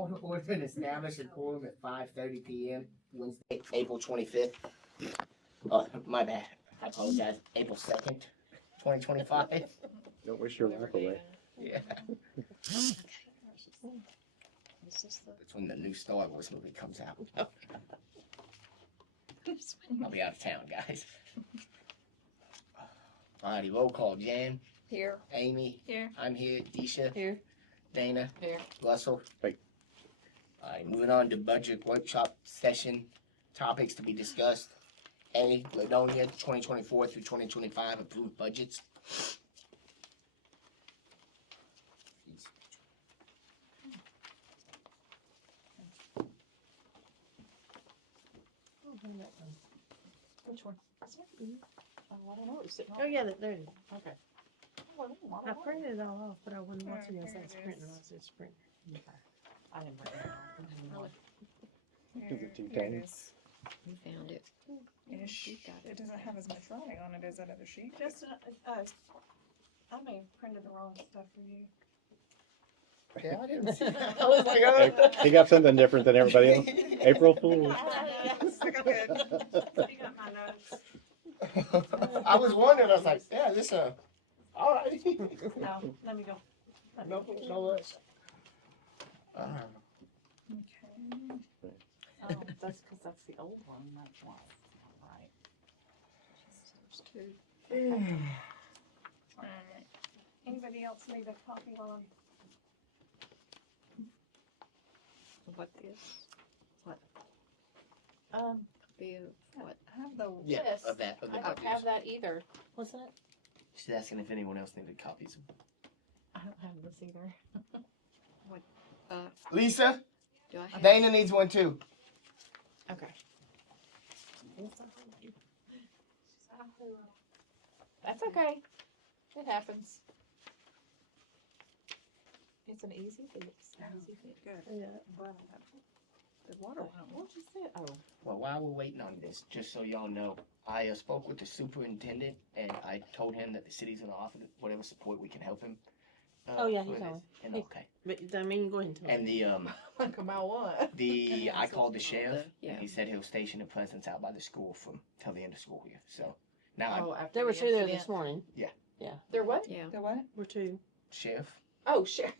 Call to order and establish a quorum at 5:30 p.m. Wednesday, April 25th. Oh, my bad. I apologize. April 2nd, 2025. Don't wish your life away. Yeah. That's when the new Star Wars movie comes out. I'll be out of town, guys. Alrighty, roll call. Jan. Here. Amy. Here. I'm here. Disha. Here. Dana. Here. Russell. Hey. Alright, moving on to budget workshop session. Topics to be discussed. A. Ladonia 2024 through 2025 approved budgets. Which one? This one? Oh, I don't know. It's sitting Oh, on. yeah, there it is. Okay. I printed it all off, but I wasn't watching it. I was printing. I was just printing. I didn't bring it on. Is it too Here tiny? it is. You found it. Ish. It doesn't have as much writing on it as that other sheet. Just, I may have printed the wrong stuff for you. Yeah, I didn't see that. I was like, oh. He got something different than everybody else. April Fool. Yes, I got good. You got my notes. I was wondering, I was like, yeah, this, alright. No, let me go. No rush. Okay. Oh, that's because that's the old one. That's why it's not right. There's two. Alright. Anybody else need a copy on? What is? What? Be what? I have the. Yeah, Yes. of that, of the I don't copies. have that either. What's that? She's asking if anyone else needed copies. I don't have this either. What? Lisa, Do I have? Dana needs one too. Okay. That's okay. It happens. It's an easy fix. Easy fix. Good. Yeah. The water one. What you said? Oh. Well, while we're waiting on this, just so y'all know, I spoke with the superintendent and I told him that the city's gonna offer whatever support we can help him. Oh, yeah, for he's this. on. And, He- okay. But I mean, go ahead and tell And me. Like about what? the I called the sheriff Yeah. and he said he'll station a presence out by the school from till the end of school year. So now I'm after There were the two there incident. this morning. There what? Yeah. The what? Were two. sheriff. Oh shit!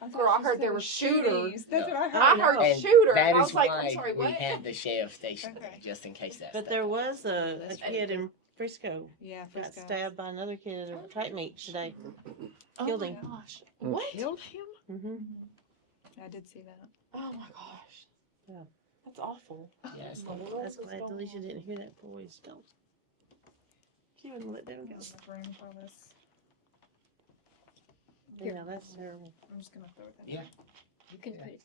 thought Girl, I you heard said there were shooters. police. That's what I heard. I heard And shooter, that and I is was like, why I'm sorry, we what? had the sheriff station there, Okay. just in case that's But there was a kid in Frisco Yeah, got Frisco. stabbed by another kid at a track meet today. Oh Killed my him. gosh! Mm. What? Killed him? Mm-hmm. I did see that. Oh my gosh! Yeah. That's awful. Yes. That's glad Alicia didn't hear that before we stole. She wouldn't let them I've go. got enough room for this. Yeah, that's terrible. I'm just gonna throw it in. Yeah. You can put it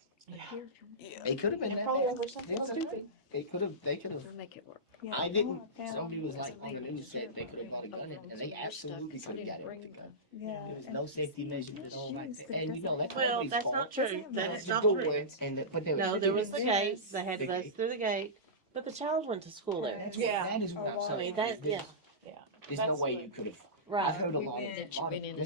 here. They could have been that Probably bad. over something They would've- stupid. They could have. They could have. We'll make it work. Yeah, I didn't. found Somebody was like on the Something news said they could have brought a gun in, and they absolutely could have got it with a gun. Yeah. There was no safety measures at all right there, and you know that's Well, nobody's that's fault. not true. That That's is the not door, true. and but there No, there was the gate. They had to The go gate. through the gate. But the child went to school there. That's Yeah. what, that is what Oh, I'm wow. saying. I mean, that, yeah, There's no That's way what- you could have. I've right. heard a We lot went- of this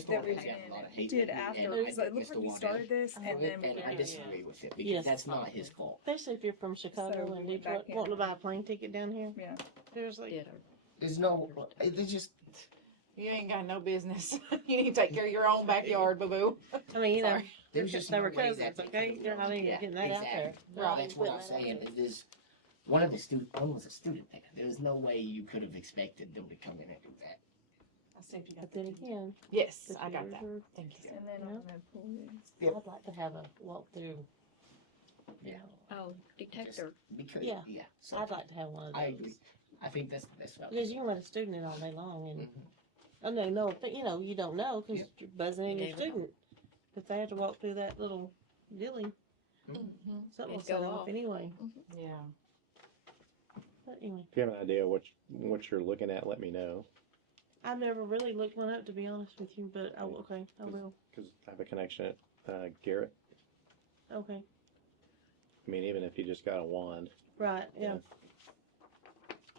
that we has a lot of hate. did and afterwards. I It looked Mr. like we Waddell started this, for and it, then and I we disagree with it because Yes. that's not his fault. Especially if you're from Chicago So and we went Detroit, back in. wanting to buy a plane ticket down here. Yeah. Seriously. Ditto. There's no. It's just. You ain't got no business. You need to take care of your own backyard, boo boo. I mean, you know, Sorry. There's just they no were way cousins, that okay? You know how they getting that out there. Right. That's what I'm saying. It is one of the one was a student there. There's no way you could have expected them to come in and do that. I'll see if you got But then again, Yes, the I got shooters that. are- Thank you. And then Yeah. I'm gonna pull this. Yep. I'd like to have a walkthrough. Yeah. Oh, detector. Because Yeah. So I'd like to have one of those. I agree. I think that's the best route. Because you can let a student in all day long, and Mhm. oh no, but you know you don't know because Yeah. you're buzzing in You your never know. student. If they have to walk through that little dilly, Mm-hmm. something will It'd set go off off. anyway. Yeah. But anyway, If you have an idea what you're looking at, let me know. I've never really looked one up to be honest with you, but I will. Okay, I will. Because I have a connection at Garrett. Okay, I mean, even if you just got a wand. right, yeah.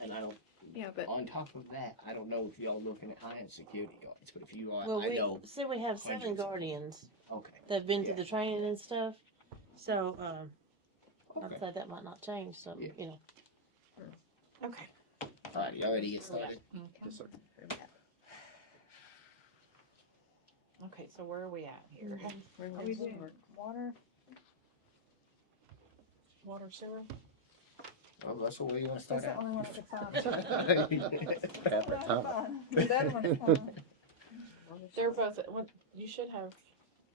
And I don't. Yeah, but On top of that, I don't know if y'all looking at hiring security guards, but if you are, Well, I know. we have 7 hundreds of- guardians Okay. that've been through Yeah. the training and stuff. So, I'd Okay. say that might not change, so, Yeah. you know. Okay. All right, y'all ready to get started? Yes, sir. Okay, so where are we at here? Are we doing water? Water sewer? Well, Russell, where you want to That's start the out? only one at the top. At the top. Fine. The other one's fine. They're both, well, you should have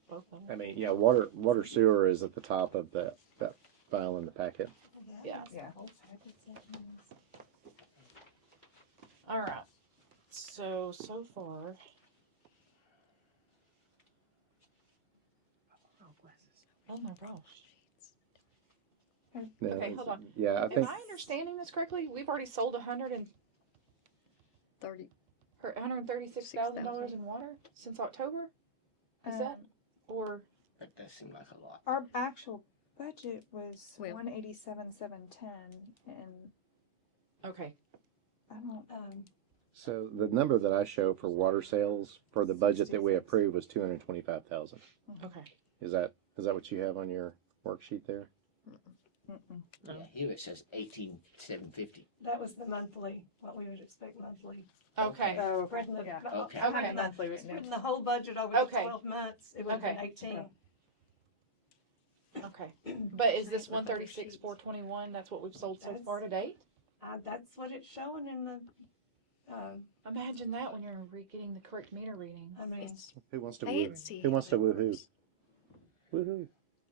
both of I them. mean, yeah, water sewer is at the top of that file in the packet. Yeah. Yeah. All right. So far. Oh my gosh. No, Okay, it's- hold on. Yeah, I Am think, I understanding this correctly? We've already sold $136,000 in water since October? Is that, or, That does seem like a lot. Our actual budget was Well- 187,710, and okay, I don't, so the number that I show for water sales for the budget that we approved was 225,000. okay. Is that what you have on your worksheet there? Yeah, here it says 18,750. That was the monthly, what we would expect monthly. Okay, oh, Spreading the, yeah. Okay. Okay. Monthly right now. spreading the whole budget over the Okay. 12 months, it would have been Okay. 18. okay. But is this 136,421, that's what we've sold so far to date? That's what it's showing in the, Imagine that when you're getting the correct meter reading. I mean, It's- Who wants to Fancy. Who wants to woohoo? Woohoo.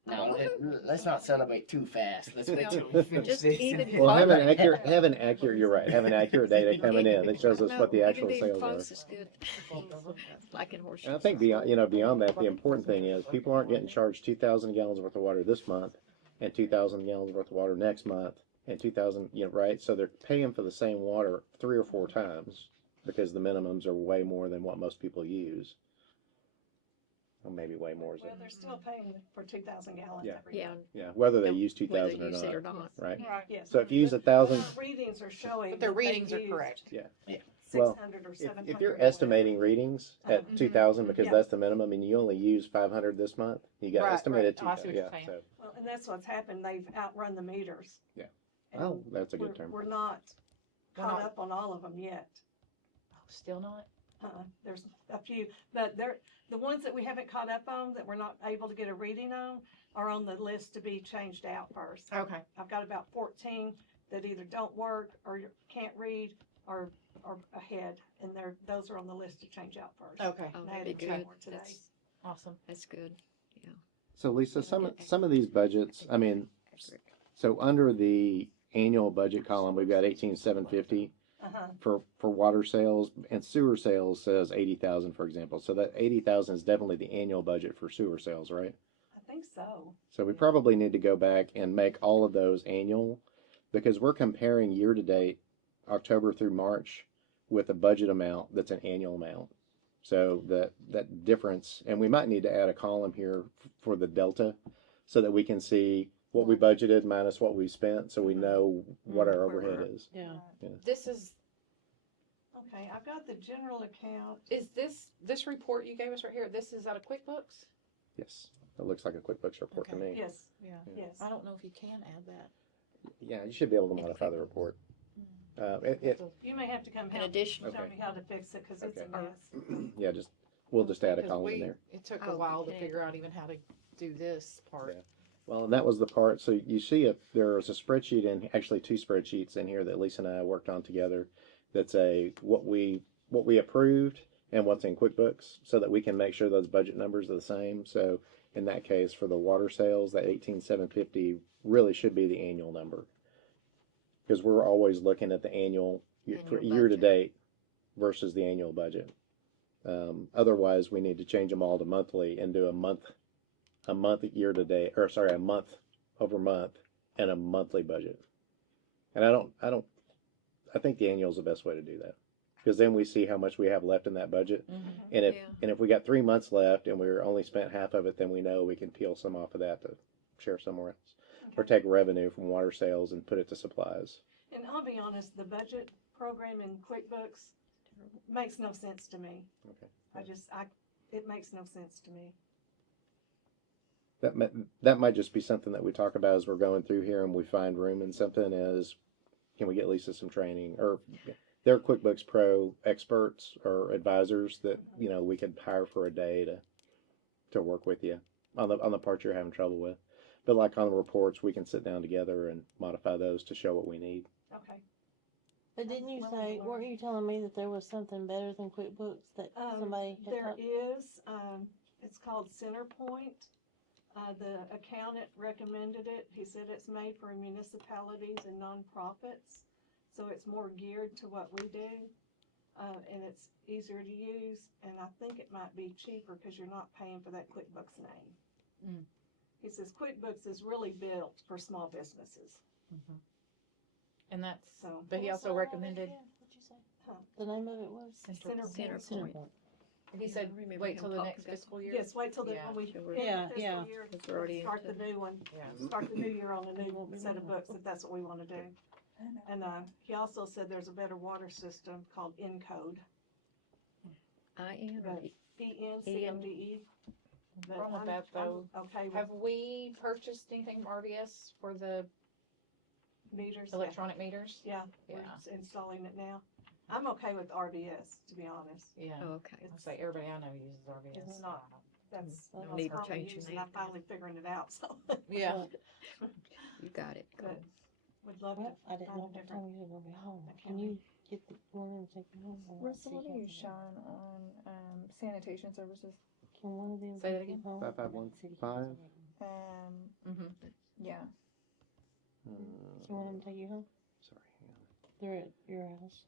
Now, let's not celebrate too fast. Let's wait till we finish Just this. even Well, have an close. accurate, you're right, have an accurate data coming in that shows us No, what the even actual being sales are. close is good. Like in horseshoes. And I think beyond that, the important thing is people aren't getting charged 2,000 gallons worth of water this month and 2,000 gallons worth of water next month and 2,000, right? So they're paying for the same water 3 or 4 times because the minimums are way more than what most people use. Or maybe way more. well, they're still paying for 2,000 gallons Yeah. every Yeah, year. Yeah, whether they No, use whether 2,000 you or use it or not, not. right? Right. Yes. So if you use But 1,000, our readings are showing. But their that they readings are used correct. Yeah. 600 or 700. if you're or whatever. estimating readings at Mhm. 2,000 because Yeah. that's the minimum and you only use 500 this month, you got Right, estimated right. Oh, I see 2,000. what you're Yeah, saying. so, Well, and that's what's happened, they've outrun the meters. Yeah. And oh, that's a good we're- term. We're not We're caught not- up on all of them yet. Oh, still not? There's a few, but the ones that we haven't caught up on, that we're not able to get a reading on, are on the list to be changed out first. Okay. I've got about 14 that either don't work or you can't read or ahead, and those are on the list to change out first. Okay, Oh, And I that'd added be two good. more today. That's, awesome. that's good. So Lisa, Okay. some of these budgets, I mean, Accurate. so under the annual budget column, we've got 18,750 Uh-huh. for water sales, and sewer sales says 80,000, for example. So that 80,000 is definitely the annual budget for sewer sales, right? I think so. So we probably need to go back and make all of those annual because we're comparing year to date, October through March, with a budget amount that's an annual amount. So that difference, and we might need to add a column here for the delta so that we can see what we budgeted minus what we spent so we know what our Where we're overhead at. is. Yeah. This is Okay, I've got the general account. Is this report you gave us right here, this is out of QuickBooks? Yes, it looks like a QuickBooks report to Okay. me. Yes, Yeah. yes. I don't know if you can add that. Yeah, you should be able to modify the report. You may have to come In help addition, show me how to fix it, because it's a Okay. mess. Yeah, we'll just add a Because column in there. It took Oh, a while to okay. figure out even how to do this part. Yeah. Well, and that was the part. So you see, there was a spreadsheet and actually 2 spreadsheets in here that Lisa and I worked on together. That's what we approved and what's in QuickBooks, so that we can make sure those budget numbers are the same. So in that case, for the water sales, that 18,750 really should be the annual number, because we're always looking at the annual Annual year to budget. date versus the annual budget. Otherwise, we need to change them all to monthly and do a month year to date, or sorry, a month over month and a monthly budget. And I think the annual is the best way to do that, because then we see how much we have left in that budget. Mm-hmm. And if we got 3 months left and we're only spent half of it, then we know we can peel some off of that to share somewhere else, or take revenue from water sales and put it to supplies. And I'll be honest, the budget program in QuickBooks makes no sense to me. Okay. It makes no sense to me. that might just be something that we talk about as we're going through here and we find room in something is, can we get Lisa some training, or they're QuickBooks Pro experts or advisors that, you know, we could hire for a day to work with you on the parts you're having trouble with. But like on the reports, we can sit down together and modify those to show what we need. Okay. But didn't you Willing to say, learn. weren't you telling me that there was something better than QuickBooks that somebody had There taught? is, it's called CenterPoint. The accountant recommended it. He said it's made for municipalities and nonprofits, so it's more geared to what we do, and it's easier to use, and I think it might be cheaper because you're not paying for that QuickBooks name. Mm. He says QuickBooks is really built for small businesses, And that's, so. but he What's the also name of it recommended, again? What'd you say? Huh. The name of it was? Center Centerpoint. he said, I remember wait him till the talking next about fiscal year. Yes, wait till the, Yeah. when we So end we're- the Yeah, fiscal yeah. year, Because we're already start the into- new one. Yeah. Start the new year on a new Won't be set of long. books, if that's what we wanna do. And, he also said there's a better water system called Encode, IN or Right. ENCODE. But Wrong with I'm- that, though. I'm okay with Have we purchased anything from RDS for the meters. electronic meters? Yeah, we're installing it now. I'm okay with RDS, to be honest. Yeah. Oh, okay. I say everybody I know uses RDS. It's not- That's, No that's need to all we change use, your and I'm name. finally figuring it out, so. Yeah. You got it. But would love to Well, I didn't find know a what different. time you were gonna be home. I Can can't you get the one and take me home? or Russell, see what do how you it goes? shine on sanitation services? Can one of them Say that take you again? home? 5515? Mm-hmm. Yeah. Can one of them take you home? Sorry, hang on. They're at your house.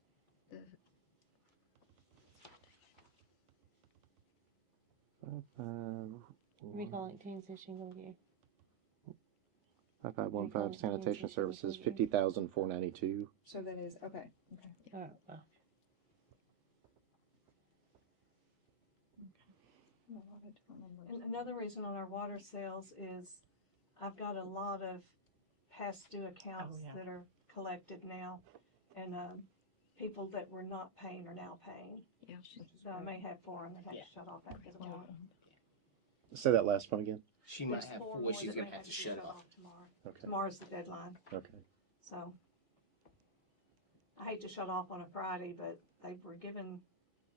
Let me call it team so she can go get you. 5515 sanitation services, 50,492. So that is, okay. Alright, well. And another reason on our water sales is I've got a lot of past due accounts yeah. that are collected now, and, people that were not paying are now paying. Yeah. So I may have 4 that have to shut off after the month. Say that last one again. She might There's have 4 four more she's that gonna may have to be shut off. tomorrow. Okay. Tomorrow's the deadline, Okay. so. I hate to shut off on a Friday, but they were given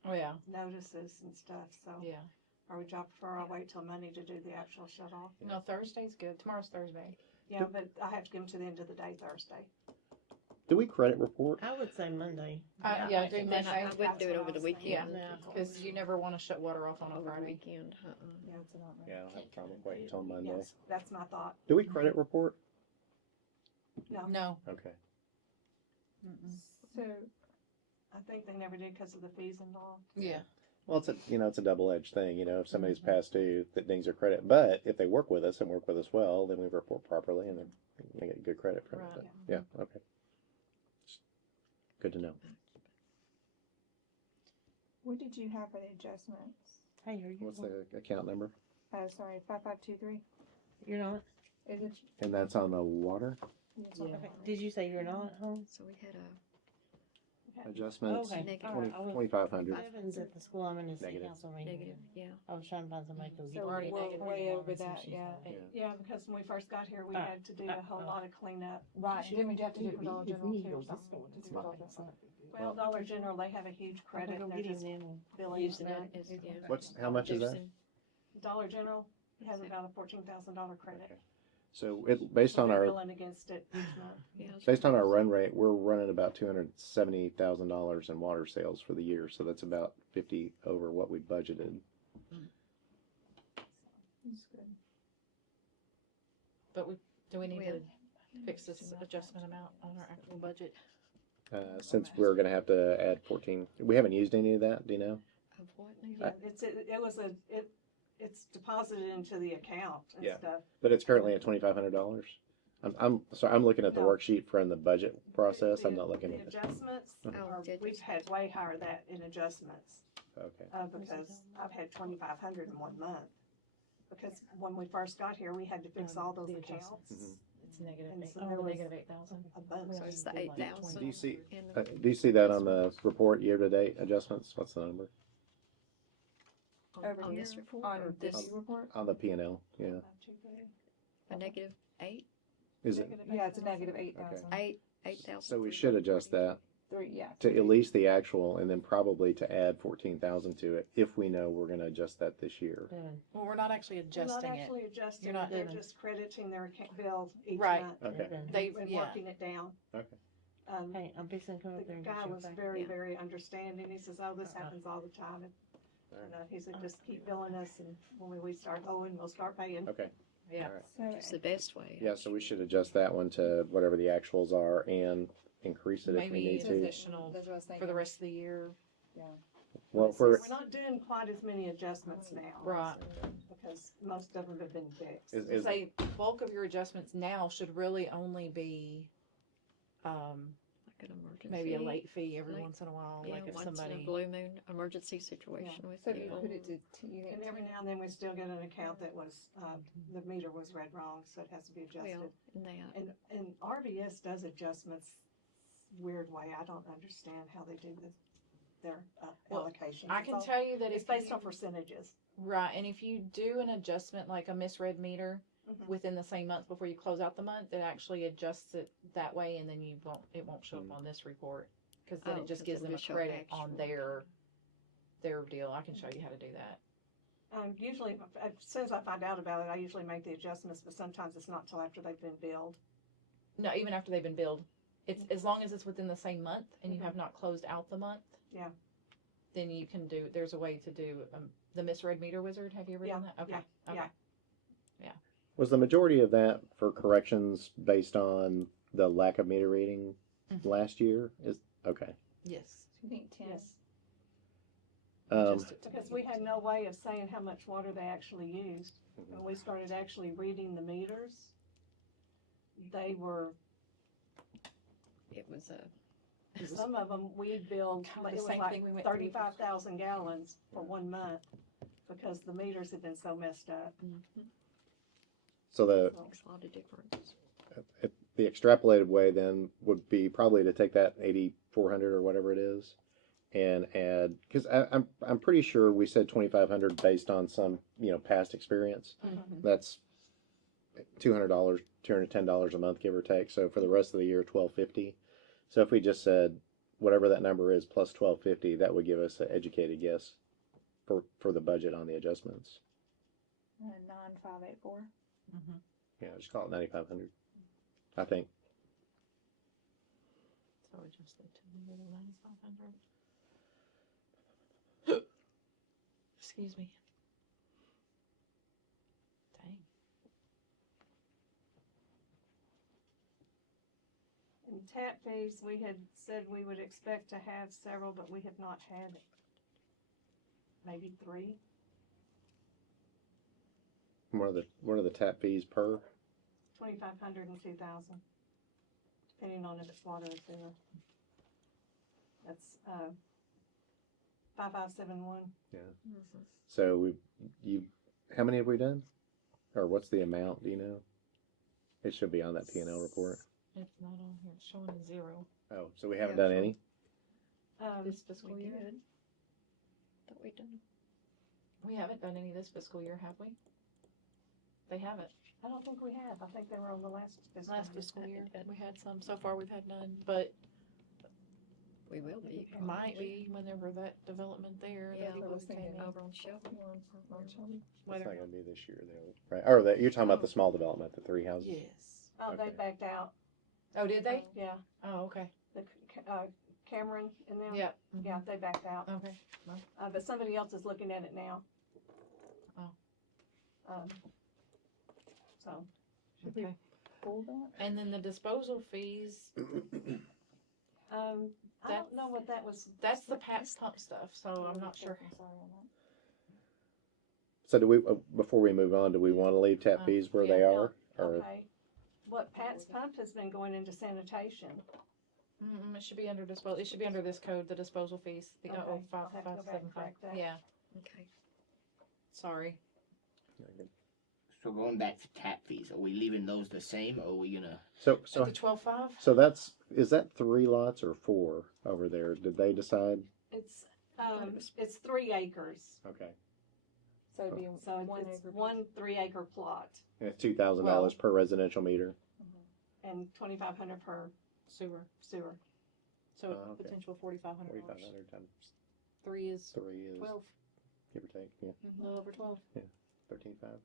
Oh, yeah. notices and stuff, so. Yeah. Or would y'all prefer I wait till Monday to do the actual shut off? No, Thursday's good. Tomorrow's Thursday. Yeah, but I have to give them to the end of the day Thursday. Do we credit report? I would say Monday. Yeah, do And then I Monday. wouldn't do it That's over what the I was thinking. Yeah, weekend. because you never want to shut water off on a Over the Friday. weekend. Yeah, it's not right. Yeah, I don't have a problem waiting until Monday. Yes, that's my thought. Do we credit report? No, No. Okay. So, I think they never did because of the fees involved. Yeah. Well, it's a double-edged thing, if somebody's past due, that dings their credit. But if they work with us and work with us well, then we report properly and then they get good credit for it. Right. But, yeah, okay. Good to know. what did you have for the adjustments? Hey, are you? What's the account number? Sorry, 5523? You're not? Is it? And that's on the water It's on the Okay. line. Did you say you're not at home? So we had a adjustments, Okay. Negative. Alright, I was. 2,500. Evans at the school I'm in is the Negative. council meeting. negative, yeah. I was trying to find somebody to go get So already it. we're negative. way over Some that, she yeah. said. Yeah, because when we first got here, we had to do a whole lot of cleanup. Right, didn't we have to do it for Dollar General too or something? Just for Dollar General. Well, Dollar General, they have a huge I'm gonna credit, go they're get him just then and billing use it. that. It's, yeah. How much is that? Juicing. Dollar General has about a $14,000 credit. So based So on they're our billing against it each month. Yeah, it's based on our run rate, we're running about $270,000 in water sales for the year. So that's about 50 over what we budgeted. That's good. But do we need to Well, fix this adjustment amount on our actual budget? Since we're going to have to add 14, we haven't used any of that. Do you know? Of what now? Yeah, it's deposited into the account and Yeah. stuff. But it's currently at $2,500. I'm sorry. I'm looking at the No. worksheet from the budget process. I'm The- not looking the at it. adjustments, Oh, we've judges. had way higher that in adjustments, Okay. because I've had 2,500 in 1 month. Because when we first got here, we had to fix all those the accounts, adjustments. It's negative And eight, so there was- negative 8,000. a bunch. So it's the 8,000. Do you see? in Do the- you see that on the report year to date adjustments? What's the number? On Over this here, report on or this this, report? On the P&L, yeah. a negative 8, Is it? Yeah, it's a negative 8,000. 8,000. So we should adjust that Three, yeah. to at least the actual, and then probably to add 14,000 to it if we know we're going to adjust that this year. Well, we're not actually We're adjusting not it. actually adjusting You're it, not they're doing it. just crediting their bill each Right. month. Okay. They, And yeah. working it down. Okay. Hey, I'm fixing to come up there The and guy get your was back. very, Yeah. very understanding. He says, oh, this Uh-uh. happens all the time. And he said, just keep billing us, and when we start owing, we'll start paying. Okay. Yeah. All right. It's the best way. Yeah, so we should adjust that one to whatever the actuals are and increase it if we Maybe need an to. additional That's what I was for the thinking. rest of the year. Well, if we're, We're not doing quite as many adjustments now. Right. Because most of them have been fixed. is, Say bulk of your adjustments now should really only be, Like an emergency. maybe a late fee every Late- once in a while, Yeah, like if once in a somebody. blue moon emergency situation with So you people. put it to, you And think every now and then, we still get an account that was, the meter was read wrong, so it has to be adjusted. Well, in that. And RVS does adjustments weird way. I don't understand how they do their Well, allocations. I It's can all- tell you that It's if based you, on percentages. right, and if you do an adjustment like a misread meter Mhm. within the same month before you close out the month, it actually adjusts it that way, and then it won't show up on this report, because then Oh, it just 'cause gives it'll them a just show credit on actual. their deal. I can show you how to do that. Usually, as soon as I find out about it, I usually make the adjustments, but sometimes it's not till after they've been billed. No, even after they've been billed, it's as long as it's within the same month and you have not closed out the month. Yeah. Then you can do. There's a way to do the misread meter wizard. Have you ever done that? Okay. yeah, Okay. yeah. was the majority of that for corrections based on the lack of meter reading Mhm. last year? Is okay. Yes. you think 10? Yes. Adjust it to Because the we meter. had no way of saying how much water they actually used. When we started actually reading the meters, they were, It was a. some of them, we billed, Kind of it the was same like thing we went through. 35,000 gallons for 1 month because the meters had been so messed up. So the So, Makes a lot of difference. the extrapolated way then would be probably to take that 8,400 or whatever it is and add, because I'm pretty sure we said 2,500 based on some past experience. Mhm. That's $200, $210 a month, give or take. So for the rest of the year, $1,250. So if we just said whatever that number is plus $1,250, that would give us an educated guess for the budget on the adjustments. 9584. Mhm. Yeah, just call it 9,500. I think. So adjust it to the 9,500. Excuse me. Dang. And tap fees, we had said we would expect to have several, but we have not had maybe 3. What are the tap fees per? 2,500 and 2,000, depending on if it's water or sewer. That's 5571. So how many have we done? Or what's the amount? Do you know? It should be on that P&L report. It's not on here. It's showing a 0. Oh, so we haven't Yeah, done sure. any? This fiscal We year. did. Thought we done. We haven't done any this fiscal year, have we? They haven't. I don't think we have. I think they were on the last fiscal Last year. fiscal year, we had some. So far, we've had none, but We will be. it might be whenever that development there. Yeah, that I Eagles was thinking came in. Over on Shelby. It's not Whether- going to be this year, though. Right. Or you're talking about Oh. the small development, the 3 houses? Yes. Oh, they Okay. backed out. Oh, did they? Yeah, Oh, okay. the Cameron and them. Yeah. Mhm. Yeah, they backed out. Okay. But somebody else is looking at it now. Oh. So, Okay. Pull that? And then the disposal fees, I don't know what that was. that's the PAPS pump stuff, so I'm not sure. I'm sorry on that. So do we, before we move on, do we want to leave tap fees where they yeah. are? Or Okay. What Pat's Pump has been going into sanitation. It should be under disposal. It should be under this code, the disposal fees. The Okay, oh five I'll have to five go back 7 and 5. correct that. Yeah. Okay. Sorry. So going back to tap fees, are we leaving those the same, or are we gonna? so At so the 12.5. so is that 3 lots or 4 over there? Did they decide? It's 3 acres. Okay. So it'd be So one it's acre. one 3-acre plot And it's $2,000 per residential meter. and 2,500 per Sewer. sewer. So Oh, okay. potential $4,500. 4,500 times 3 is 3 is 12. give or take, yeah, A little over 12. 13.5,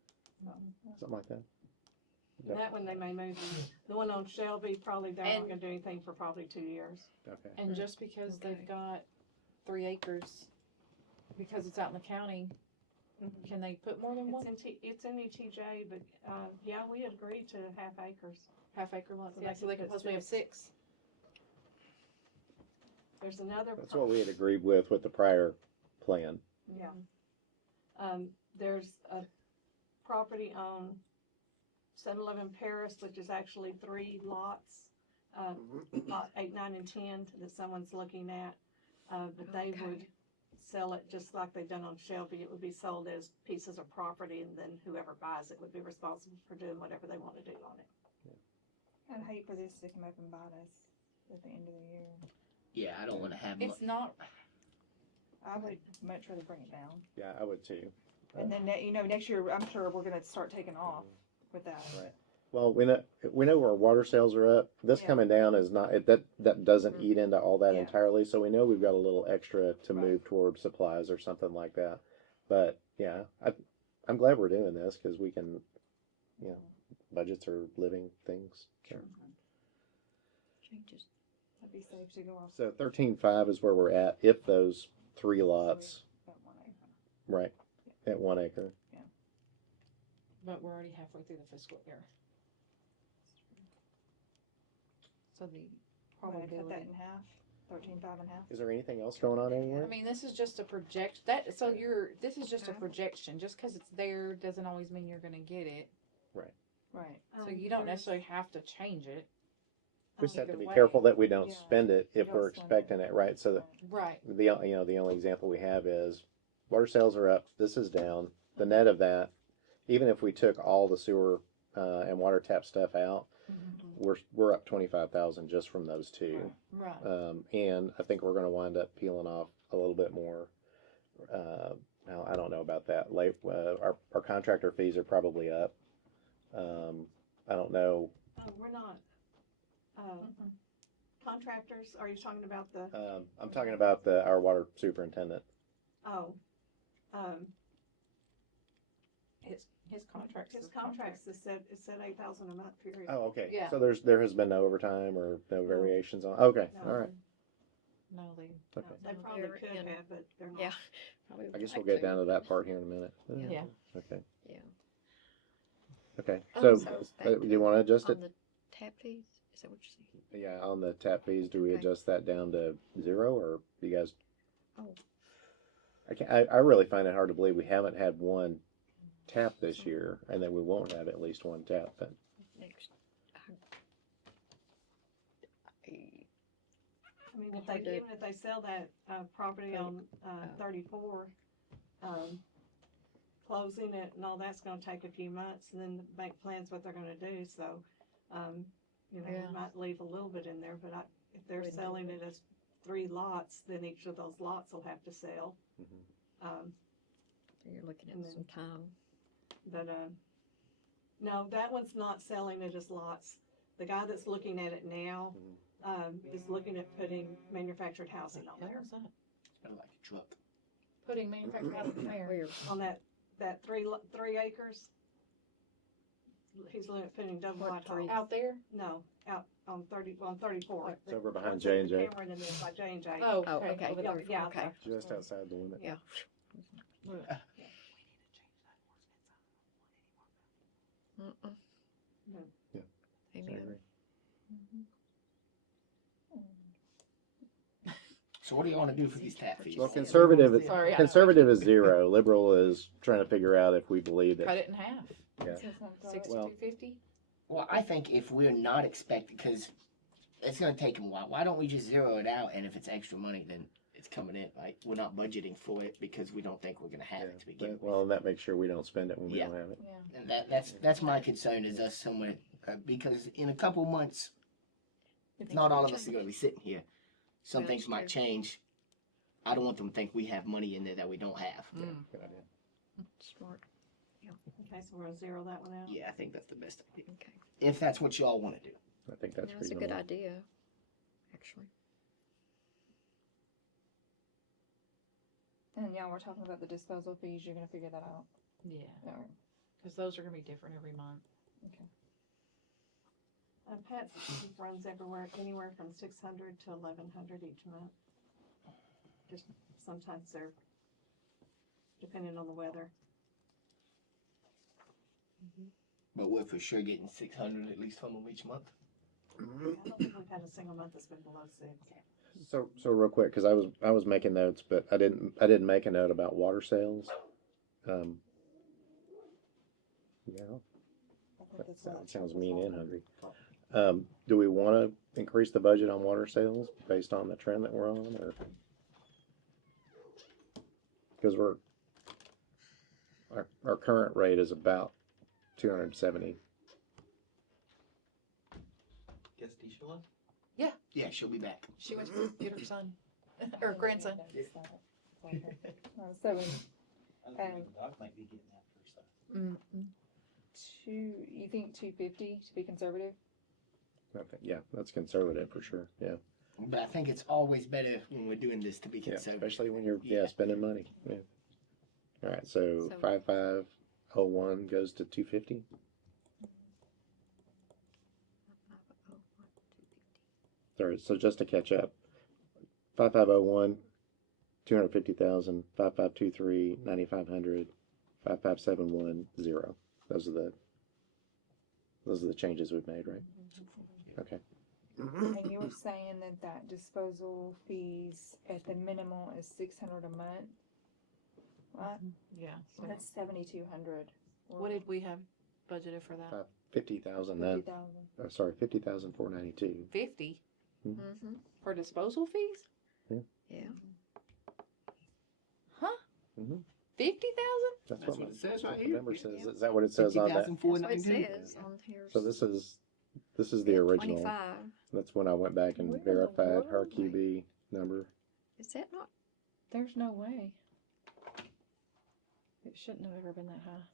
something like that. And that one they may move. The one on Shelby, probably they're not gonna do anything for probably 2 years. Okay. And just because Okay. they've got 3 acres, because it's out in the county, can they put more than one? It's in ETJ, but, yeah, we had agreed to half acres. Half-acre lots? So Yeah, they so can they can put possibly have 6. There's another. That's what we had agreed with the prior plan. Yeah. There's a property on 711 Paris, which is actually 3 lots, lot 8, 9, and 10 that someone's looking at. But they would sell it just like they've done on Shelby. It would be sold as pieces of property, and then whoever buys it would be responsible for doing whatever they want to do on it. I'd hate for this to come up and bite us at the end of the year. Yeah, I don't wanna have It's not, I would much rather bring it down. Yeah, I would too. And then, next year, I'm sure we're gonna start taking off with that. Right. Well, we know our water sales are up. This Yeah. coming down is not that doesn't eat into all that Yeah. entirely. So we know we've got a little extra to Right. move toward supplies or something like that. But yeah, I'm glad we're doing this because we can, budgets are living things. So. Changes. I'd be safe to go off. So 13.5 is where we're at if those 3 lots, About 1 acre. right, at 1 acre. but we're already halfway through the fiscal year. So the Cut that probability. in half, 13.5 in half. Is there anything else going on anywhere? I mean, this is just a project, this is just a projection. Just because it's there doesn't always mean you're gonna get it. Right. So you don't necessarily have to change it. We just have to either be way. careful that we don't Yeah. spend it if Don't we're spend expecting it, right? So that Right. the only example we have is water sales are up. This is down. The net of that, even if we took all the sewer and water tap stuff out, we're up 25,000 just from those two. Right. And I think we're going to wind up peeling off a little bit more. Now I don't know about that. Our contractor fees are probably up. I don't know. We're not, contractors, are you talking about the, I'm talking about our water superintendent. His contracts. his contracts, it said 8,000 a month, period. Oh, okay. Yeah. So there has been no overtime or no variations on. Okay, No. all right. No, they. No, Okay. They probably They're could in- have, but they're not. Yeah. Probably I guess like we'll get down to that part here in a minute. Yeah. Okay. Yeah. Okay. Oh, So, so it's back do you want to adjust it? On the tap fees? Is that what you're saying? Yeah, on the tap fees, do we Okay. adjust that down to 0 or do you guys? Oh. I really find it hard to believe we haven't had one tap this year and that we won't have at least one tap. But Next. I mean, even if they sell that, property on, 34, closing it and all that's gonna take a few months and then make plans what they're gonna do, so, Yeah. we might leave a little bit in there, but if they're Wouldn't do selling it as 3 lots, then each of those lots will have to sell. You're looking And at then- some time. But, no, that one's not selling it as lots. The guy that's looking at it now, is looking at putting manufactured housing on What there. was that? Smell like a truck. Putting manufactured housing where? Where? On that 3 acres. He's looking at putting double What wide three? homes. Out there? No, out on 34. It's over behind That's in J&J. Cameron and then by J&J. Oh, Oh, okay. okay. Over there. Yeah, Okay. just outside the limit. Yeah. Mm-mm. Yeah. I Amen. agree. So what do you wanna do for these tap fees? Well, conservative Sorry, I- conservative is 0. Liberal is trying to figure out if we believe Cut that. it in half. Yeah. 6250. Well, I think if we're not expecting, because it's gonna take them a while, why don't we just zero it out, and if it's extra money, then it's coming in, like, we're not budgeting for it because we don't think we're gonna have it to begin with. Well, and that makes sure we don't spend it when we Yeah. don't have it. Yeah. And that's my concern is us somewhere, because in a couple months, not all of us are gonna be sitting here. Some Yeah, things that's might true. change. I don't want them to think we have money in there that we don't have. Good idea. Smart. Okay, so we're gonna zero that one out. Yeah, I think that's the best idea. Okay. If that's what y'all want to do. I think that's That's a good reasonable. idea, actually. And y'all were talking about the disposal fees, you're gonna figure that out. Yeah, Alright. because those are gonna be different every month. Pets runs anywhere from 600 to 1,100 each month. Just sometimes they're, depending on the weather. But we're for sure getting 600 at least from them each month. I don't think we've had a single month that's been below 6. So real quick, because I was making notes, but I didn't make a note about water sales. Yeah, I think that's what sounds mean and hungry. Do we want to increase the budget on water sales based on the trend that we're on, or because our current rate is about 270. Guess Tisha left? Yeah, she'll be back. She went to get her son, or grandson. So, I think the dog might be getting that for stuff. you think 250 to be conservative? Yeah, that's conservative for sure. Yeah, But I think it's always better when we're doing this to be yeah, conservative. especially when you're Yeah. spending money. Yeah. All right, so So- 5501 goes to 250. Sorry, so just to catch up, 5501, 250,000, 5523, 9500, 5571, 0. Those are the changes we've made, right? Okay. And you were saying that disposal fees at the minimal is 600 a month? Right? Yeah. So That's 7,200. what did we have budgeted for that? 50,000. 50,000. Sorry, 50,492. 50 Mm-hmm. for disposal fees? Yeah. Huh? Mhm. 50,000? That's That's what what it says my right here. number says. Yeah. Is that what it says on that? That's what it 50,492. says on here. So this is the original. 25. That's when I went back and Where in the verified her world? QB number. Is that not? There's no way. It shouldn't have ever been that high.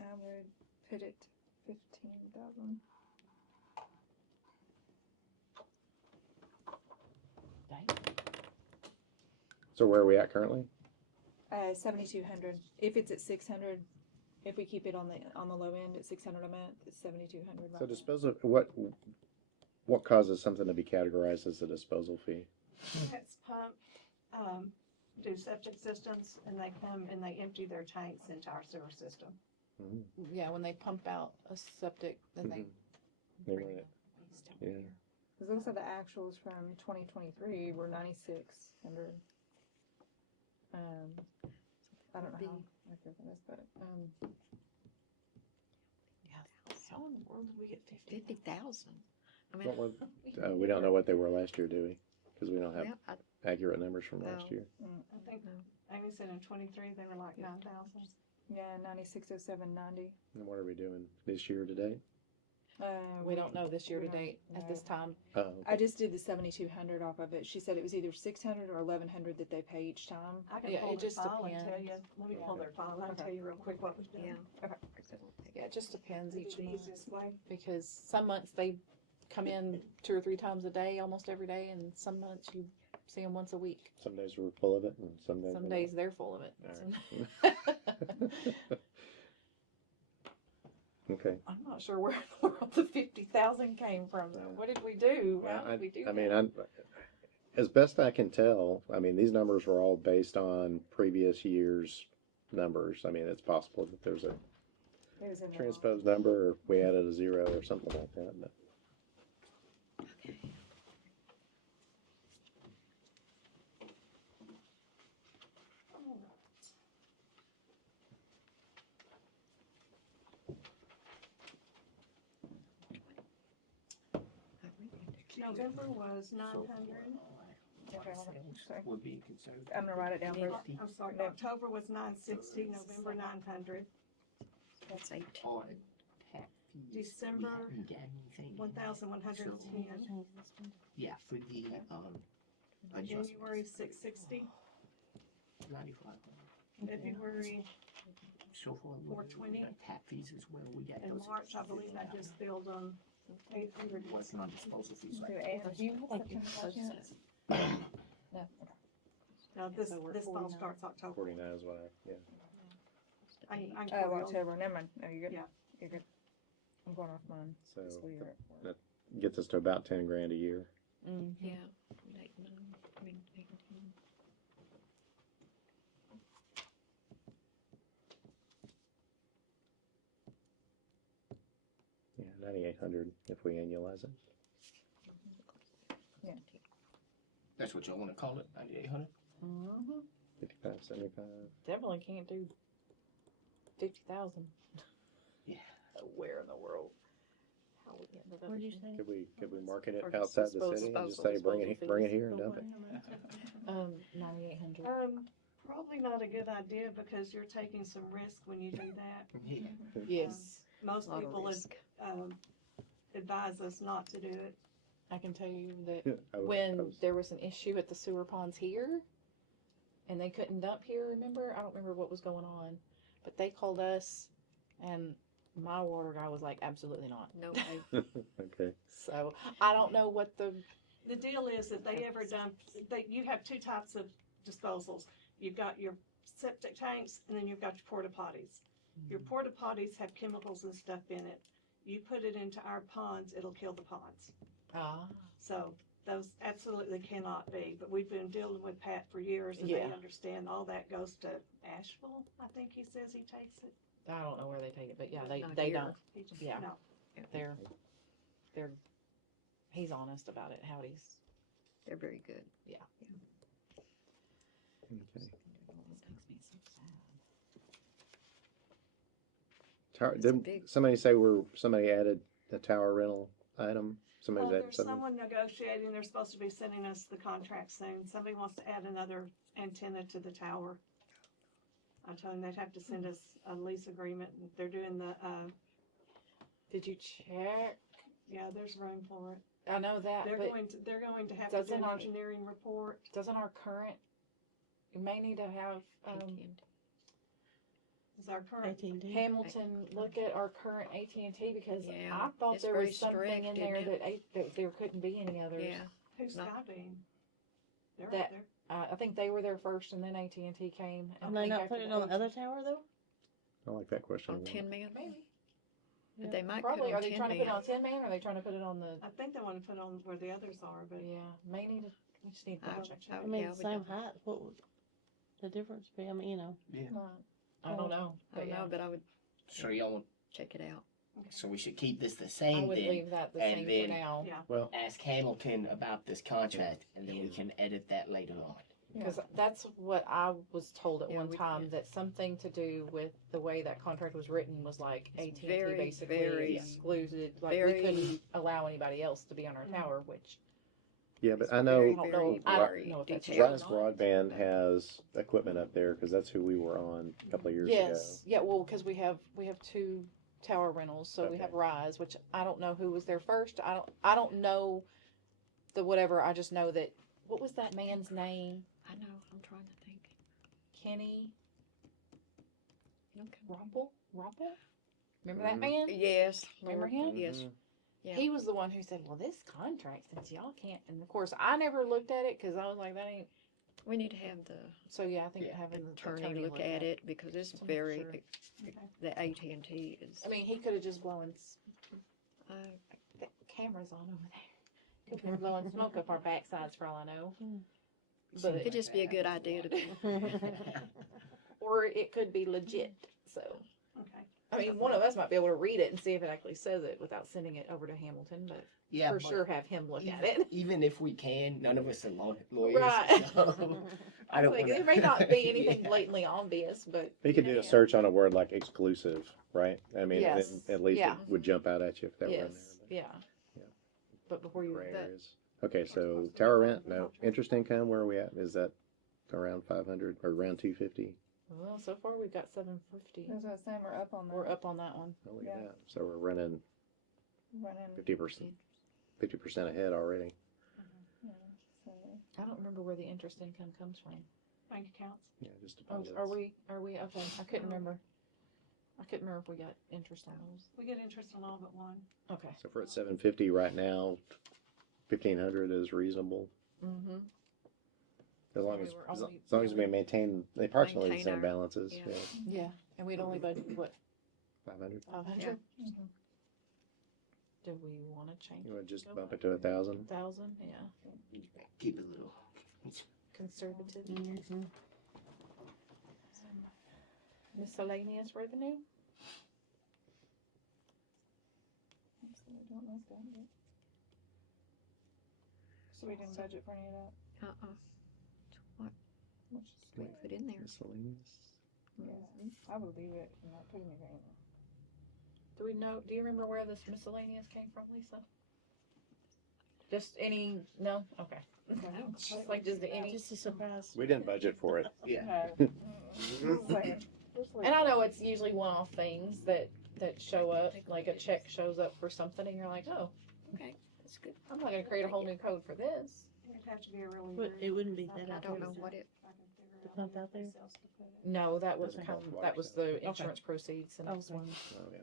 I would put it 15,000. Dang. So where are we at currently? 7,200. If it's at 600, if we keep it on the low end at 600 a month, it's 7,200. So disposal. What causes something to be categorized as a disposal fee? Pets pump, do septic systems, and they come and they empty their tanks into our sewer system. Yeah, when they pump out a septic, then they bring Anyway, it waste out yeah. there. Because those are the actuals from 2023 were 9,600. I don't know how accurate that is, but Yeah. How in the world did we get 50? 50,000. I mean, What was- we don't know what they were last year, do we? Because we don't have well, accurate numbers from last No. year. I think No. Amy said in 23 they were like 9,000. yeah, 9607.90. And what are we doing this year to date? We don't know this year we to don't date at this know. time. Oh, I just did the 7,200 off of it. She said it was either 600 or 1,100 that they pay each time. I can Yeah, pull it their just file and tell depends. you. Let me pull their file. I'll tell you real quick what was done. yeah. Yeah, it just depends It'd each be the month easiest way. because some months they come in 2 or 3 times a day, almost every day, and some months you see them once a week. some days we're full of it, and some days. Some we're days they're full of it. All not. Okay. I'm not sure where in the world the 50,000 came from though. What did we do? How did we do I that? mean, as best I can tell, I mean, these numbers were all based on previous year's numbers. I mean, it's possible that there's a It was in the transposed number, or we added a 0 or something like that. But November was 900. Okay, hold on. Sorry. We're being conservative. I'm gonna write it down first. I'm sorry, No. October was 960, November 900, That's 8. On tap fees, December, we haven't got anything. 1,110, Yeah, for the adjustments. January 660, $9,500. February, So far, 420. Tap fees as well. We got in those. March, I believe I just billed them 800. Working on disposal fees. Do Right ASU have September by chance? No, okay. Now, this, So we're this fall 49. starts October. 49 is what I, yeah. I can Oh, quote you on- October, never mind, no, you're good. Yeah. You're good. I'm going off mine. So Fiscal year. that gets us to about 10 grand a year. Yeah. 8, 9, I mean, 8 and 10. Yeah, 9,800 if we annualize it. That's what y'all want to call it, 9,800. 55, 75. Definitely can't do 50,000. Yeah. Where in the world? How we ended up? What'd you say? Could we market it Or outside the disposal- city and just disposal say bring it fees. here and dump it? 9,800. Probably not a good idea because you're taking some risk when you do that. Yeah. Yes, Most Lot of people risk. advise us not to do it. I can tell you that I would when propose- there was an issue at the sewer ponds here, and they couldn't dump here. Remember? I don't remember what was going on, but they called us, and my water guy was like, "Absolutely not." No way. Okay. So I don't know what the The deal is if they ever dump, you have two types of disposals. You've got your septic tanks and then you've got your porta potties. Your porta potties have chemicals and stuff in it. You put it into our ponds, it'll kill the ponds. So those absolutely cannot be, but we've been dealing with Pat for years and they Yeah. understand all that goes to Asheville, I think he says he takes it. I don't know where they take it, but yeah, Not they here. don't. He just- Yeah. no. They're he's honest about it. Howdy's. They're very good. Okay. Makes me so sad. Tower, It's a didn't big- somebody say somebody added a tower rental item? Somebody's added There's something? someone negotiating, they're supposed to be sending us the contract soon. Somebody wants to add another antenna to the tower. I told them they'd have to send us a lease agreement, and they're doing the, Did you check? yeah, there's room for it. I know that, They're but going to have to do doesn't an our- engineering report. doesn't our current? You may need to have AT&T. Is our current, AT&T. Hamilton look at our current AT&T because Yeah, I thought it's there very was something strict, in isn't there it? that there couldn't be any others. Yeah. who's Not- Skybeam? They're up That- there. I think they were there first, and then AT&T came. Can they think not after put it that on the was- other tower though? I like that question. On 10 man? Maybe. But they might Probably. put Are on they 10 trying to put it man. on 10 man, or are they trying to put it on the? I think they want to put it on where the others are, but Yeah, may need to. We just need to double check. I mean, yeah, it's we same don't- height. What would the difference be? I mean, you know. I don't know. I don't yeah. know, but I would So y'all want, check it out. so we should keep this the I same would then. leave that the and same then- for now. yeah. Ask Hamilton about this contract, and then we can edit that later on. Because that's what I was told at Yeah, one we- time, yeah. that something to do with the way that contract was written was like It's AT&T very, basically very- excluded, like very- we couldn't allow anybody else to be on our tower, which Yeah, but It's I very, know I don't know. very, I don't very know if that's detailed. Rise Broadband has equipment up there because that's who we were on a couple of years yes, yeah, well, because we have two tower rentals, so we Okay. have Rise, which I don't know who was there first. I don't know the whatever. I just know that what was that man's name? I know. I'm trying to think. Kenny Okay. Rumple. Remember that Mhm. man? Yes. Remember Lord, him? Yes. Mhm. Yeah. He was the one who said, "Well, this contract, since y'all can't," and of course, I never looked at it because I was like, "That ain't." We need to have the So yeah, I think Yeah. having the attorney look at it because it's to make very, sure. the AT&T is, I mean, he could have just blown uh, the cameras on over there. Could have been blowing smoke up our backsides for all I know. But it'd just be a good idea to do. or it could be legit. So Okay. I mean, one of us might be able to read it and see if it actually says it without sending it over to Hamilton, but Yeah, for but sure have him look at even, it. even if we can, none of us are lawyers. Right. So I don't Like, wanna- there may not be anything Yeah. blatantly obvious, but You could do Yeah. a search on a word like exclusive, right? I mean, Yes. then at least Yeah. it would jump out at you if that were in yes, there. yeah. Yeah. But before you, Gray that, areas. Okay, so tower rent, no. Interest income, where are we at? Is that around 500 or around 250? well, so far we've got 750. That's what I was saying, we're up on that. We're up on that one. Oh, look Yeah. at that. So we're running Running, 50% ahead already. yeah, so. I don't remember where the interest income comes from. bank accounts. Yeah, just Oh, deposits. are we, okay, I couldn't remember. I couldn't remember if we got interest on those. We get interest on all but one. Okay. So if we're at 750 right now, 1,500 is reasonable. Mm-hmm. As long We as, were as only- long as we maintain approximately the Maintain same our- balances. yeah. Yeah. Yeah, and we'd only budget, what, 500. 500? Mhm. Do we wanna change You it? would just Go bump up it to 1,000. 1,000, yeah, Keep it little. conservative. Mm-hmm. Miscellaneous revenue? So we didn't budget for any of that, What which is we good. put in there? Miscellaneous. Yeah, I would leave it and not put anything in there. Do you remember where this miscellaneous came from, Lisa? Just any, no? Okay. Just like, just any, Just a surprise. We didn't budget for it. Yeah. and I know it's usually one-off things that show up, like a check shows up for something and you're like, oh, Okay, that's good. I'm not gonna create a whole new code for this. It'd have to be a really. But it wouldn't be that I out don't there. know what it, The pump out there? No, that was Okay. that was the insurance proceeds, the next Okay. one. Oh, yeah.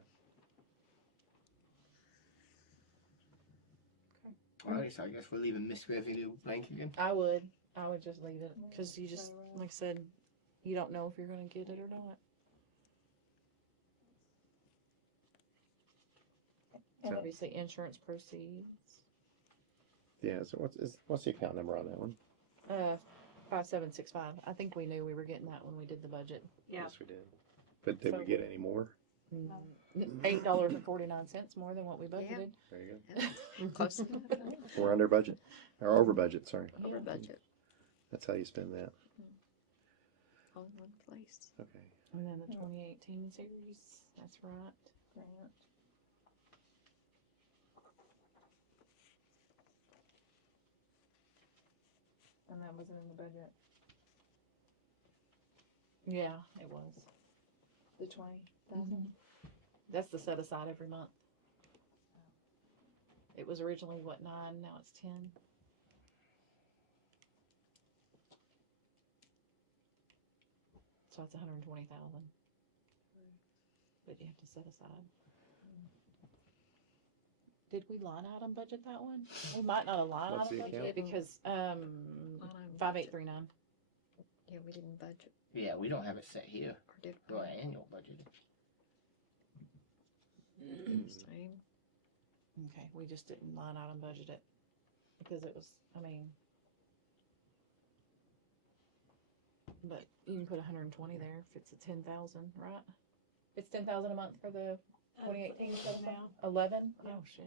Alright, so I guess we're leaving Miss Revenue blank again. I would just leave it, cause you just, like I said, you don't know if you're gonna get it or not. And it- Obviously, insurance proceeds, Yeah, so what's the account number on that one? 5765. I think we knew we were getting that when we did the budget. Yeah. Yes, we did. But did we So- get any more? $8.49 more than what we budgeted. There you yeah, close enough, go. We're under budget. Or over budget, sorry. over budget, That's how you spend that. all in one place. Okay. And then the 2018 series, that's right. Grant. And that wasn't in the budget, Yeah, it was. the 20,000. That's the set aside every month. It was originally what, 9, now it's 10. So it's 120,000. That you have to set aside. Did we line item budget that one? We might not have line What's item the budget account? because, item 5839. Yeah, we didn't budget, Yeah, we don't have it set here or did for our annual budget. we? Same. Okay, we just didn't line item budget it because it was, I mean, but you can put 120 there if it's a 10,000, right? It's 10,000 a month for the 2018 stuff now. 11? Yeah. Oh shit.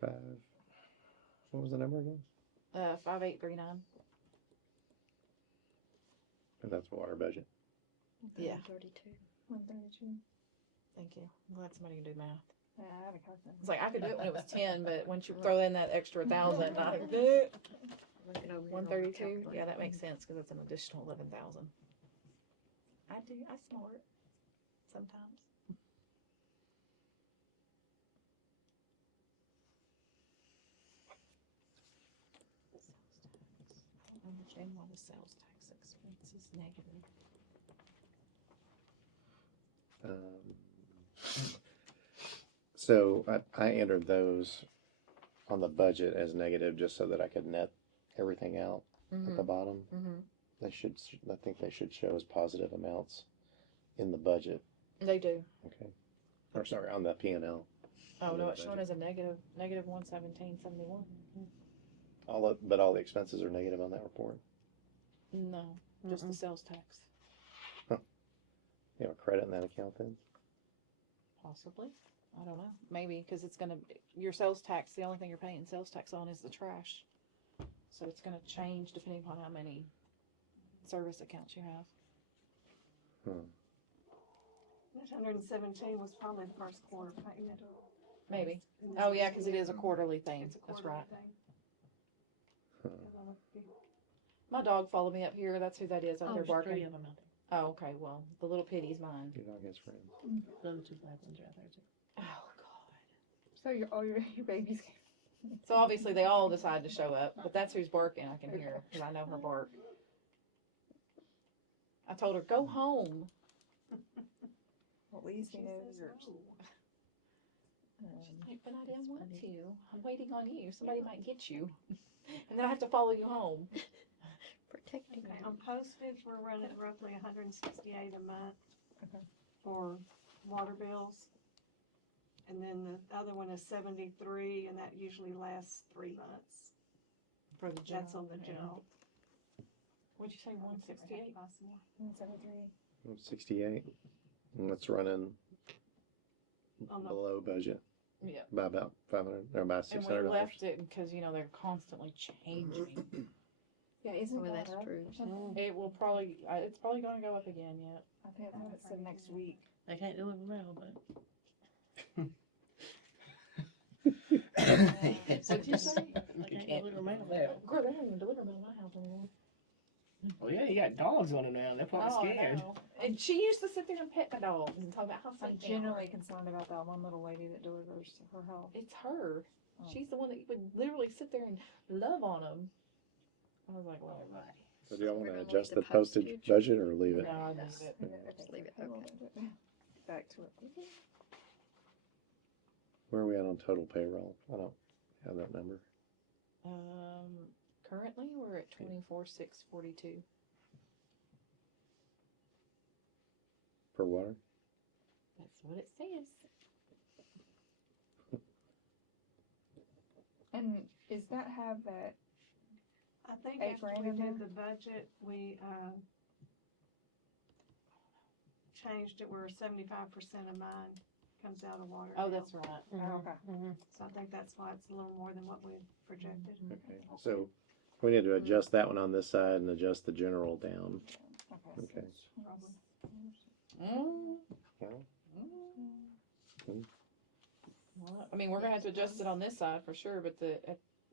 5. What was the number again? 5839. And that's water budget. Yeah. 32. 132. Thank you. I'm glad somebody can do math. Yeah, I had a cousin. It's like I could do it when it was 10, but once you throw in that extra 1,000, I Looking over here on the 132. Yeah, that calculator. makes sense because it's an additional 11,000. I snort sometimes. I don't understand why the sales tax expense is negative. So I entered those on the budget as negative just so that I could net everything out at the bottom. Mm-hmm. They should, I think they should show as positive amounts in the budget. They do. Okay. Or sorry, on the P&L. Oh Under no, the it's showing budget. as a negative 117.71. But all the expenses are negative on that report. No, just the sales tax, You have a credit in that account then? possibly. I don't know. Maybe because it's gonna your sales tax. The only thing you're paying sales tax on is the trash, so it's gonna change depending upon how many service accounts you have. That 117 was probably the first quarter payment. Maybe. Oh yeah, because it is a quarterly thing. It's a That's quarterly right. thing. My dog followed me up here. That's who that is out there there's 3 barking. of them out there. Oh, okay. Well, the little pitty's mine. Your dog has friends. Those 2 black ones are out there too. Oh God. So your babies. So obviously they all decide to show up, but that's who's barking. I can hear because I know her bark. I told her, go home. At least he She knows says yours. no. She's like, but I didn't want to. I'm waiting on you. Somebody might get you. And then I have to follow you home. Protecting Okay, them. on postage, we're running roughly 168 a month. Okay. For water bills. And then the other one is 73, and that usually lasts 3 months. For the general. That's on the general. What'd you say, 168? 173. 68. And it's running On the- below budget Yeah. by about 500 or by And we $600. left it because, they're constantly changing. Yeah, isn't Well, that that's up? true. It will probably, it's probably going to go up again yet. I think it said next week. They can't deliver mail, but What'd you say? they can't deliver mail. Girl, they don't even deliver them in my house anymore. Oh yeah, you got dogs on them now. They're probably Oh, I scared. know. And she used to sit there and pet my dogs and talk about how I'm safe they genuinely are. concerned about that one little lady that delivers her help. It's her. Oh. She's the one that would literally sit there and love on them. I was like, well, So do y'all want We're to gonna adjust leave the the postage postage. budget or leave no, it? I leave it. Just leave it, Payroll okay. budget. Back to it. Where are we at on total payroll? I don't have that number. Currently we're at 24,642. For water? That's what it says. And is that have that? I think 8 after grand we in did there? the budget, we, changed it where 75% of mine comes out of water. Oh, now. that's right. Oh, okay. So I think that's why it's a little more than what we projected. Okay. So we need to adjust that one on this side and adjust the general down. Okay. Okay. Probably. Well, I mean, we're gonna have to adjust it on this side for sure, but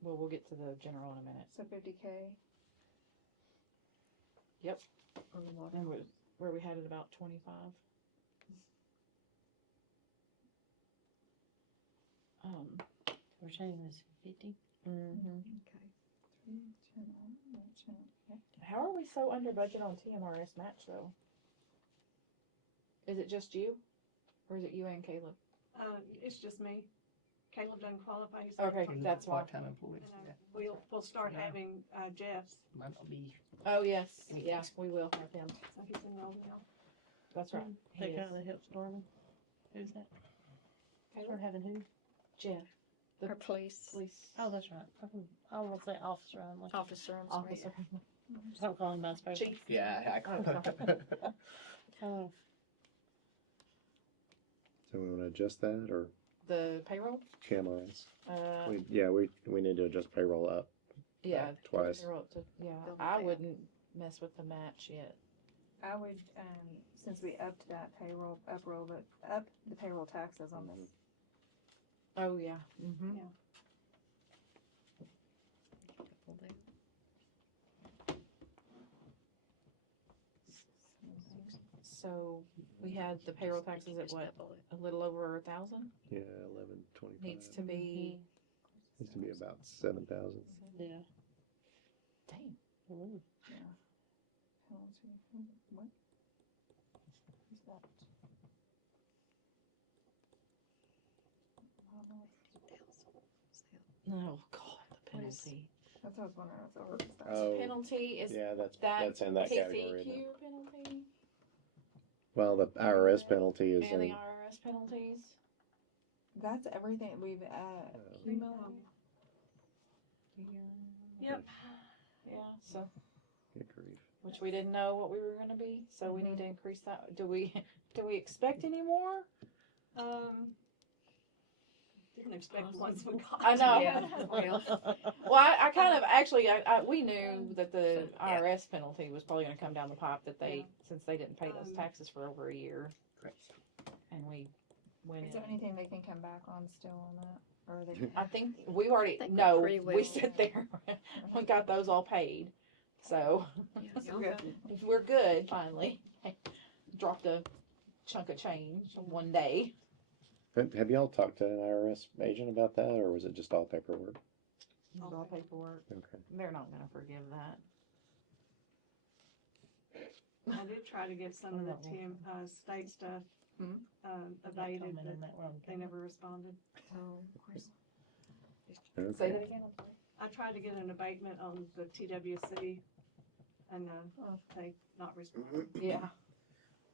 we'll get to the general in a minute. So 50K. And where we had it about 25. We're changing this to 50. How are we so under budget on TMRS match though? Is it just you, or is it you and Caleb? It's just me. Caleb doesn't qualify. He's Okay, part-time. that's why. Part-time employees. And, Yeah. we'll start Yeah. having Jeff's, Might not be. Oh yes, Anything. yeah, we will have him. so he's enrolled now. That's right. He That is. kind of helps Norman. Who's that? We're Caleb? having who? Jeff, the Our police police Oh, that's right. I want to say officer. I'm like, officer, I'm sorry. officer. don't call him by his first name. Chief. Yeah, Oh, sorry. Oh, So we want to adjust that or The payroll. cameras? Uh, We need to adjust payroll up. yeah. Twice. Payroll up to, yeah, Build it I down. wouldn't mess with the match yet. I would, since we upped that payroll, up the payroll taxes on this. Oh yeah. Mm-hmm. Yeah. So we had the payroll taxes at what? A little over 1,000. Yeah, 1125. Needs to be. Needs to be about 7,000. yeah. Dang. Ooh. Penalty. What? Who's that? Oh God, the penalty. That's what I was wondering. I was over. Oh, Penalty is yeah, that's that in that PCQ category. Isn't it? penalty Well, the IRS penalty is and the in. IRS penalties. That's everything we've accumulated. Yep. Yeah. So, Good grief. which we didn't know what we were going to be, so we need to increase that. Do we expect any more? Didn't expect the ones we got. I know. Yeah, well, Well, I kind of actually, we knew that the IRS penalty was probably going to come down the pipe that they, since they didn't pay those taxes for over a year, Correct. and we went Is there in. anything they can come back on still on that? Or are they? I think we've already, I think no, we're pretty we well- sit there, we got those all paid, so yeah, We're good. we're good, finally. Dropped a chunk of change one day. Have y'all talked to an IRS agent about that, or was it just all paperwork? It's all paperwork. Okay. They're not gonna forgive that. I did try to get some of the state stuff, abated, but they never responded. Oh, of course. Say Okay. that again. I'm sorry. I tried to get an abatement on the TWC, and, they not responded. Yeah.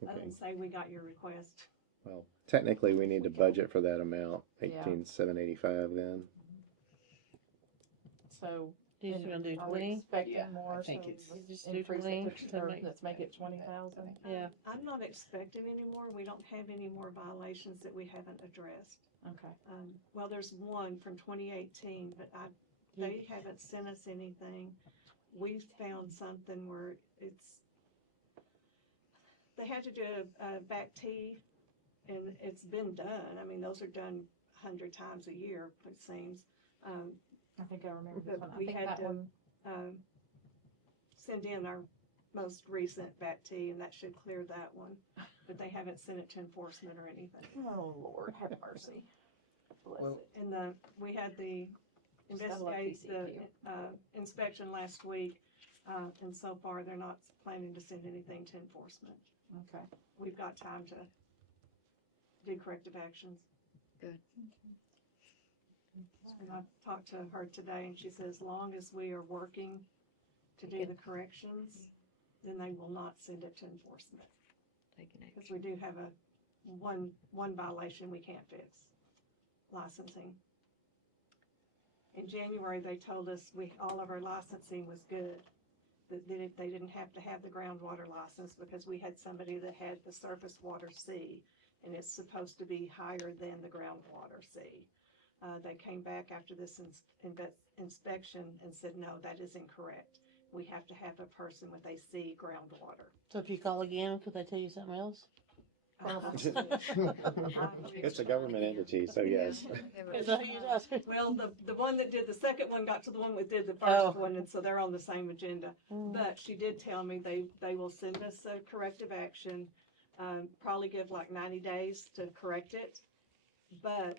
I Okay. didn't say we got your request. Well, technically, we need to budget for that amount, Yeah. 18,785. Then So. You just gonna do Are we 20? expecting Yeah, more? I think so it's- we Just do increase 20 it to or make- let's make it 20,000. Yeah. I'm not expecting any more. We don't have any more violations that we haven't addressed. Okay. Well, there's one from 2018, but they haven't sent us anything. We found something where they had to do a back T, and it's been done. I mean, those are done 100 times a year, it seems. I think I remember this But one. I we think had that to- one. Send in our most recent back T, and that should clear that one. But they haven't sent it to enforcement or anything. Oh Lord, have mercy. Bless Well, it. And we had the Still love inspection last week, and so far they're not planning to send anything to enforcement. Okay. We've got time to do corrective actions. Good. And I talked to her today, and she says, as long as we are working to do the corrections, then they will not send it to enforcement. Taking Because action. we do have one violation we can't fix, licensing. In January, they told us all of our licensing was good, that they didn't have to have the groundwater license because we had somebody that had the surface water C, and it's supposed to be higher than the groundwater C. They came back after this inspection and said, no, that is incorrect. We have to have a person with a C groundwater. So if you call again, could they tell you something else? it's a government entity, so yes. Is that who you asked? Well, the one that did the second one got to the one that did the Oh. first one, and so they're on the same agenda. Mm. But she did tell me they will send us a corrective action, probably give like 90 days to correct it. But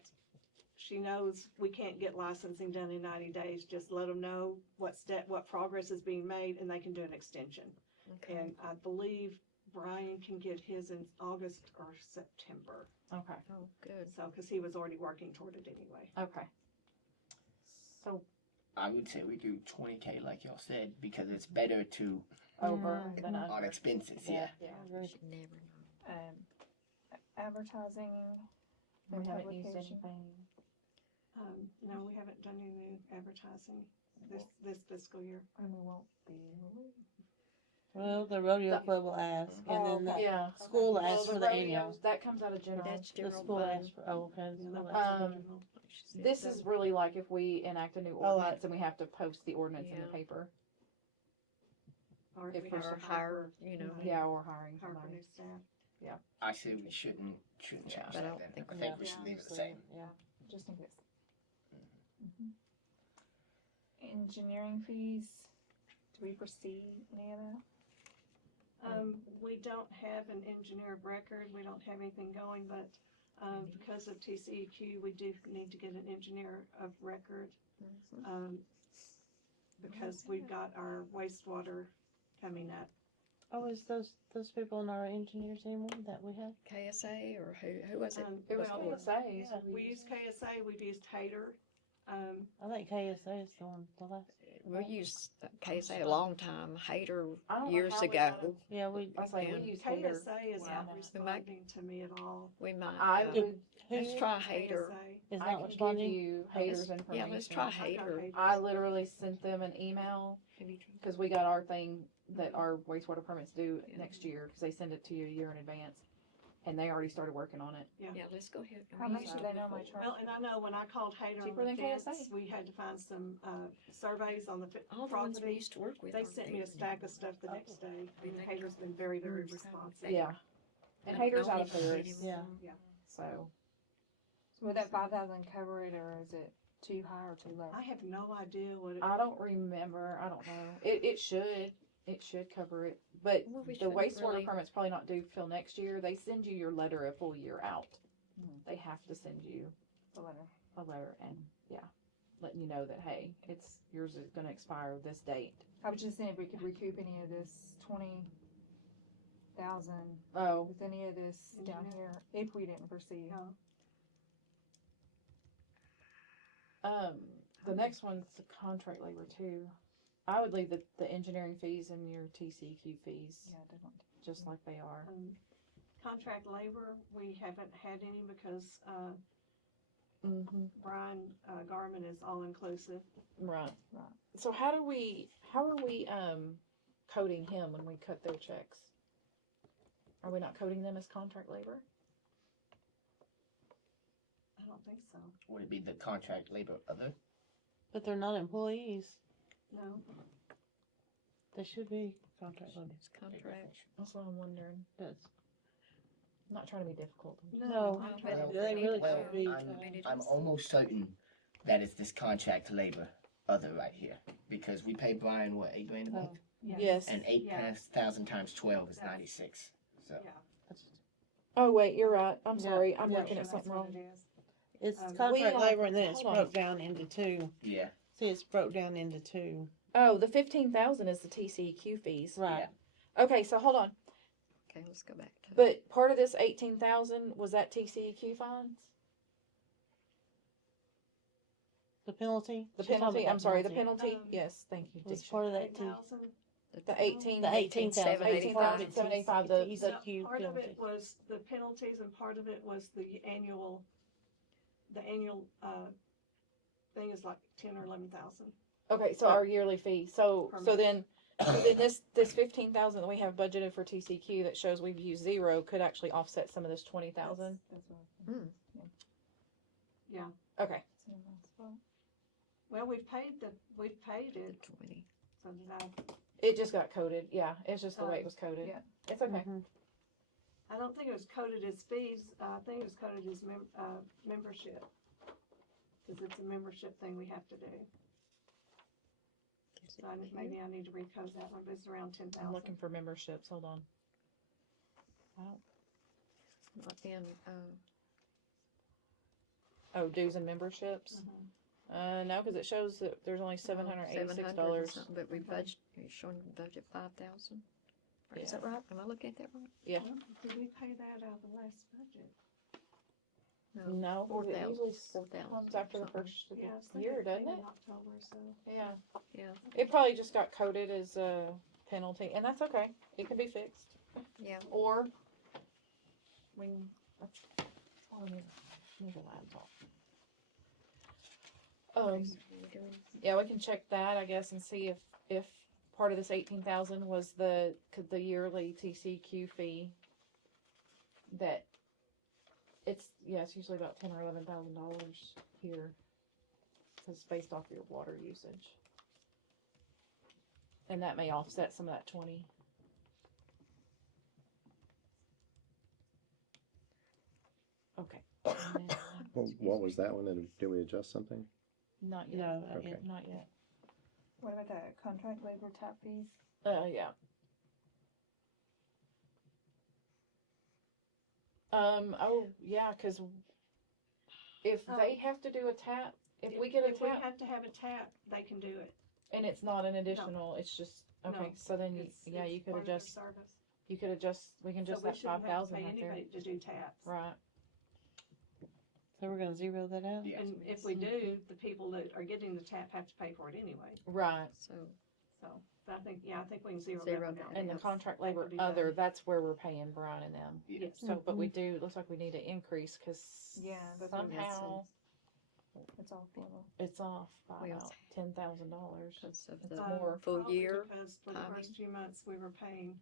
she knows we can't get licensing done in 90 days. Just let them know what progress is being made, and they can do an extension. Okay. And I believe Brian can get his in August or September. Okay. Oh, good. So, because he was already working toward it anyway. Okay. So I would say we do 20K like y'all said, because it's better to over than on under. expenses. Yeah. Yeah. You should never know. Advertising. We haven't used Publication. anything. No, we haven't done any new advertising this fiscal year. And we won't be. Well, the rodeo club will ask, and then the yeah. school Well, asks the for the rodeos, annual. that comes out of general. That's The general school fund. asks for, oh, okay. the school Yeah, asks. that's Um, general. This is really like if we enact a new Oh, ordinance and we have to post the ordinance in the Yeah. paper. Or if we we're have to Or hire, Yeah, or hiring hire for somebody. new staff. I say we shouldn't change Yeah, that. but I don't Then. think I we think will. we should leave it the Honestly, same. Yeah. Just in case. Engineering fees. Do we foresee any of that? We don't have an engineer of record, we don't have anything going, but, because of TCEQ, we do need to get an engineer of record. Because we've got our wastewater coming up. Oh, is those people not our engineers anymore that we have? KSA or who was it? It was Well, KSA. so We use KSA, we've used Hater. I think KSA is the one. The last. We used KSA a long time, Hater I don't know years how we ago. got Yeah, we. I say And we use Hater. KSA is Yeah. not responding to me at all. We might, I uh, would. let's try Hater. KSA. Is I not can responding. give you Hater's information. Yeah, let's try I've got Hater. Hater. I literally sent them an email because we got our thing that our wastewater permits due next year because they send it to you a year in advance, and they already started working on it. Yeah, let's go ahead. How We much used do it they normally before. charge? Well, and I know when I called Hater on Cheaper the than KSA. fence, we had to find some, surveys on the All the ones we property. used to work with. They on sent me a Hater. stack of stuff the next day, and Hater's been very, very responsive. Yeah, and I Hater's don't out of even get Paris, him. Yeah. so So would that 5,000 cover it, or is it too high or too low? I have no idea what it. I don't remember. I don't know. It should cover it, but Well, we the shouldn't wastewater really- permit's probably not due till next year. They send you your letter a full year out. Mhm. They have to send you The letter. a letter and letting you know that hey, yours is going to expire this date. I was just saying if we could recoup any of this 20 thousand Oh, with any of this down Engineer. here, if we didn't proceed. No. the next one's the contract labor too. I would leave the engineering fees and your TCQ fees Yeah, they don't. just like they are. Contract labor, we haven't had any because, Mm-hmm. Brian, Garmin is all inclusive. Right. Right. So how are we coding him when we cut their checks? Are we not coding them as contract labor? I don't think so. Would it be the contract labor other? But they're not employees. No. They should be contract labor. It's contract. That's what I'm wondering. That's, I'm not trying to be difficult. No, contract they labor. really Well, should be. I'm almost certain that it's this contract labor other right here because we pay Brian what, $8,000 a month, Yes. and 8,000 times 12 is 96. So Yeah. Oh wait, you're right. I'm Yeah, sorry. I'm yeah. looking at That's something what wrong. it is. It's We contract have- labor and then it's hold on. broke down into two. yeah, See, it's broke down into two. Oh, the 15,000 is the TCQ fees. Right. Okay, so hold on. Okay, let's go back to. But part of this 18,000 was that TCEQ fines? The penalty? The She's talking penalty, about I'm sorry, the penalty? Um, Yes, thank you. Was Diksha. part of that too. 8,000. The 18. The 18,000. 18,785, the TCQ Part of penalty. it was the penalties and part of it was the annual thing is like 10 or 11,000. Okay, so our yearly fee. So Per so month. then this 15,000 that we have budgeted for TCQ that shows we've used zero could actually offset some of this 20,000. That's what Yeah. Okay. it's in my spot. Well, we've paid it. 20. So did I? It just got coded. Yeah, it's just the way it was coded. Yeah. It's okay. Mhm. I don't think it was coded as fees. I think it was coded as membership. Because it's a membership thing we have to do. So maybe I need to recode that one, but it's around 10,000. I'm looking for memberships. Hold on. In, Oh, dues and memberships. Mhm. No, because it shows that there's only $786. something, but we budget, you're showing budget 5,000? Is that right? Am I looking at that right? Yeah. Well, did we pay that out of the last budget? No, 'cause it 4,000. usually 4,000. comes after the something. first of Yeah, I the was thinking year, it doesn't came it? in October, so. Yeah. Yeah, It probably just got coded as a penalty, and that's okay. It can be fixed. yeah. Or we move the laptop. Yeah, we can check that, I guess, and see if part of this 18,000 was the yearly TCQ fee. That it's usually about $10,000 or $11,000 here, because it's based off your water usage, and that may offset some of that 20. Okay. And then- What was that one? And did we adjust something? Not yet. No, not Okay. yet. Not yet. What about the contract labor tap fees? Yeah. Oh, yeah, because if they have to do a tap, if we get a If we tap have to have a tap, they can do it. and it's not an additional, it's just, okay, No, so then, It's- yeah, it's you could part of their adjust, service. we can So adjust we that shouldn't have to 5,000 pay right there. anybody to do taps. Right. So we're gonna zero that out? yeah. And if we do, the people that are getting the tap have to pay for it anyway. Right. So, So, but I think we can zero that Zero one that. out. And the Yes. contract That labor could be other, done. that's where we're paying Brian and them. Yes. So, but we do, looks like we need to increase, because Yeah, that's what it somehow It's all little. it's off by Well, about $10,000. because of It's the more. full Probably year Because for the timing. first few months, we were paying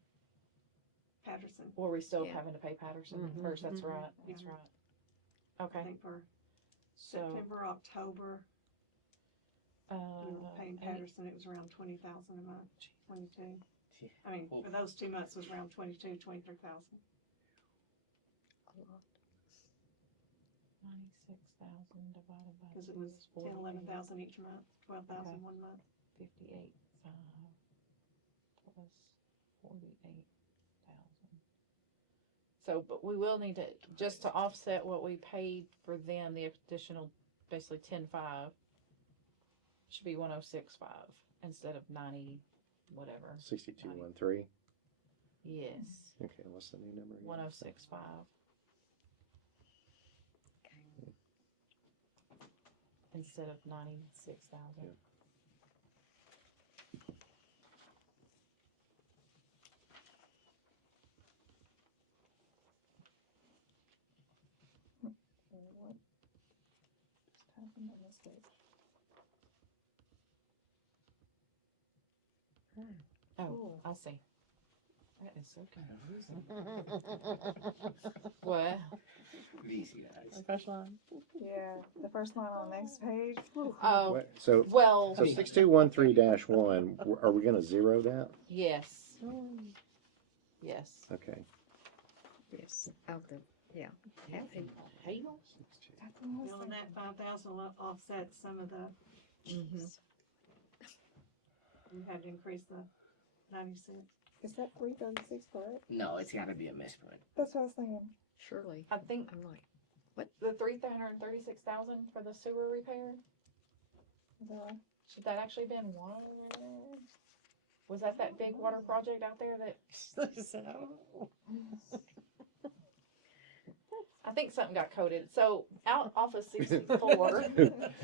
Patterson. Were we still Yeah. having to pay Patterson Mhm. first? That's Mhm. right. That's Yeah. right. I Okay. think for So, September, October, we were paying and- Patterson, it was around 20,000 a month, 22. Gee. I mean, Oh. for those 2 months was around 23,000. 96,000 divided by Because it 2 was is 10, 48. 11,000 each month, 12,000 Okay. one month. 58.5 plus 48,000. So, but we will need to, just to offset what we paid for them, the additional, basically 10.5, should be 106.5 instead of 90, whatever. 6213. Yes, Okay, what's the new number? again? 1065. Instead of 96,000. Yeah. What just happened on this page? Oh, I see. That is so confusing. What? These guys. The first line. Yeah, the first line on the next page. Oh, What? So well, 6213-1, are we gonna zero that? yes. Yes. Okay. Yes, of the, yeah, half Hail? That's what I was Well, and that thinking. 5,000 will offset some of the, Mm-hmm. you had to increase the 96. Is that 336 correct? No, it's got to be a misprint. That's what I was thinking. surely. I think I'm like, the 336,000 for the sewer repair, Is that right? should that actually been water? Was that big water project out there that, I think something got coded. So out off of 64,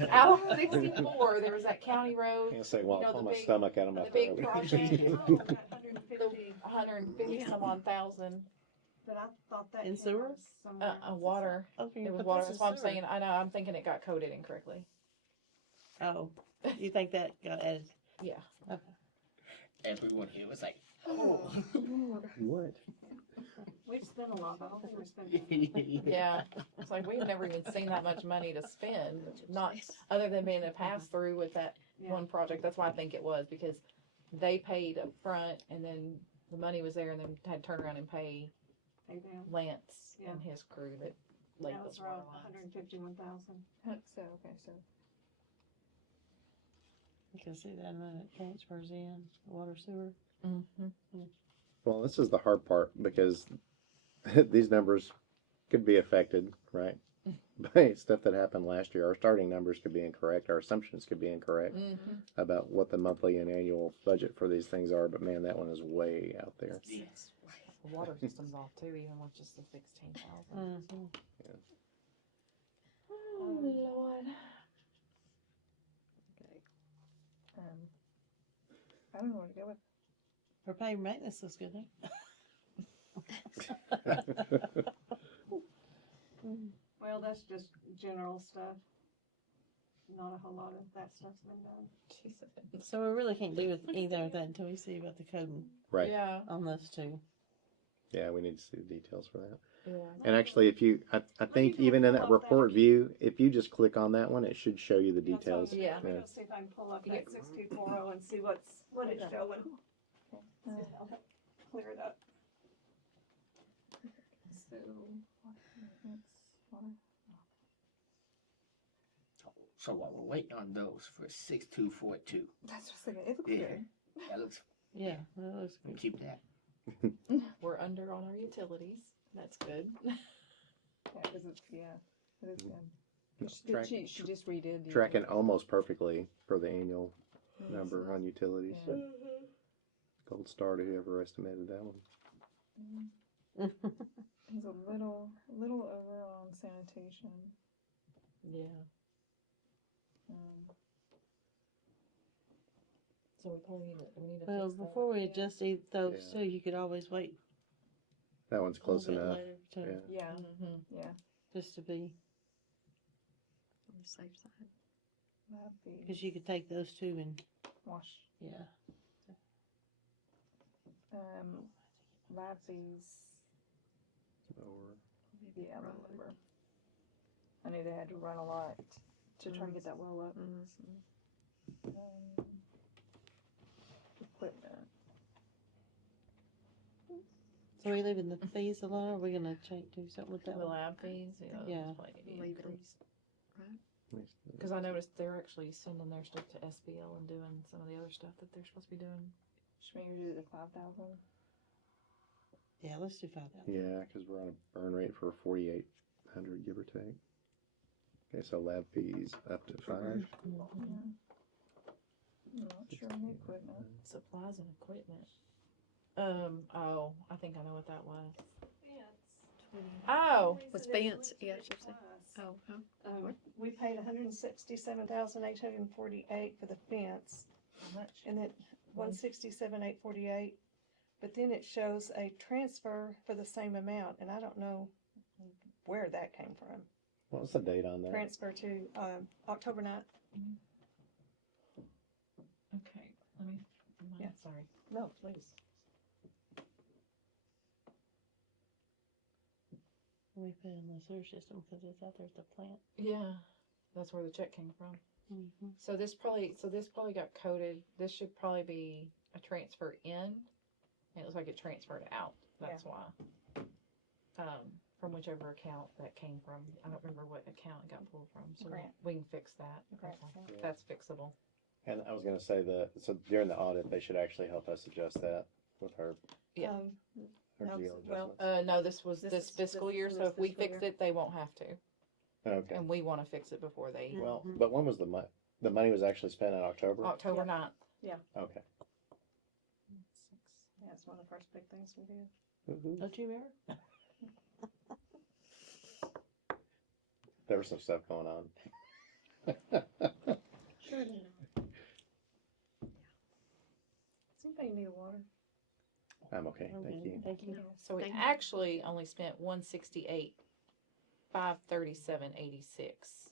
out of 64, there was that county road, I say, well, You know, I'll pull the my big- stomach out of my the big throat. project. Oh, that 150, 150 some odd thousand, but I thought that In came sewer? out somewhere. water. Okay, It was but water. this That's is why I'm sewer. saying, I know, I'm thinking it got coded incorrectly. Oh, you think that got added? Yeah. Everyone here was like, oh. What? We've spent a lot, but I don't think we're spending. Yeah. It's like, we've never even seen that much money to spend, not other than being a pass through with that Yeah. one project. That's why I think it was, because they paid up front and then the money was there and then had to turn around and pay Pay down. Lance Yeah. and his crew that laid That those was water around lines. 151,000. So, okay, so. You can see that, and then it transfers in water sewer. Mm-hmm. Well, this is the hard part because these numbers could be affected, right? By stuff that happened last year. Our starting numbers could be incorrect. Our assumptions could be incorrect Mm-hmm. about what the monthly and annual budget for these things are. But man, that one is way out there. Yes. The water system's off too, even with just the 16,000. Mm-hmm. Oh, Lord. I don't know where to go with. For paying maintenance is good, Well, that's just general stuff. Not a whole lot of that stuff's been done. Jesus. So we really can't do with either of that until we see about the coding Right. Yeah. on those two. Yeah, we need to see the details for that. Yeah. And actually, if you, I think can even in pull that up that- report view, if you just click on that one, it should show you the Yeah, so details. Yeah. We're Yeah. gonna see if I can pull up Yeah. that 6240 and see what it's Okay. showing. Uh, I'll help clear it up. So, So while we're waiting on those for 6242, that's what I was thinking. It looks Yeah. good. that looks. Yeah, that looks We good. keep that. We're under on our utilities. That's good. Yeah, because it's, yeah, it is good. Track- She just redid the. Tracking almost perfectly for the annual number on utilities. Yeah. Gold star to whoever estimated that one. He's a little over on sanitation. Yeah. So we probably need to Well, fix that. before we adjust those Yeah. two, you could always wait That one's a close little bit enough. later to, Yeah. Yeah, Mm-hmm. yeah. just to be, on the safe side. Lab fees, because you could take those two and, wash. yeah. Lab fees. Or- Yeah, I remember. I knew they had to run a lot to try to get that well up. Mhm. Equipment. So are we leaving the fees alone, or are we gonna do something with that The one? lab fees, Yeah. Leave them. Because I noticed they're actually sending their stuff to SBL and doing some of the other stuff that they're supposed to be doing. Should we do the 5,000? Yeah, let's do 5,000. Yeah, because we're on a burn rate for 4,800, give or take. Okay, so lab fees up to 5. I'm not sure on the equipment. Supplies and equipment. Oh, I think I know what that was. Fence. Oh, Was For some reason fence, it yeah, listed she it said. twice. Oh, huh? We paid 167,848 for the fence, how much? and then 167,848. But then it shows a transfer for the same amount, and I don't know where that came from. What was the date on that? Transfer to October 9th. Okay, let me, Yeah. sorry. No, please. We put it in the sewer system because it's out there at the plant. Yeah, that's where the check came from. Mm-hmm. So this probably got coded. This should probably be a transfer in. And it looks like it transferred out. That's why. From whichever account that came from. I don't remember what account it got pulled from. So Grant. we can fix that. Grant, Okay. That's fixable. And I was going to say so during the audit, they should actually help us adjust that with our Yeah. GL well, adjustments. No, this was This this is- fiscal this year. is So if we fiscal fix year. it, they won't have to. Okay. And we want to fix it before they. Well, but when was the money? The money was actually spent in October? October 9th. Okay. yeah, it's one of the first big things we did. Woo-hoo. Don't you remember? There was some stuff going on. Sure did. Does anybody need water? I'm okay. Thank you. Thank you. So we Thank you. actually only spent 168,537.86.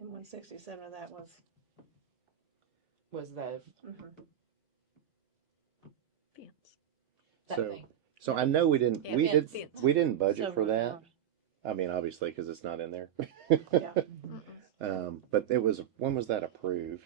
And 167 of that was. Was the Fence. that So- thing? So I know we didn't Yeah, fence. we didn't budget for Several that. times. I mean, obviously, because it's not in there. Yeah. But it was, when was that approved?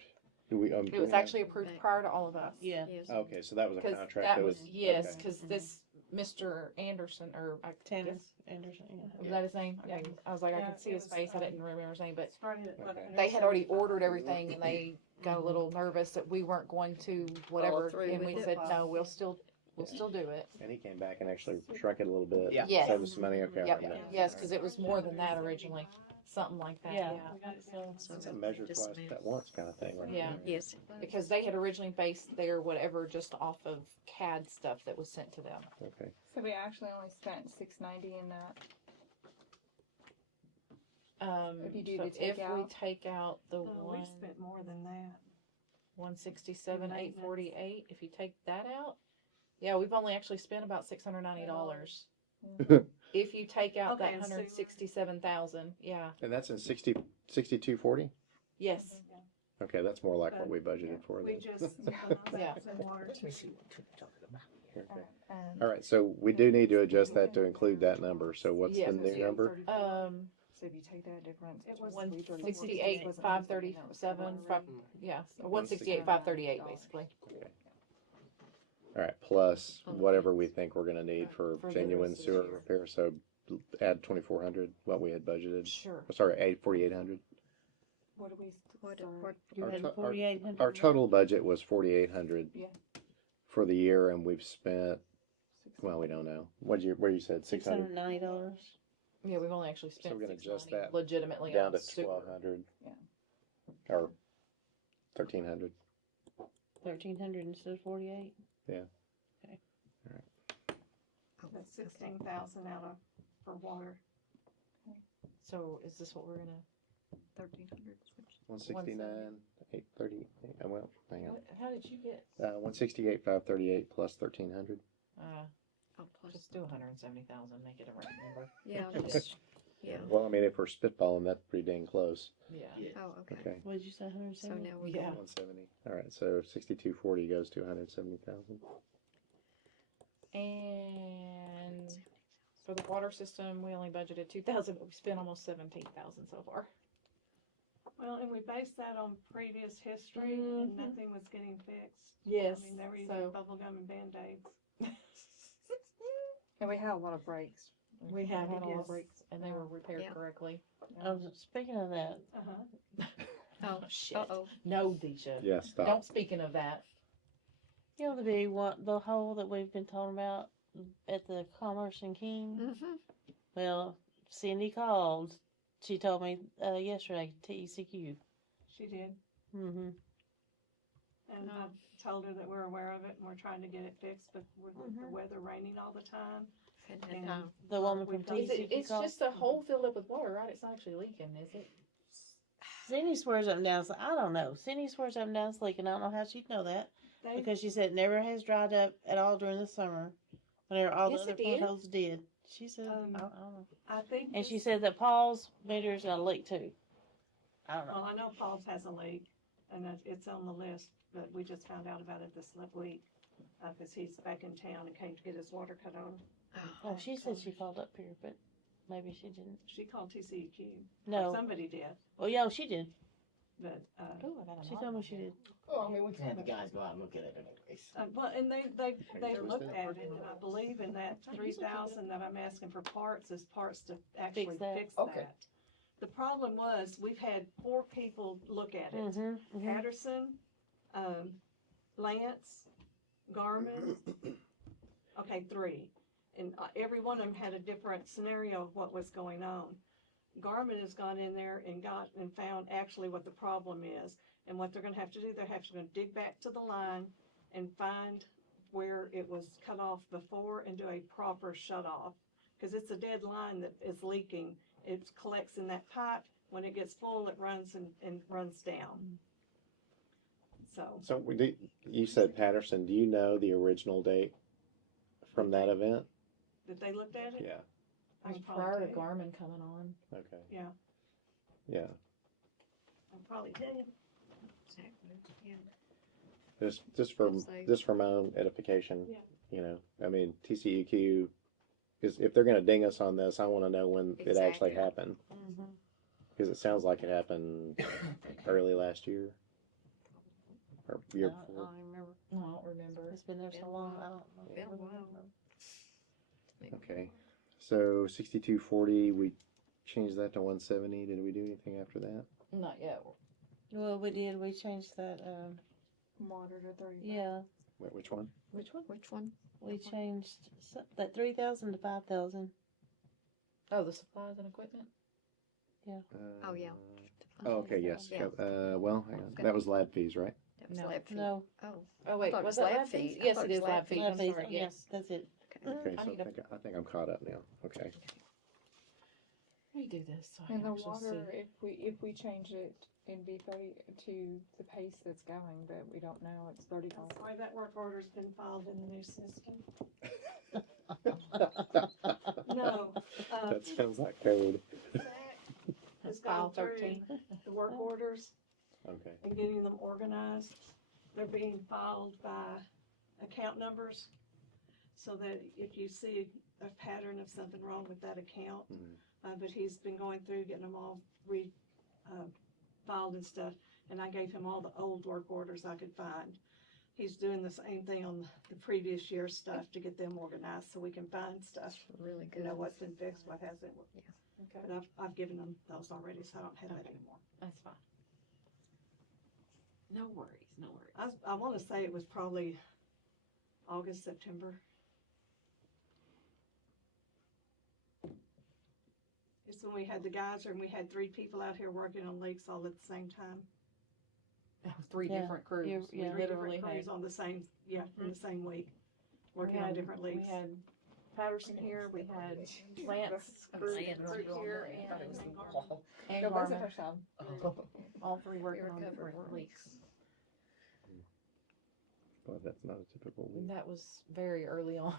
Do we? It was actually approved prior to all of us. Yeah. Yes. Okay, so that was a Because contract. that was yes, okay. because this Mr. Anderson or I Tanner guess Anderson. Yeah. was that his name? Yeah. Okay. I was like I Yeah, could see it his was, face. I didn't remember his name, but Started at Okay. they had already ordered everything and they got a little nervous that we weren't going to whatever, through and with we it. said no, we'll still do it. And he came back and actually shrunk it a little bit. Yeah. Yes. Saved us some money. Okay. I Yep. remember that. Yes, because it was more than that originally, something like that. Yeah. We got it down. So It's a measure just a twice minute. at once kind of thing. Right? Yeah. Yes. Because they had originally based their whatever just off of CAD stuff that was sent to them. Okay. So we actually only spent $690 in that. If you do So the if we takeout? take out the No, we spent more than that. 167,848, if you take that out, yeah, we've only actually spent about $690. If you take out Okay, that and sewer. 167,000, yeah, And that's in 6240. yes, Okay, that's more like what we budgeted for. We Then. just, Yeah. some water Let to me see what we're talking about. Okay. All right, so we do need to adjust that to include that number. So what's Yes. the new number? So if you take that difference, It was 168,537, yeah, 168,538 basically. All right, plus On the whatever fence. we think we're going to need for For the genuine rest of the sewer year. repair. So add 2,400, what we had budgeted. Sure. Sorry, 4,800. What do we? What, sorry. what, You Our had to- our- 4,800. Our total budget was 4,800 Yeah. for the year, and we've spent. Well, we don't know. Where you said 600 $690. Yeah, we've only actually spent we're gonna adjust 690 that legitimately down on to sewer. 1,200. Yeah. Or 1,300. 1,300 instead of 48. That's 16,000 out of, for water. So is this what we're gonna, 1,300? 169, 830. Well, hang on. how did you get, 168, 538 plus 1,300. Oh, plus, just do 170,000, make it a round number. yeah, just, yeah. Well, I mean, if we're spitballing, that's pretty dang close. Yeah. Oh, okay. Okay. What did you say, So 170? now we're Yeah. 170. All right, so 6240 goes to 170,000. And for the water system, we only budgeted 2,000, but we spent almost 17,000 so far. Well, and we based that on previous history and nothing was getting fixed. Yes. I mean, they were using So bubble gum and Band-Aids. And we had a lot of breaks. we have had all the Yes. breaks, and they were repaired Yeah. correctly. Speaking of that, Uh-huh. Oh, Shit. uh-oh. No, Deisha. Yeah, stop. Don't speaking of that. you know the hole that we've been talking about at the Commerce and King? Mm-hmm. Well, Cindy called. She told me yesterday, TECQ. She did. Mm-hmm. And I told her that we're aware of it and we're trying to get it fixed, but with the weather raining all the time. And, And The woman from we've got- Is it, TCQ it's called. just a hole filled up with water, right? It's not actually leaking, is it? Cindy swears up and down. I don't know. Cindy swears up and down it's leaking. I don't know how she'd know that They, because she said it never has dried up at all during the summer. Whenever all Yes, the other it did. potholes did. She said, I don't know. I think. And she this- said that Paul's meter's gonna leak too. I don't know. Well, I know Paul's has a leak, and it's on the list, but we just found out about it this week, because he's back in town and came to get his water cut on. Oh, she said she called up here, but maybe she didn't. She called TCEQ. No. Or somebody did, Oh, yeah, she did. but, Ooh, I got a She knot told in me my she head. did. Well, I mean, we can have the guys go out and look at it anyways. well, and they you looked twisted? at it, and I believe in that Oh, you 3,000 that I'm asking for parts is parts to actually Fix that. fix Okay. that. The problem was, we've had 4 people look at it. Mm-hmm. Patterson, Lance, Garmin, okay, 3. And every one of them had a different scenario of what was going on. Garmin has gone in there and found actually what the problem is. And what they're gonna have to do, they're gonna dig back to the line and find where it was cut off before and do a proper shut off. Cause it's a dead line that is leaking. It collects in that pipe. When it gets full, it runs and runs down. So, You said Patterson. Do you know the original date from that event? did they looked at it? Yeah. I It was can probably prior to tell you. Garmin coming on. Okay. Yeah, Yeah. I'll probably tell you. Exactly, yeah. Just for my own edification. Yeah. You know, I mean, TCEQ is, if they're going to ding us on this, I want to know when it actually Exactly. happened, Mm-hmm. because it sounds like it happened early last year or year I before. don't remember. No, I don't remember. It's been there so long. I don't know. Been a while. Okay, so 6240, we changed that to 170. Did we do anything after that? Not yet. Well, we did. We changed that. Water to 35. Yeah, Wait, which one? Which one? Which one? we changed that 3,000 to 5,000. Oh, the supplies and equipment? Oh, yeah. Oh, okay, yes. Yeah. Well, hang on. That was lab fees, right? That was No. lab fee. No, Oh, Oh, wait, thought it was was that lab lab fees? fee. I Yes, thought it it is was lab lab fees. lab I'm fees. sorry, Yes, yes. that's it. okay. Okay, I so need to- I think I'm caught up now. Okay. Let me do this so I And can the actually water, see. if we change it, it'd be 30 to the pace that's going, but we don't know, it's 35. That's why that work order's been filed in the new system. No, That sounds like code. Zach has File gone through 13. the work orders Okay. and getting them organized. They're being filed by account numbers, so that if you see a pattern of something wrong with that account, but he's been going through, getting them all filed and stuff, and I gave him all the old work orders I could find. He's doing the same thing on the previous year's stuff to get them organized, so we can find stuff, Really you good. know, what's been fixed, what hasn't. Okay, But I've given them those already, so I don't have that anymore. that's fine. No worries, no worries. I wanna say it was probably August, September. It's when we had the geyser and we had 3 people out here working on leaks all at the same time. Three Yeah, different crews. you're- We yeah. 3 literally different crews had. on the same, in the same week, we working on had- different leaks. We had Patterson here, we had Lance group here, and No, that's the Garmin, first time. all 3 working were on covered. different leaks. Well, that's not a typical week. That was very early on.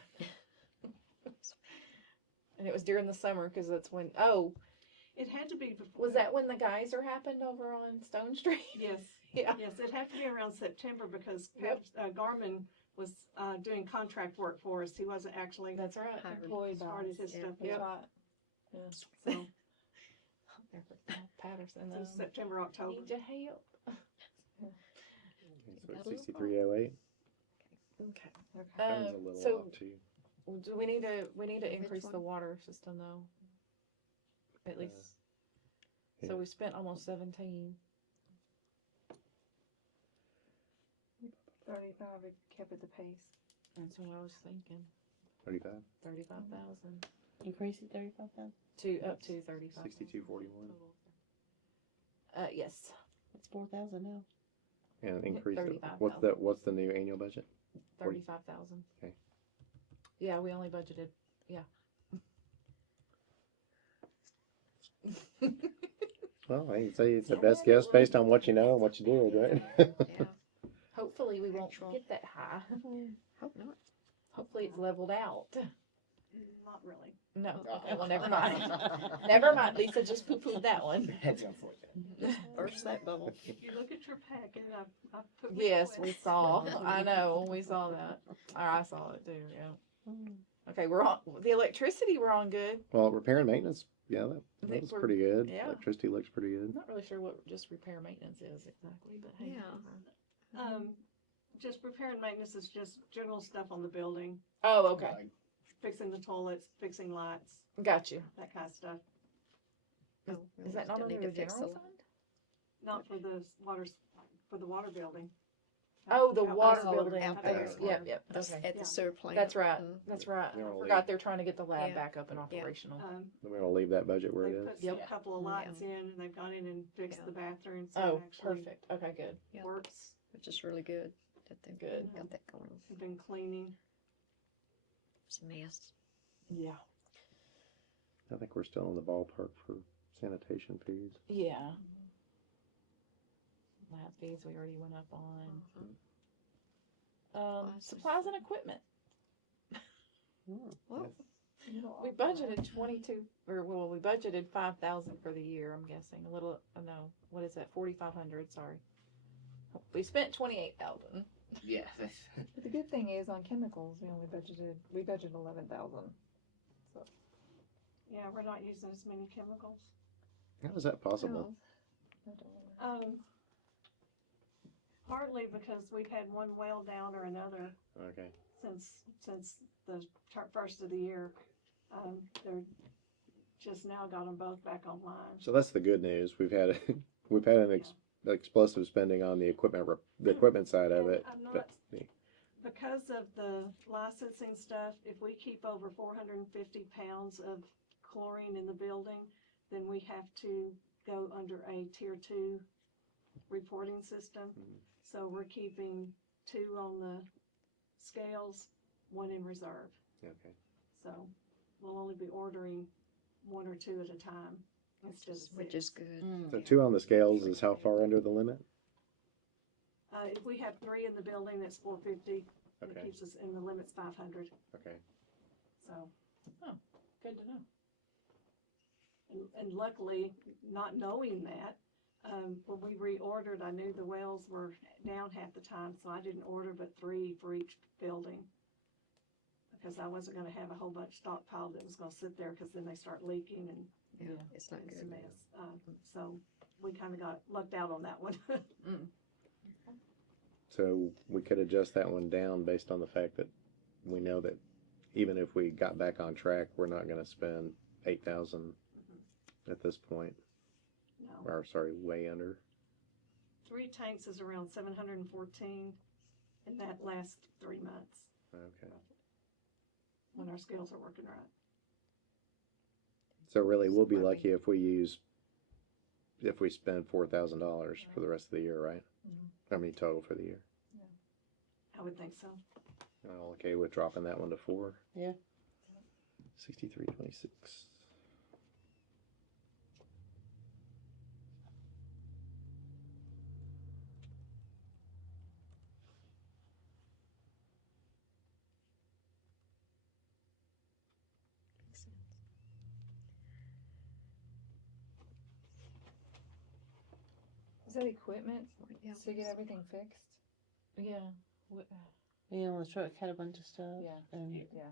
And it was during the summer, cause that's when, It had to be before. was that when the geyser happened over on Stone Street? Yes, Yeah. yes, it had to be around September because Yep. Garmin was doing contract work for us. He wasn't actually That's right. Employed by started us. his Yeah. stuff That's yet. right. So Patterson, it was September, October. need your help. So Got a it's little 6308. Okay. That was a little so off too. do we need to Which increase the one? water system though? At least, yeah. so we spent almost 17. 35, it kept at the pace. That's what I was thinking, 35. 35,000 Increase it 35,000. up to 35. 6241. Yes. It's 4,000 now. And increase it. 35,000. What's the new annual budget? 35,000. Okay. Yeah, we only budgeted, yeah. Well, I say it's the best guess based on what you know and what you did, right? Yeah, Hopefully we won't Actual. get that high. hope not. Hopefully it's leveled out. Not really. No, okay, well, never mind. Never mind, Lisa just poo-pooed that one. That's unfortunate. Burst that bubble. If you look at your packet, I've put. Yes, we requests. saw, I know, we saw that. Or I saw it too, yeah. Okay, we're on, the electricity, we're on good. Well, repair and maintenance, yeah, I that think was we're- pretty good. yeah. Electricity looks pretty good. I'm not really sure what just repair maintenance is exactly, but hey. Yeah. Just repair and maintenance is just general stuff on the building, Oh, okay, Like, fixing the toilets, fixing lights, got you. that kind of stuff. Oh, Is really? that not Still under need the to fix general the- fund? Not for the for the water building. Oh, the Out- water outside- building. out outside there. of- Yep, yep, That's okay. at Yeah. the sewer plant. That's right, Mm. that's right. They're I all forgot leaving. they're trying to get the lab Yeah. back up and operational. Then we're gonna leave that budget where it They is. put Yep. a couple of lights in, and they've gone in and fixed Yeah. the bathroom, so Oh, it actually perfect, okay, good. Yeah. works. Which is really good that they've Good. got that going. We've been cleaning. It's a mess. Yeah. I think we're still in the ballpark for sanitation fees. Yeah. Lab fees we already went up on. Supplies and equipment. Well, We budgeted 22, or well, we budgeted 5,000 for the year, I'm guessing. A little, no, what is that, 4,500, sorry. We spent 28,000. yeah, that's, But the good thing is on chemicals, we budgeted 11,000. Yeah, we're not using as many chemicals. How is that possible? I don't know. Partly because we've had one well down or another Okay. since the first of the year. They're just now got them both back online. So that's the good news. We've had an explosive spending on the equipment side of And it. I'm But not- Because of the licensing stuff, if we keep over 450 pounds of chlorine in the building, then we have to go under a tier 2 reporting system. Mhm. So we're keeping 2 on the scales, 1 in reserve. okay. So we'll only be ordering 1 or 2 at a time instead of which is 6. good. So 2 on the scales is how far under the limit? If we have 3 in the building, that's 450. It Okay. keeps us in the limit's 500. Okay. So. Good to know. And luckily, not knowing that, when we reordered, I knew the wells were down half the time, so I didn't order but 3 for each building. Because I wasn't gonna have a whole bunch stockpiled that was gonna sit there, cause then they start leaking and Yeah, it's not it's a good. mess. So we kinda got lucked out on that one. So we could adjust that one down based on the fact that we know that even if we got back on track, we're not gonna spend 8,000 at this point. No. Or sorry, way under. 3 tanks is around 714, and that lasts 3 months Okay. when our scales are working right. So really, we'll be lucky if we spend $4,000 for the rest of the year, right? I mean, total for the year. I would think so. All okay with dropping that one to 4? Yeah. 6326. Makes sense. Is that equipment Yeah. to get everything fixed? Yeah. Yeah, well, the truck had a bunch of stuff. Yeah. And, Yeah.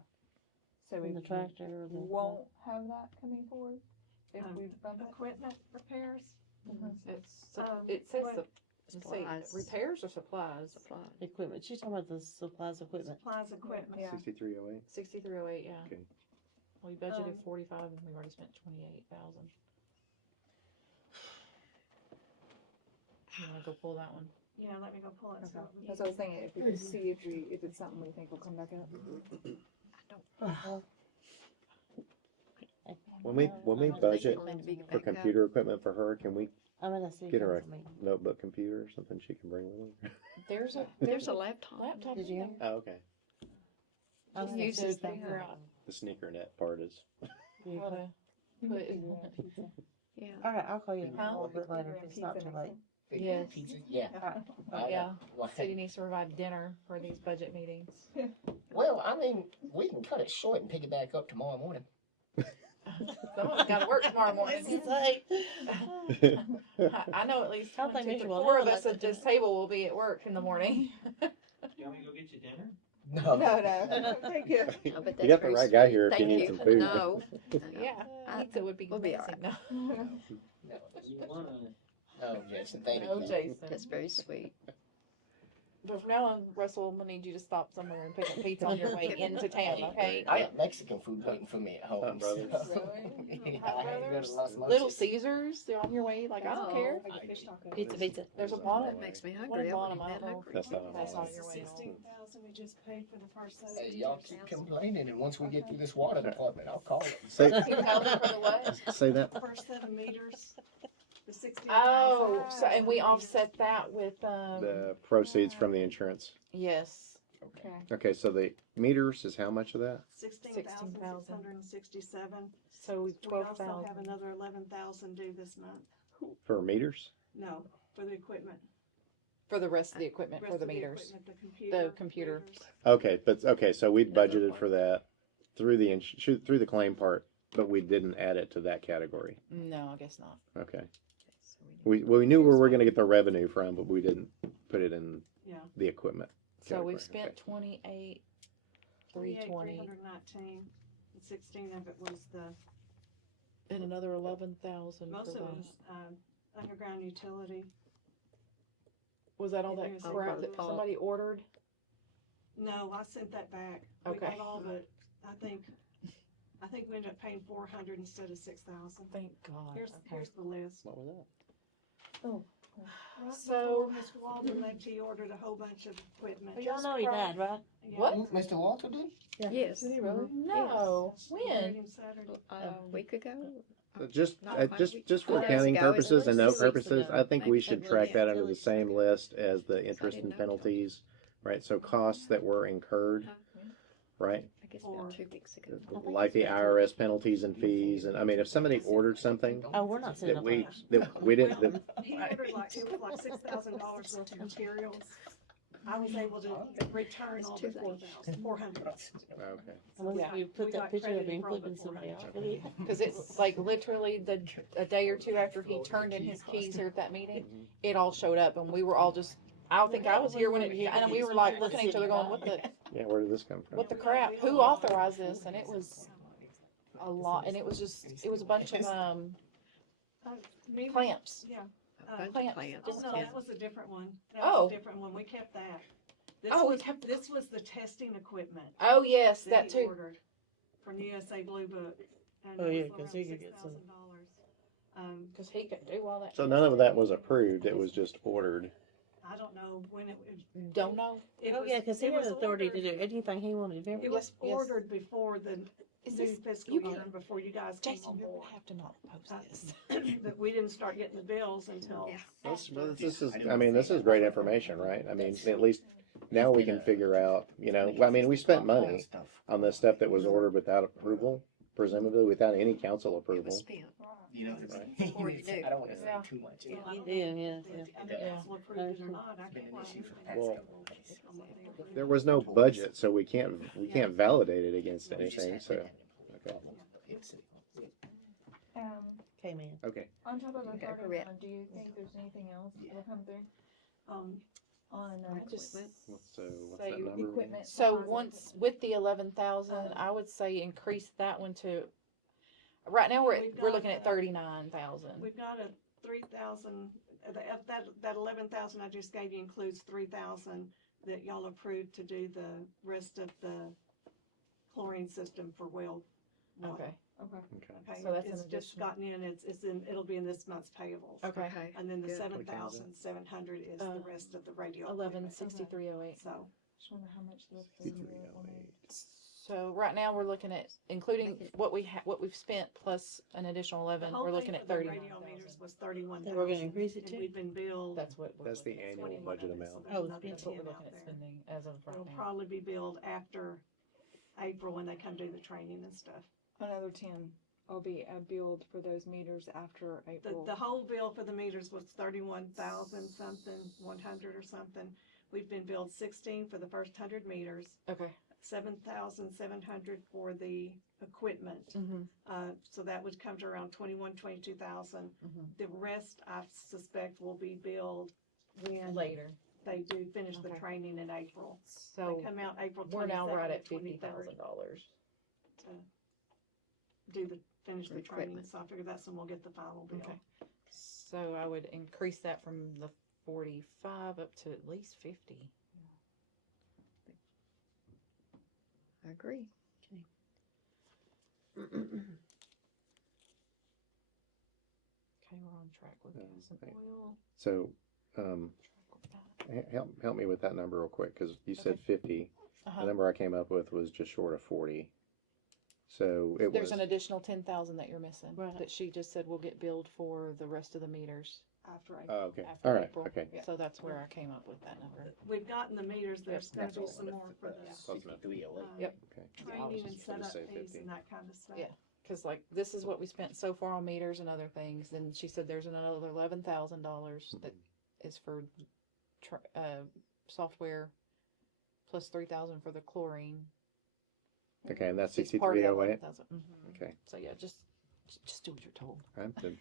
So and the we tractor. The, won't have that coming forward if Um, we bump it? Equipment repairs, It says, what- let's see, Supplies. repairs or supplies? Supply. equipment. She's talking about the supplies equipment. supplies, equipment. Yeah. 6308. 6308, yeah. Okay. We budgeted Um, 45 and we already spent 28,000. You wanna go pull that one? Yeah, let me go pull it. Okay. That's what I was thinking, if we could see if it's something we think will come back up. When we I'm budget Plan to be for back up. computer equipment for her, can we I'm in a city get her a council meeting. notebook computer or something she can bring with her? There's a laptop. laptop. Did you? Oh, okay. I'm She in a uses city that. council meeting. The sneaker net part is. You How put- to put- figure out pizza. Yeah. All right, I'll call you Huh? a little bit later if it's not too late. Yes. Pizza? Yeah. Yeah. Why- City needs to provide dinner for these budget meetings. Well, I mean, we can cut it short and pick it back up tomorrow morning. Someone's got to work tomorrow morning. I know at least I don't think we the should four of let us them at this do table will be at work in the morning. Do you want me to go get you dinner? No. No, thank you. I bet You that's got the very right guy sweet. here if you Thank need some food. No. Yeah, I- pizza would be we'll be all amazing. right. No. No, You wanna, no, Jason, thank No, you. Jason. That's very sweet. But from now on, Russell, I'm gonna need you to stop somewhere and pick up pizza on your way into town, okay? I got Mexican food waiting for me at home. Hot brothers. Yeah, Hot I had to go brothers? to Los Little Mochis. Caesars, they're on your way. Like I don't care. Pizza, pizza. There's a There's lot no of That way. makes me What hungry. is I Bonham? wasn't I that don't know. hungry. That's not on That's my on list. your way home. 16,000 we just paid for the first set. Hey, y'all keep complaining, and once we get through this water department, I'll call it. Say, 16,000 for the what? say that. First set of meters, the 16,000. Oh, so and we offset that with The proceeds from the insurance. yes. Okay. Okay, so the meters is how much of that? 16,667. So We 12,000. also have another 11,000 due this month. For meters? No, for the equipment. For the rest of the equipment Rest for the of meters. equipment, The computer. meters. Okay, but okay, so we Another budgeted part. for that through the through the claim part, but we didn't add it to that category. No, I guess not. Okay, So we we knew where we were going to get the revenue from, but we didn't put it in Yeah. the equipment. So we've category. spent 28,320 319. And 16 of it was the, and another 11,000 for most of it the. was, underground utility. Was that all Yeah, that there's crap a that pump. somebody ordered? No, I sent that back. We Okay. got all but, I think we ended up paying 400 instead of 6,000. Thank God. Here's the list. What was that? Right So- before Mr. Walden left, he ordered a whole bunch of equipment. Well, y'all know he died, right? Yeah. What? Mr. Walter did? Yes. Did he really? No. Buried When? him Saturday. A week ago. So just Not quite a week. just for 2 days accounting ago, it purposes was and 2 note weeks purposes, ago. I think we Maybe should it track was that under the really same started. list as the interest didn't and know till- penalties, right? So costs that were incurred, right? I guess Or- about 2 weeks ago. Like the IRS penalties and fees, and I mean, if somebody ordered something Oh, we're not sitting that up we on that we didn't, that, He ordered like, it was like $6,000 worth of materials. I was able to return all the 400. okay. Unless Yeah. you put We that got picture of credited him for all flipping the somebody 400. off with it. Because it's like literally a day or two after he turned in his keys here at that meeting, it all showed up, and we were all just. I don't think I was here when it, and we were like looking at each other, going, "What the Yeah, where did this come from? what the crap? Who authorized this?" And it was a lot, and it was a bunch of Meters- clamps. Yeah. A bunch Clamps. of plants. Oh, no, Yeah. that was a different one. That Oh. was a different one. We kept that. This Oh, we was, kept- this was the testing equipment Oh yes, that he too. ordered from the USA Blue Book. And Oh, it yeah, was 'cause around he could get some. $6,000. Because he could do all that. So none of that was approved; it was just ordered. I don't know when it was. Don't know. It Oh, was- yeah, because he it had was authority to ordered- do anything he wanted. Remember? It was Yes. ordered before the Is new this fiscal you year, can- before you guys came Jason? on You board. have to not post this. But we didn't start getting the bills until. Yeah. This is, I mean, this is great information, right? I mean, at least now we can figure out, you know, I mean, we spent money on the stuff that was ordered without approval, presumably without any council It approval. was spent. You know, Right. Before you knew. I don't want to say Yeah. too much. Well, I don't Yeah, know yeah, if yeah. the other council approved it or not. I It's been can't an lie. issue for the past Well, couple of days. I'm not there. There was no budget, so we can't validate it against anything, so, okay. Came in. Okay. On top of the Okay, 31, do you think there's anything else that will come through on I just Equipment. What's say that number? again? equipment? So supplies, once with the 11,000, I would say increase that one to. Right now We've we're got, looking at 39,000. We've got a 3,000, that 11,000 I just gave you includes 3,000 that y'all approved to do the rest of the chlorine system for well one. Okay. Okay. Okay. Okay, So that's an it's just additional- gotten in, it's in, it'll be in this month's payables. Okay. Okay. And then the Good. 7,700 is the rest of the radio. equipment. 11,6308. So, Just wonder how much left for 5308. So right now we're looking at, including Make it- what we've spent plus an additional The 11, whole we're thing looking for at the 39,000. radio meters was 31,000. Then we're gonna increase it And too? we've been billed. That's what we're That's the looking at. annual 21 budget of it, so amount. there's Oh, another That's what we're 10 looking out at there. spending as of right It'll now. probably be billed after April when they come do the training and stuff. Another 10 will be billed for those meters after April. The whole bill for the meters was 31,000 something, 100 or something. We've been billed 16 for the first 100 meters, Okay. 7,700 for the equipment. Mm-hmm. So that would come to around 22,000. Mm-hmm. The rest, I suspect, will be billed when Later. they do finish the Okay. training in April. So They come out April we're now 22nd right or at $50,000. do the, finish For the training, equipment. so I figure that's when we'll get the final bill. Okay. So I would increase that from the 45 up to at least 50. I agree. Okay, we're on track with gas and Okay. oil. So, Track with that. help me with that number real quick, because you said Okay. 50. The Uh-huh. number I came up with was just short of 40. So it There's was, an additional 10,000 that you're missing Right. that she just said will get billed for the rest of the meters After April. oh, okay. after All right. April. Okay. So that's where I came up with that number. We've gotten the meters, there's gonna That's be all some I more for the Close enough. 6308. Yep. Okay. training and just gonna setup say fees 50. and that kind of stuff. Yeah. Because like this is what we spent so far on meters and other things. Then she said there's another $11,000 that is for software plus 3,000 for the chlorine. Okay, and that's It's part of that 6308. 11,000. Mhm. Okay. So yeah, just do what you're told. I'm done.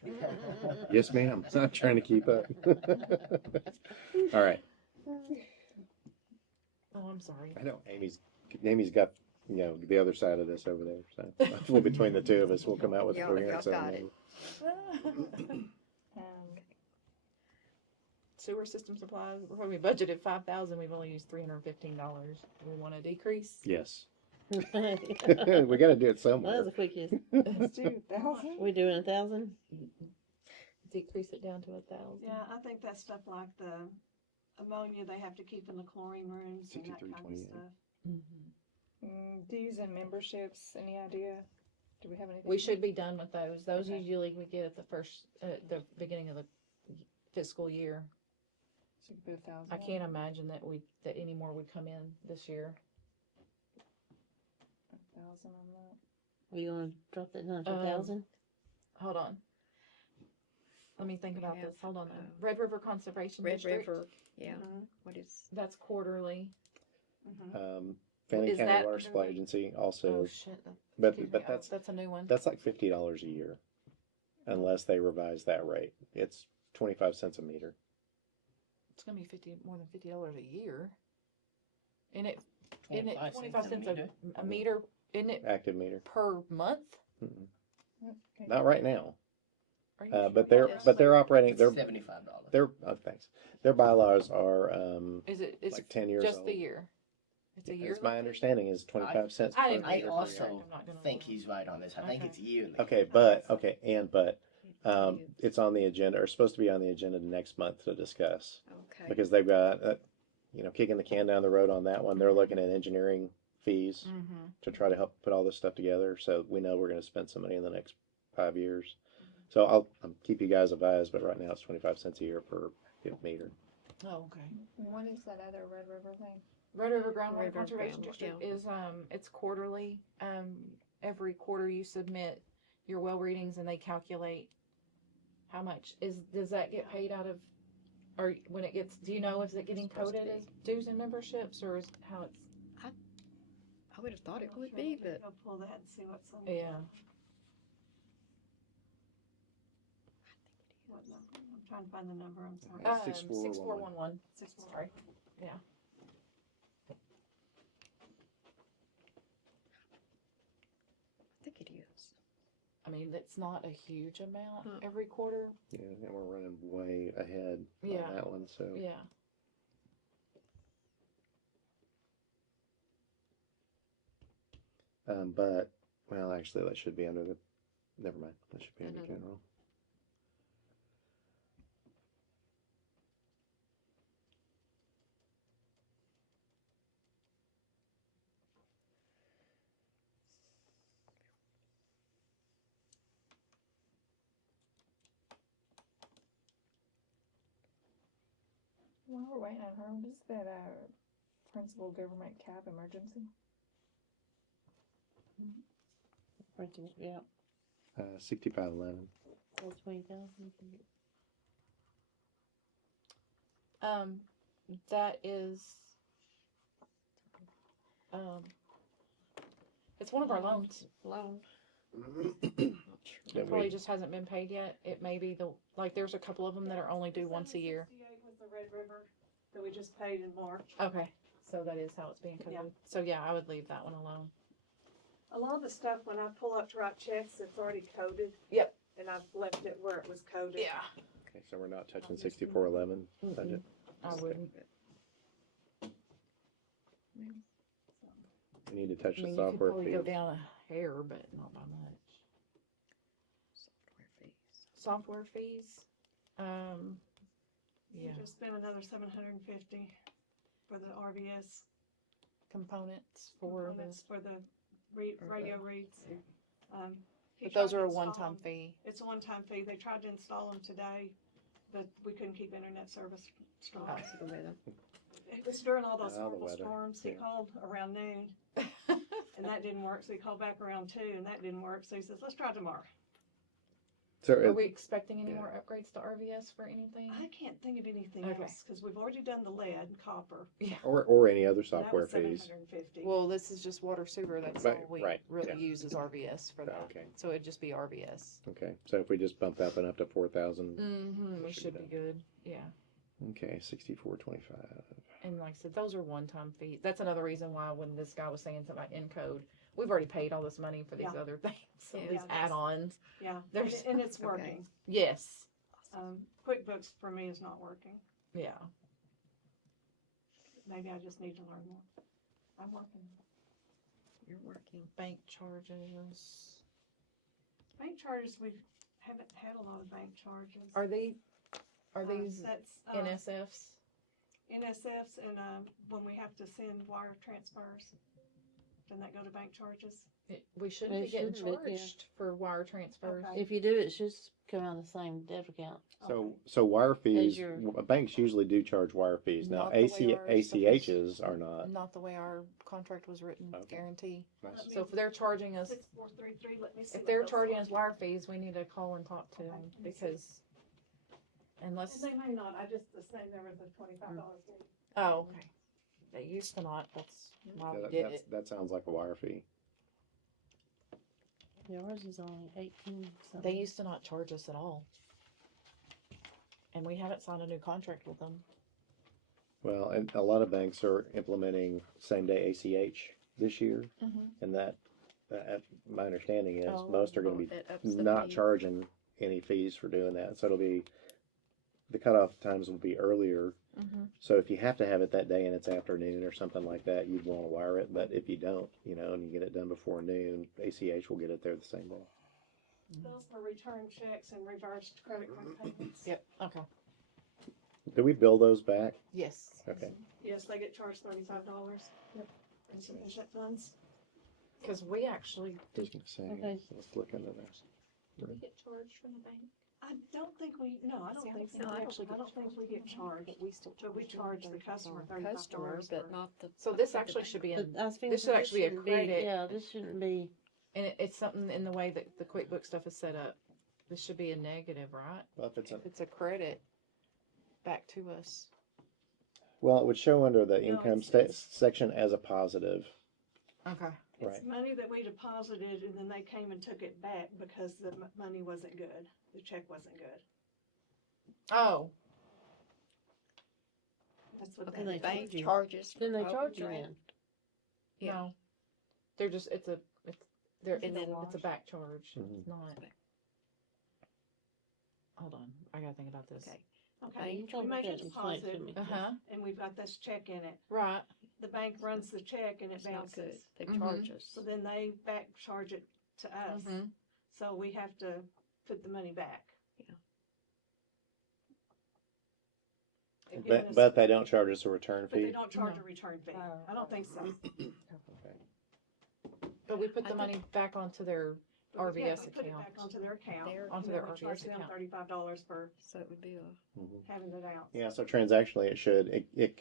Yes, ma'am. I'm trying to keep up. All right. Oh, I'm sorry. I know Amy's got the other side of this over there. So well, between the two of us, we'll come out with Y'all- coherent y'all got number. Sewer system supplies. When we budgeted 5,000, we've only used $315. Do we want to decrease? Yes. That We got to do it was somewhere. the quickest. Let's do 1,000. We doing 1,000? Decrease it down to 1,000. Yeah, I think that stuff like the ammonia they have to keep in the chlorine rooms and that kind of 6328. stuff. Mm-hmm. Dues and memberships, any idea? Do we have anything? We should be done with those. Those Okay. usually we get at the beginning of the fiscal year. So we could put 1,000. I can't imagine that any more would come in this year. 1,000 on that. Are you gonna drop that down to Um, 1,000? Hold on. Let me think We about have, this. Hold on. uh, Red River Conservation Red District. River, yeah, Mhm, what is, That's quarterly. mhm. Fannin Is County that- Water Supply Agency also, Oh shit! but Excuse me. but Oh, that's a new one. that's like $50 a year, unless they revise that rate. It's 25 cents a meter. It's gonna be more than $50 a year. Isn't it 25 cents meter. a meter? Isn't it Active meter. per month? Mm-mm. Okay. Not right now. Are you sure? But Yes. they're operating. They're $75. thanks. Their bylaws are Is it? It's like 10 years just old. the year. It's a year. It's my understanding is 25 cents. I per didn't I meter per also year. I'm not gonna think lie. he's right on this. I think Okay. it's yearly. Okay, but it's on the agenda, or supposed to be on the agenda next month to discuss, okay. because they've got kicking the can down the road on that one. They're looking at engineering fees Mm-hmm. to try to help put all this stuff together. So we know we're going to spend some money in the next 5 years. So I'll keep you guys advised, but right now it's 25 cents a year per meter. Oh, okay. What is that other Red River thing? Red River Groundwater River Conservation Groundwater, District yeah. is it's quarterly. Every quarter you submit your well readings and they calculate how much does that get paid out of, or when it gets, do you know, is it getting Supposed to coded be. as dues and memberships, or is how it's? I would have thought it I'm would sure be, we could but go pull that and see what's on. Yeah. What number? I'm trying to find the number, I'm sorry. 6411. 6 Sorry. Yeah. I think it is. I mean, it's not a huge amount Huh. every quarter. Yeah, and we're running way ahead Yeah. on that one. So Yeah. but actually, that should be under the. Never mind. That should be under Another- general. While we're waiting on her, what is that, principal government cap emergency? Yeah, 6511. that's 20,000. That is, it's one of our loans. Loan. That It probably we- just hasn't been paid yet. It may be like, there's a couple of them that are only due once a year. 768 was the Red River that we just paid in March. Okay, so that is how it's being Yeah. covered. So yeah, I would leave that one alone. A lot of the stuff, when I pull up to write checks, it's already coded. Yep. And I've left it where it was coded. Okay, so we're not touching 6411 budget. I wouldn't. We need to touch I the mean, you could software probably fee. go down a hair, but not by much. Software fees. Software fees, You yeah, just spent another 750 for the RVS components for the, components for the radio reads. He but those tried are to a install one-time them. fee. It's a one-time fee. They tried to install them today, but we couldn't keep internet service strong. Because of the weather. It was during all those Oh, the horrible weather, storms. He yeah. called around noon, and that didn't work. So he called back around 2, and that didn't work. So he says, "Let's try tomorrow." So Are we expecting any yeah. more upgrades to RVS for anything? I can't think of anything Okay. else because we've already done the lead and copper. or any other and that software was fees. 750. Well, this is just water sewer, that's Right, all we right, really yeah. use is RVS for that. Okay. So it'd just be RVS. Okay, so if we just bump that one up to 4,000. Mm-hmm, we should should be be good, yeah. Okay, 6425. And like I said, those are one-time fees. That's another reason why when this guy was saying something about Encode, we've already paid all this money for these Yeah. other things, so Yeah, these that's- add-ons. Yeah, There's- and it's Okay. working. Yes, QuickBooks for me is not working. yeah. Maybe I just need to learn more. I'm working. You're working. Bank charges. Bank charges, we haven't had a lot of bank charges. Are these That's NSFs? NSFs and when we have to send wire transfers, then that go to bank charges. We shouldn't They be getting shouldn't be, yeah. charged for wire transfers. Okay. If you do, it should come out of the same debit account. So wire fees, your- banks usually do charge wire fees. Now, Not the way ours stuff is. ACHs are not. Not the way our contract was written, Okay. guarantee. Nice. So if they're charging us, 6433, let me see. if what they're those charging are. us wire fees, we need to call and talk to Okay, them let me see. because unless, And they may not, I just assumed there was a $25 fee. oh, okay. They used to not, that's why we That, did it. that sounds like a wire fee. Yeah, ours is only 18 something. They used to not charge us at all. And we haven't signed a new contract with them. Well, and a lot of banks are implementing same day ACH this year, and that my understanding is Oh, most are going to be It ups the not fee. charging any fees for doing that. So it'll be the cutoff times will be earlier. So if you have to have it that day and it's afternoon or something like that, you'd want to wire it. But if you don't, and you get it done before noon, ACH will get it there the same day. Those were return checks and reversed credit card payments. Yep, okay. Do we bill those back? Yes. Okay. Yes, they get charged $35. Yep. Insufficient funds. Because we actually, I was going to say, Okay. let's look into this. did we get charged from the bank? I don't think we, no, I don't think so. I I actually don't think we get charged. But we still But we charge the customer $35. Customer, but not the. So this actually should be But in, I was thinking this should actually be a shouldn't credit. Yeah, this shouldn't be. and it's something in the way that the QuickBooks stuff is set up. This should be a negative, right? Well, if it's a, If it's a credit back to us. well, it would show under the No, income it's- section as a positive. Okay. It's Right. money that we deposited and then they came and took it back because the money wasn't good. The check wasn't good. Oh, That's what Okay, that they is. Bank charge you. charges. Then they for charge you overdraft. in. no. They're just, it's a And then it's a back charge. Mhm. It's not. Hold on, I gotta think about this. Okay. Okay, You told we me make a that and explain it to deposit me. Uh-huh, and we've got this check in it. right. The bank runs the check and it It's not good. bounces. They Mhm. charge us. So then they back charge it to us. Mm-hmm. So we have to put the money back. Yeah. They've given us- But they don't charge us a return But they fee. don't charge No. a return fee. Oh. I don't think so. Okay. But we put I the money back onto their But we can't RVS put it account. back onto their account. Onto and their then we charge RVS them account. $35 for So it would be a, having it out. Yeah, so transactionally, it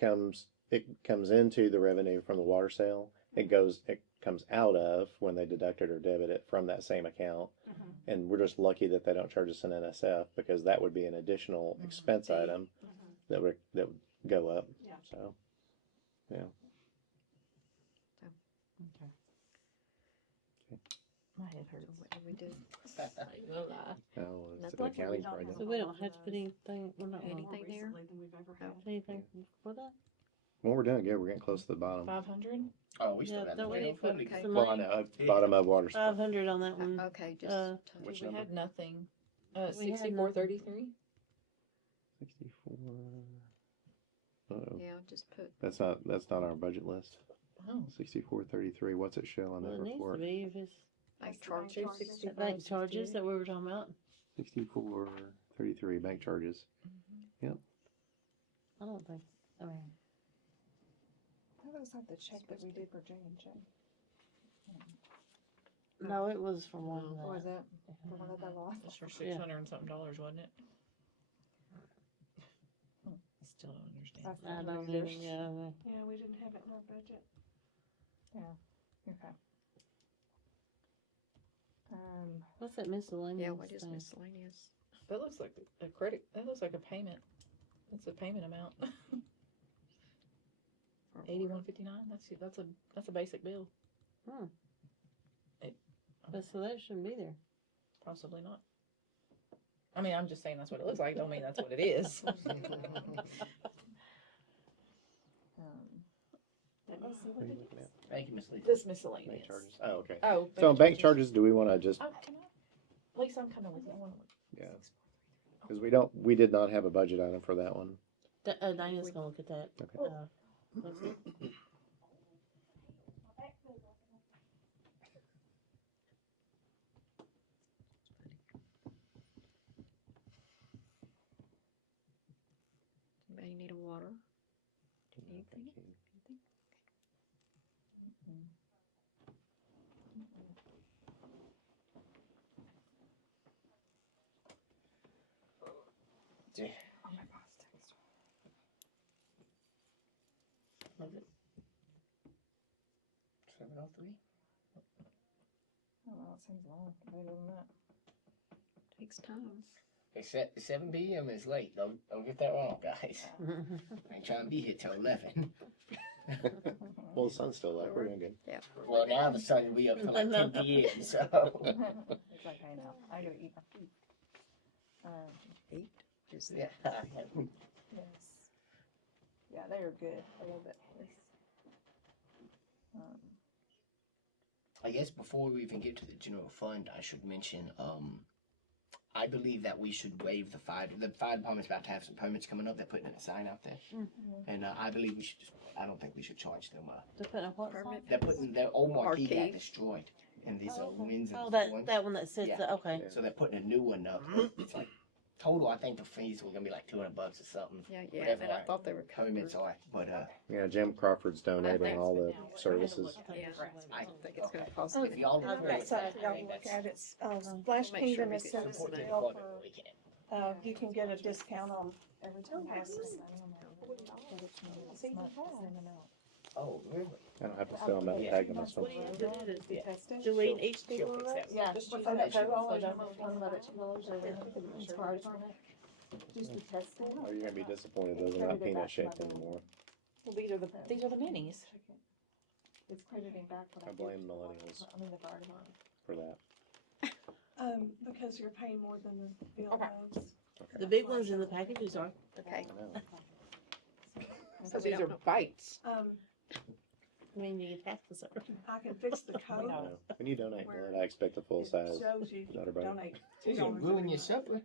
comes into the revenue from the water sale. It comes out of when they deduct it or debit it from that same account. Mhm. And we're just lucky that they don't charge us an NSF, because that would be an additional expense Fee. item that would go up. Yeah. So, yeah. Okay. My head so hurts. what do we do? No lie. Oh, it's That's an lucky we accounting don't project. have So we don't have to put anything, we're not gonna Anything More there? recently than we've ever had. Oh. put anything for that? Well, we're doing good. We're getting close to the bottom. 500? Oh, we still Yeah, got don't the we general put fund. Okay. some Well, I money? know, bottom of water supply. 500 on that one. Okay, just. Which We number? had nothing. We had 6433? 64. Uh-oh. Yeah, just put, That's not our budget list. Oh. 6433. What's it show on Well, that it needs to report? be if it's like, That's the bank charges. charges. the bank charges that we were talking about. 6433 bank charges. I don't think, I mean, That was like the check that we did for J&J. no, it was from one of Or was that. that the one that I lost? It's for $600 and something, wasn't it? I still don't understand. That's I not don't yours. even, yeah, Yeah, we didn't have it in our budget. Okay. what's that miscellaneous Yeah, what is thing? miscellaneous? That looks like a credit, that looks like a payment. That's a payment amount. For water? 8159. That's a basic bill. But so that shouldn't be there. Possibly not. I mean, I'm just saying that's what it looks like. Don't mean that's what it is. Let me see What what are you it looking is. at? Thank you, Miss Lee. This Bank miscellaneous. charges. Oh, okay. Oh. So on bank charges, do we want to just, Can I? Lisa, I'm coming with you. I wanna look. yeah, because we did not have a budget item for that one. Diana's gonna look at that. Okay. Let's see. Anybody need a water? Anything? Yeah. Oh, my boss text. Was it 703? Oh, well, it seems long. Later than that. Takes time. Except 7 p.m. is late. Don't get that wrong, guys. I ain't trying to be here till 11. Well, the sun's still up. We're doing good. Well, now the sun will be up till like 10 p.m. So It's like, I know. I gotta eat my food. 8 is yeah. Yes. Yeah, they are good. I love that place. I guess before we even get to the general fund, I should mention, I believe that we should waive the fire department's about to have some permits coming up. They're putting in a sign out there. And I believe we should I don't think we should charge them. To put a what sign? Permit. They're putting their old marquee got Marquee. destroyed. And these are winds and Oh, ones. that one that says, Yeah. okay. So they're putting a new one up. It's like total, I think the fees were gonna be like $200 or something. Yeah, Whatever and I our thought they were permits covered. are, but Yeah, Jim Crawford's donating all the services. Yeah, I don't think it's gonna okay. cost If any. y'all I've agree, got something for y'all I to think look that's at. It's, Splash We'll make sure Kingdom we has get set us a support the deal department for, when we can. you can get a discount on every time you pass this. Oh, really? I don't have to sell them out Yeah. tag them this one. Do we each do one of those? Yeah. Just Just use that $2. One of that $2 or we charge on it? Just to test it. Oh, you're gonna be disappointed those are not peanut shaped anymore. Well, these are the minis. It's crediting back what I I blame did. millennials I mean, the fire department. for that. Because you're paying more than the bill Okay. was. The big ones in the packages are. Okay. I know. So these are bites. I mean, you get half the service. I can fix the I code. know. When you donate Where blood, I expect a full It size shows you daughter bite. donate You $2 can ruin your supper.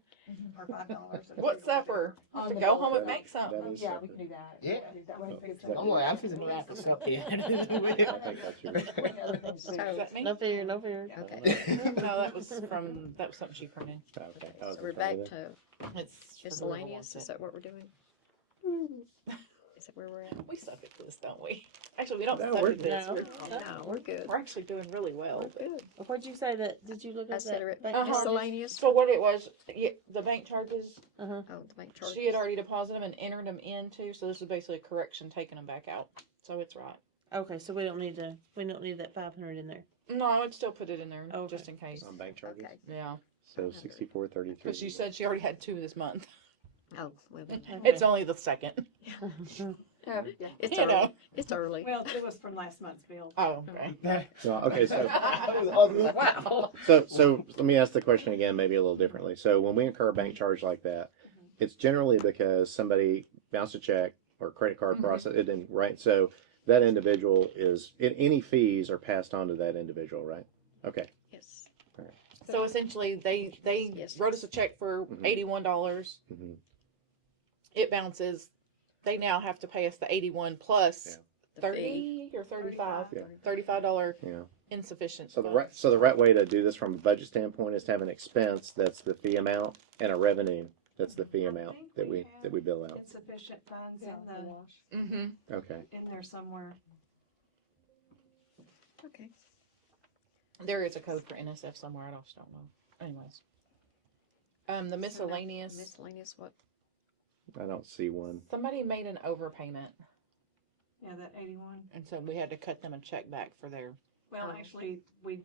or $5. What supper? Have to go home and make something. That is Yeah, supper. we can do that. Yeah. That way Oh, it's is that- I'm like, I'm fixing to laugh this up here. I think that's yours. Is that me? No fear, no fear. Okay, No, that was something she printed. Okay. I was so we're in front back of it. to It's for whoever miscellaneous, wants is it. that what we're doing? Is that where we're at? We suck at this, don't we? Actually, we don't No, suck we're- at this. no. No, we're good. We're actually doing really well. We're good. What'd you say that, did you look I at said that? it. bank Uh-huh. charges? Miscellaneous. So what it was, yeah, the bank charges, Uh-huh. Oh, the bank charges. she had already deposited them and entered them into, so this is basically a correction, taking them back out. So it's right. Okay, so we don't need that 500 in there. No, I would still put it in there, Okay. just in case. On bank charges. Okay. Yeah. So 6433. Because she said she already had 2 this month. Oh, well, then. It's only the second. Oh, yeah. It's You early. know. It's early. Well, it was from last month's bill. Oh, okay. No, okay, so Wow. so let me ask the question again, maybe a little differently. So when we incur a bank charge like that, it's generally because somebody bounced a check or credit card process it didn't, right? So that individual is any fees are passed on to that individual, right? Okay. Yes. So essentially, they Yes. wrote us a check for Mhm. $81. hmm It bounces. They now have to pay us the 81 plus Yeah. The 30 or 35. Yeah. $35 Yeah. insufficient. So the funds. right way to do this from a budget standpoint is to have an expense that's the fee amount and a revenue that's the fee I amount think that we we bill out. Insufficient funds Yeah, Okay. in there somewhere. Okay. There is a code for NSF somewhere. I just don't know. Anyways, the miscellaneous. Miscellaneous what? I don't see one. Somebody made an overpayment, Yeah, that 81. and so we had to cut them a check back for their. Well, Oh. actually, we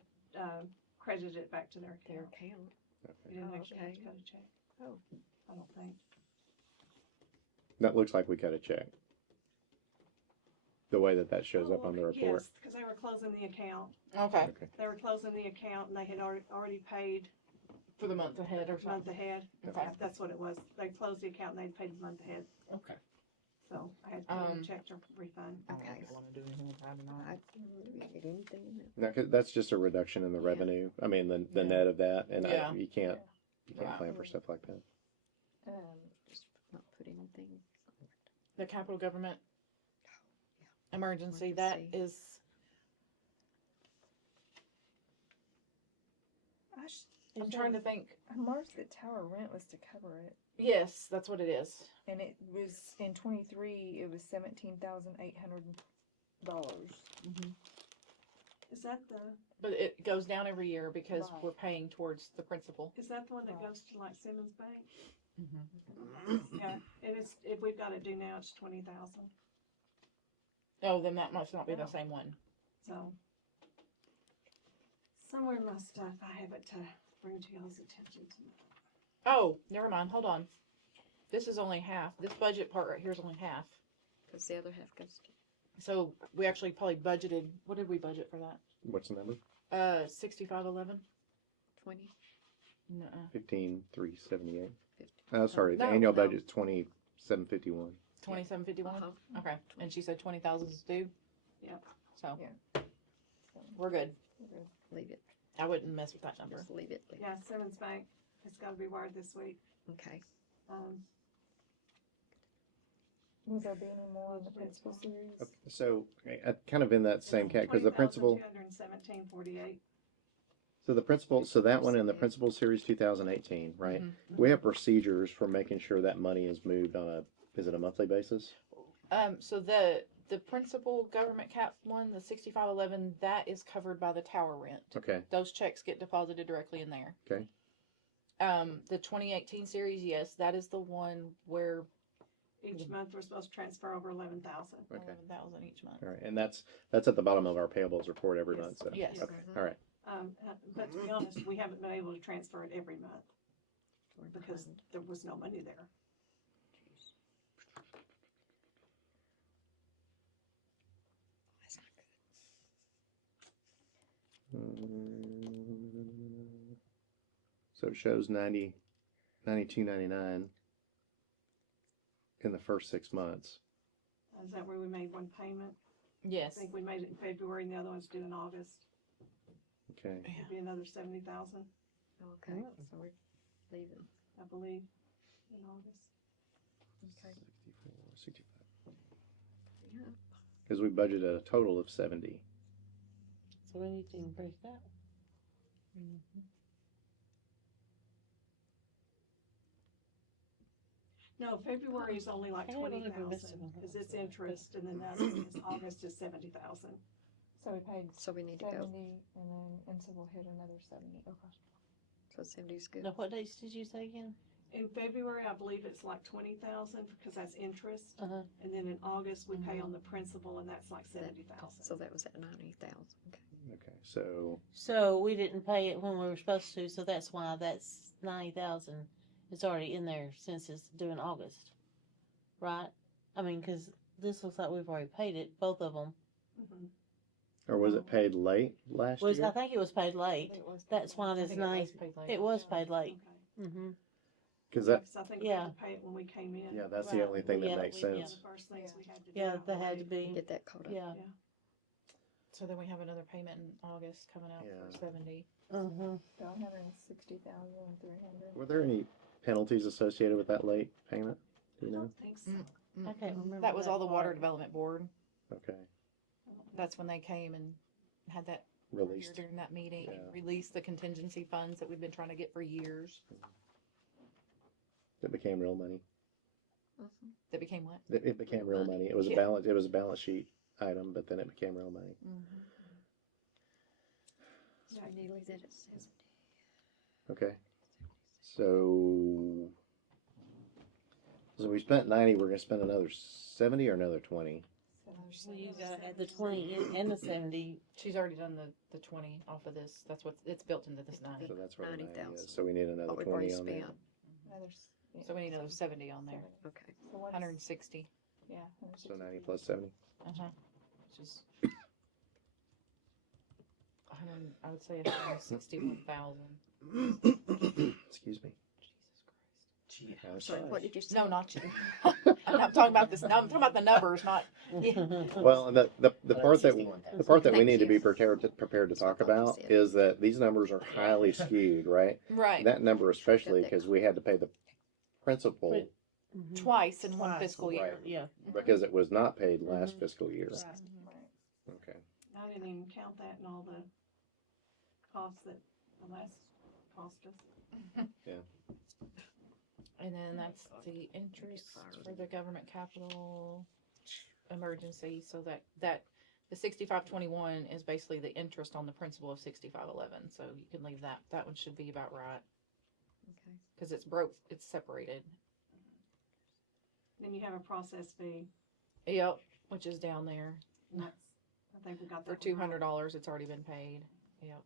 credited it back to their Their account. account. We didn't Oh, actually have to okay. cut a check. Oh. I don't think. That looks like we cut a check. The way that shows up on the report. Yes, because they were closing the account. Okay. Okay. They were closing the account and they had already paid For the month ahead or a month something. ahead. Okay. Yeah, that's what it was. They closed the account and they'd paid a month ahead. Okay. So I had to pay them a Um, check to refund. I Okay. don't want to do anything with that or not. I didn't get anything in there. No, 'cause that's just a reduction in the Yeah. revenue. I mean, the Yeah. net of that, and Yeah. you can't Right. plan for stuff like that. Just not put anything. The capital government emergency. Emergency. That is. I'm trying to think. I marked that tower rent was to cover it, Yes, that's what it is. and it was in 23. It was $17,800. Is that the But it goes down every year because Right. we're paying towards the principal. one that Right. goes to like Simmons Bank? Mm-hmm. Yeah, and it's, if we've got it due now, it's 20,000. Oh, then that must not be the Oh. same one. So somewhere in my stuff, I have it to bring to y'all's attention tonight. Oh, never mind. Hold on. This is only half. This budget part right here is only half. Because the other half goes to. So we actually probably budgeted. What did we budget for that? What's the number? 6511. 20. Nuh-uh. 15,378. 50. Oh, sorry. The No, annual no. budget is 2,751. 2751. Uh-huh. Okay. And she said 20,000 is due. Yep. So Yeah. we're good. Leave it. I wouldn't mess with that number. Just leave it. Yeah, Simmons Bank, it's gotta be wired this week. Okay. Will there be any more in the principal series? Okay, so kind of in that same cat because the principal. 217.48. So the principal, so that one in the principal series 2018, right? Mhm. We have procedures for making sure that money is moved on is it a monthly basis? So the principal government cap one, the 6511, that is covered by the tower rent. Okay, Those checks get deposited directly in there. okay. The 2018 series, yes, that is the one where Each month, we're supposed to transfer over 11,000. Okay. 11,000 each month. All right, and that's at the bottom of our payables report every Yes. month. So. Yes. Okay. All right. But to be honest, we haven't been able to transfer it every month because there was no money there. That's not good. So it shows 92.99 in the first 6 months. Is that where we made one payment? I Yes. think we made it in February and the other one's due in August. Okay. It'd be another 70,000, Okay. So we're leaving. I believe, in August. Okay. 64, 65. Yeah. Because we budgeted a total of 70. So we need to increase that. No, February is only like I don't 20,000, remember missing one. cause it's interest, and then the other one is August is 70,000. So we paid So we need to go, 70, and so we'll hit another 70. Okay. so 70's good. Now, what dates did you say again? In February, I believe it's like 20,000, because that's interest, Uh-huh. and then in August, we pay on the principal, and that's like 70,000. So that was at 90,000, okay. Okay, so So we didn't pay it when we were supposed to, so that's why that's 90,000. It's already in there since it's due in August, right? I mean, because this looks like we've already paid it, both of them. Mhm. or was it paid late last Was year? I think it was paid late. It was That's why I there's think nine. paid late. It was paid late. Okay. Mm-hmm. Because Yeah, that 'cause I think we Yeah. had to pay it when we came in. yeah, that's Right. the only thing that Yeah, makes we- One of sense. the first things we had to do. Yeah, out that the had way. to be. Get that caught up. Yeah. Yeah. So then we have another payment in August coming out Yeah. for 70. Mm-hmm. 160,300. Were there any penalties associated with that late payment? Do I you know? don't think so. I can't remember. That was all the water part. development board. Okay, That's when they came and had that here released. during that meeting, Yeah. released the contingency funds that we've been trying to get for years. It became real money. Mhm. That became what? It became Real real money. money. It was Yeah. a balance. It was a balance sheet item, but then it became real money. Mm-hmm. So we need to leave that at 70. Okay. So we spent 90. We're gonna spend another 70 or another 20. Well, you gotta add the 20 and the 70. She's already done the 20 off of this. That's what it's built into this 90. So that's where the 90 90,000. is. So we need another What we've already 20 on there. spent, So we need another 70 on there. okay. So what's, 160. yeah. So 90 plus 70. Uh-huh. Which is 100, I would say 161,000. Excuse me. Gee, I'm Sorry, what did you say? No, not you. I'm talking about this. No, I'm talking about the numbers, not. Well, and the part that 161,000. the part that we Thank need to you. be prepared to That's what I talk thought you about said. is that these numbers are highly skewed, right? Right. That number especially Got that. because we had to pay the principal Right. Mhm. Twice in one Twice. fiscal year. Right. Yeah. because it was not paid last Mhm. fiscal year. Right. Right. Okay. I didn't even count that and all the costs that the last cost us. And then that's the interest for the government capital emergency, so that the 6521 is basically the interest on the principal of 6511, so you can leave that. That one should be about right, Okay. because it's separated. Then you have a process fee, Yep, which is down there. and that's, I think we got For that one right. $200, it's already been paid. Yep.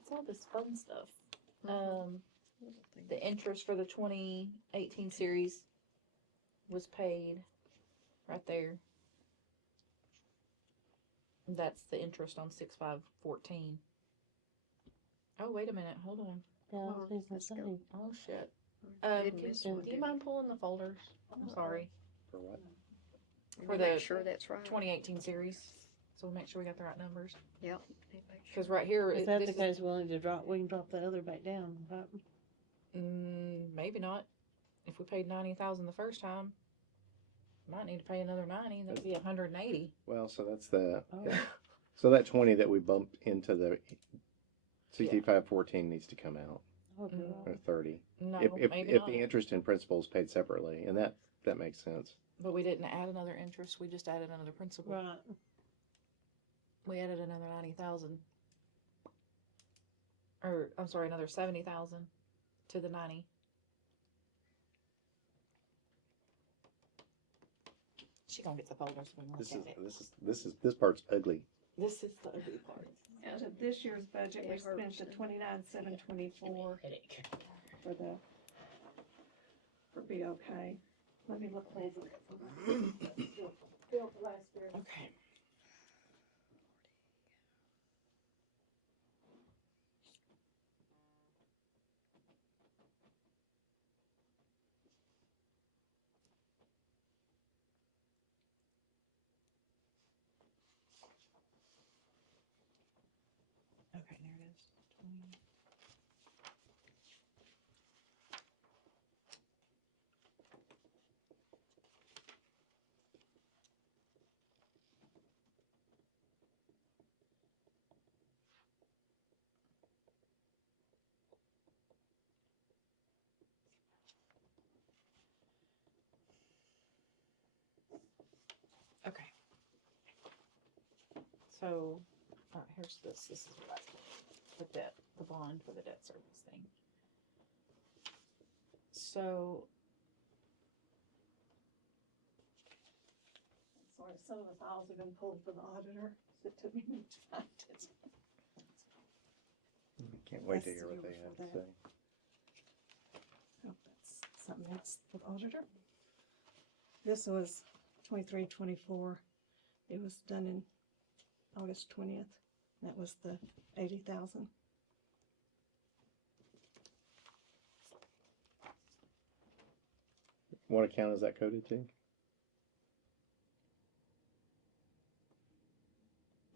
It's all this fun stuff. The interest for the 2018 series was paid right there. That's the interest on 6514. Oh, wait a minute. Hold on. Yeah, I was Well, gonna let's say. go. Oh, shit. Didn't miss one, Do you did mind pulling the folders? I'm sorry. For what? For Make the sure that's right. 2018 series. So we'll make sure we got the right numbers. Yep. Need to make sure. Because right here, If it, that's this the is, case, we'll need to drop. We can drop the other back down. Right? maybe not. If we paid 90,000 the first time, might need to pay another 90. That'd be 180. Well, so that's the Oh. so that 20 that we bumped into the 6514 needs to come out, Okay. Mm. or 30. No, if maybe if not. the interest and principal is paid separately, and that makes sense. But we didn't add another interest. We just added another principal. Right. We added another 90,000. Or I'm sorry, another 70,000 to the 90. She gonna get the folders when we This look is at it. this part's ugly. This is the ugly part. Out of this year's budget, we It spent hurts, the doesn't it? 29,724 Headache. for BOK. Let me look over it. Okay. Okay, there it is. 20. So, all right, here's this. This is what the debt, the bond for the debt service thing. So, Sorry, some of the files have been pulled for the auditor, so it took me a minute to find it. Can't wait to That's hear what the they year have to before say. Oh, that's something else with auditor. This was 23-24. It was done in August 20th. That was the 80,000. What account is that coded to?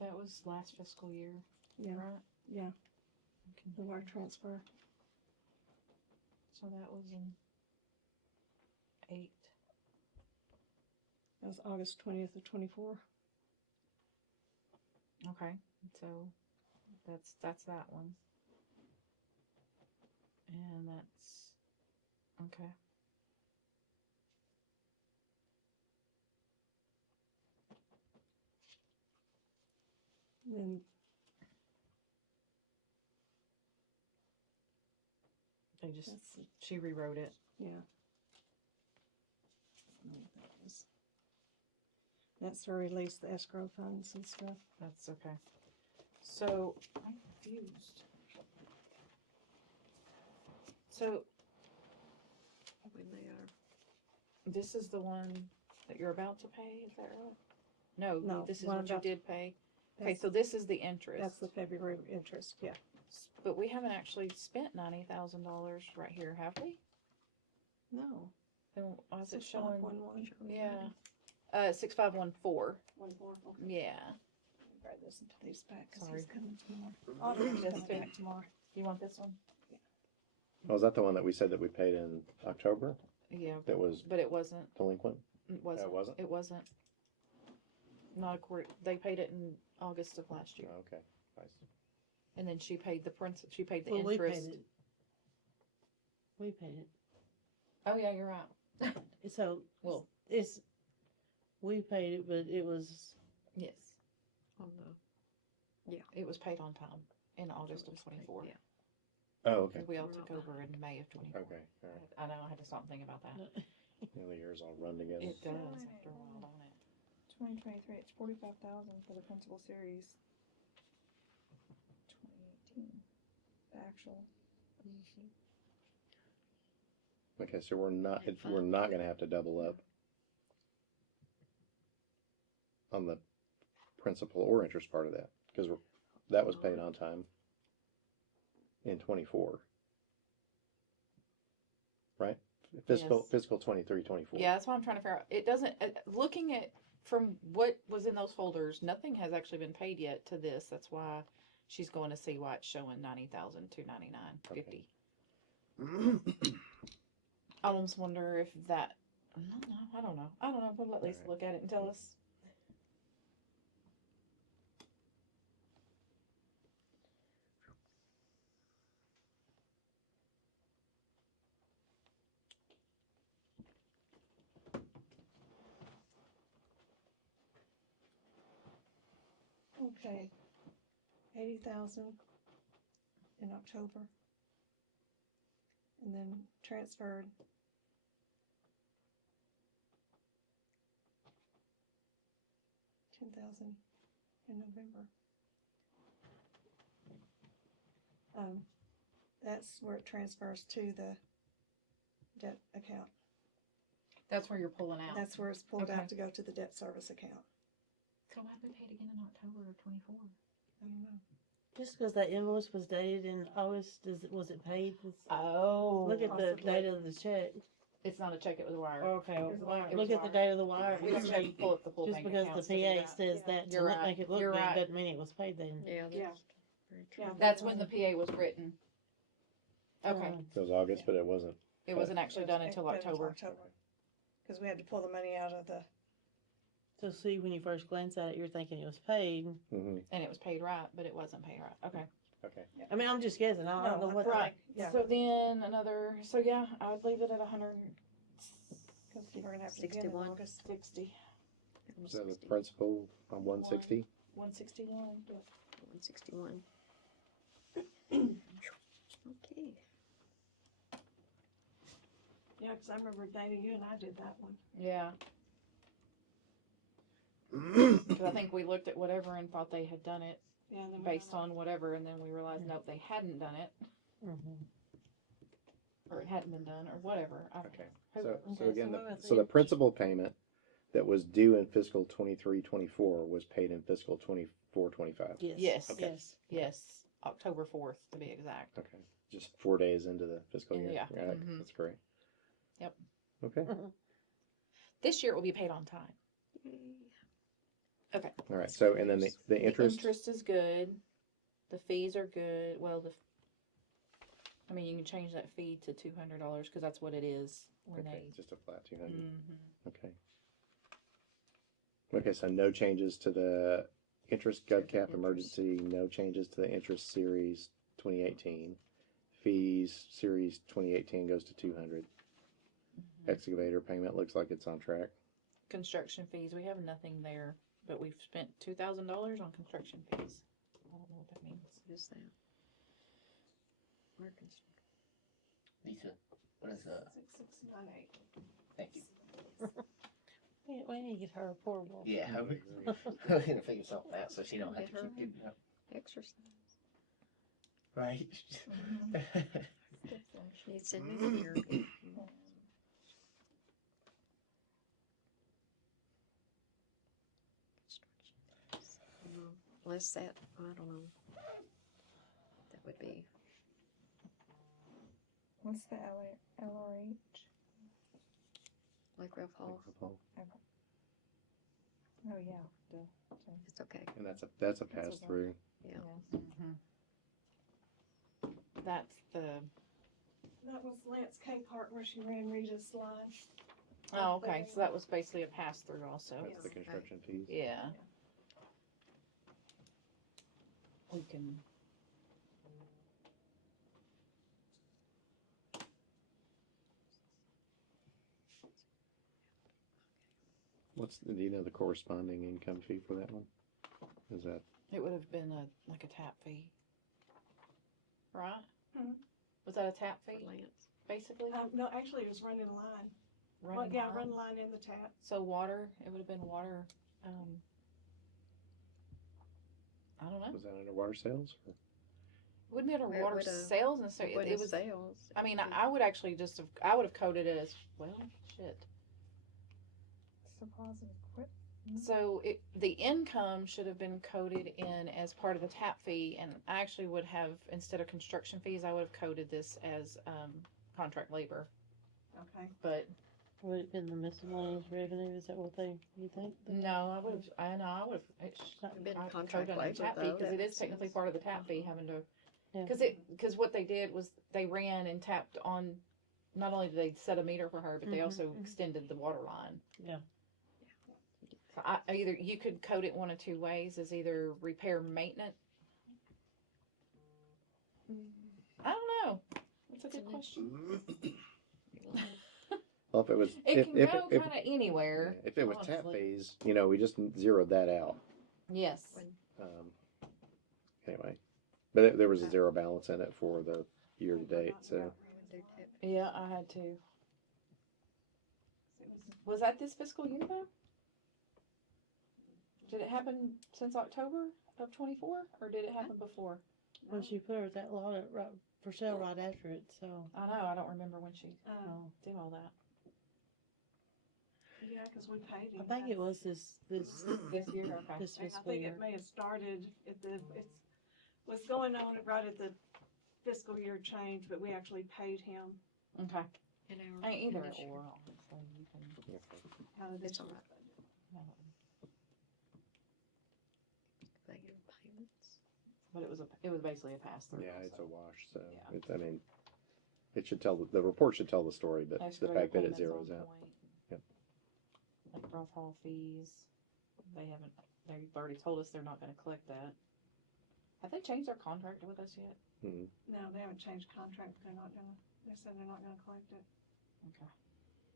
that was last fiscal year, Yeah, right? yeah, Okay. the wire transfer. So that was in 8. That was August 20th of 24. Okay, so that's that one. And that's okay. Then They just that's, she rewrote it. yeah. I don't know what that is. That's to release the escrow funds and stuff. That's okay. So I'm confused. So When they are. this is the one that you're about to pay, is that right? No, No, this is one what you about to- did pay. Okay, That's, so this is the interest. that's the February interest, yeah. But we haven't actually spent $90,000 right here, have we? No. Then why is it It's showing? 511. Yeah. 6514. 14, okay. Yeah. Grab this and put these back because Sorry. he's coming tomorrow. Auditor's Yes, coming too. back tomorrow. You want this one? Oh, is that the one that we said that we paid in October Yeah, that was but it wasn't. delinquent? It wasn't. wasn't? It wasn't. Not according. They paid it in August of last year, Oh, okay, nice. and then she paid the principal. She paid the Well, we interest. paid it. We paid it. Oh yeah, you're right. So, Well, it's, we paid it, but it was, yes, On the. it was paid on time in August of 24. Yeah. Oh, okay. We all took over in May of 24. Okay, all right. I know I had to stop and think about that. Yeah, the years all run together. It does after a while, don't it? 2023, it's 45,000 for the principal series. 2018, the actual. Okay, so we're not And we're fine. not gonna have to double up on the principal or interest part of that because that was paid on time in 24, right? Yes. Fiscal 23-24. Yeah, that's what I'm trying to figure out. It doesn't. Looking at from what was in those folders, nothing has actually been paid yet to this. That's why she's going to see why it's showing 90,299.50. I almost wonder if that. No, I don't know. I don't know. We'll let Lisa Alright. look at it and tell us. Okay. 80,000 in October. And then transferred. $10,000 in November. That's where it transfers to the debt account. That's where you're pulling out. That's where it's pulled Okay. out to go to the debt service account. So why we paid again in October of 24? I don't know. just because that invoice was dated in August, was it paid? Oh, Look at the possibly. date of the check. It's not a check; it was a wire. Okay, It was a wire. look at the date of the wire. We don't have to pull up the full Just bank because accounts the to do PA that. says Yeah. that to You're right. make it look You're good right. doesn't mean it was paid then. Yeah, that's Yeah. very true. Yeah. That's when the PA was written. Okay, It was August, but it wasn't. it wasn't actually done until October. Because we had to pull the money out of the, So see, when you first glance at it, you're thinking it was paid. Mm-hmm. And it was paid right, but it wasn't paid right. Okay. Okay. I mean, I'm just guessing. I don't No, know what. Right. yeah. So then another. So yeah, I would leave it at because we're gonna have to begin in 61. August. 160. So the principal on 160. 161. 161. Okay. Yeah, cause I remember Dana, you and I did that one. Yeah. Because I think we looked at whatever and thought they had done it Yeah, and then we based found out- on whatever, and then we realized, nope, they hadn't done it, Mhm. or it hadn't been done, or whatever. I don't Okay. know. So, Okay, so again, so what about so the the- principal payment that was due in fiscal 23-24 was paid in fiscal 24-25. Yes. Yes. Okay. Yes. Yes, October 4th to be exact. Okay. Just 4 days into the fiscal year. Yeah. Right. Mhm. That's great. Yep. Okay. This year it will be paid on time. Okay. All right. So, and then the interest. The interest is good. The fees are good. Well, I mean, you can change that fee to $200 because that's what it is when Okay. Just a flat 200. Mhm. Okay. Okay. So no changes to the interest To the GovCap interest. emergency. No changes to the interest series 2018. Fees series 2018 goes to 200. Excavator payment looks like it's on track. Construction fees, we have nothing there, but we've spent $2,000 on construction fees. I don't know what that means. What is that? Markins. Lisa, what is 6698. thank you. We need to get her a portable. Yeah, we're gonna figure something out so she don't have Get to her keep getting up. Exercise. Right? She needs a new year. Unless that, I don't know. That would be, What's the LRH? like Ralph Hall. Oh, yeah. Duh. It's okay. And that's a That's pass a through. Yeah. That's the, That was Lance Capehart where she ran Regis line. oh, okay, so that was basically a pass-through also. That's the construction fees. Yeah. We can, Do you know the corresponding income fee for that one? Is that it would have been like a tap fee. Right? Mhm. Was that a tap For fee, Lance. basically? No, actually it was running line. Running Yeah, line? run line in the tap. So water, it would have been water, I don't know. was that under water sales? Or? Wouldn't be under It water would've- sales necessarily. What It is was, sales? I mean, I would actually I would have coded it as, well, shit. Supplies and equipment. So the income should have been coded in as part of the tap fee, and I actually would have, instead of construction fees, I would have coded this as contract labor. Okay. But Would it have been the miscellaneous revenue? Is that what you think? no, I would have. I know I would have. Been I'd contract coded it labor, tap fee though, because that it is makes technically sense. part of the tap fee having to. Yeah. Because what they did was they ran and tapped on. Not only did they set a meter for her, but they also extended the water line. Yeah. So either you could code it one of two ways, as either repair maintenance. I don't know. That's a good question. Well, if it was, It can go kind of anywhere. if it was tap honestly. fees, we just zeroed that out. Yes. Anyway, but there was a zero balance in it for the year to date. So Yeah, I had to. Was that this fiscal year though? Did it happen since October of 24, or did it happen before? Well, she put her that lot at for sale right after it, so. I know. I don't remember when she Um, did all that. Yeah, because we paid him. I think it was this This year, okay. this I fiscal think year. it may have started at was going on right at the fiscal year change, but we actually paid him Okay. in I our ain't either initial- or, honestly. You can. out of this It's all year's right. budget. Regular payments. But it was basically a pass through. yeah, it's a wash. So Yeah. it should the report should tell the story, but the Excavator fact that it payments zeroes on out. point. Yep. Like Roth Hall fees, they've already told us they're not gonna collect that. Have they changed their contract with us yet? Mhm. No, they haven't changed contract. They said they're not gonna collect it. Okay.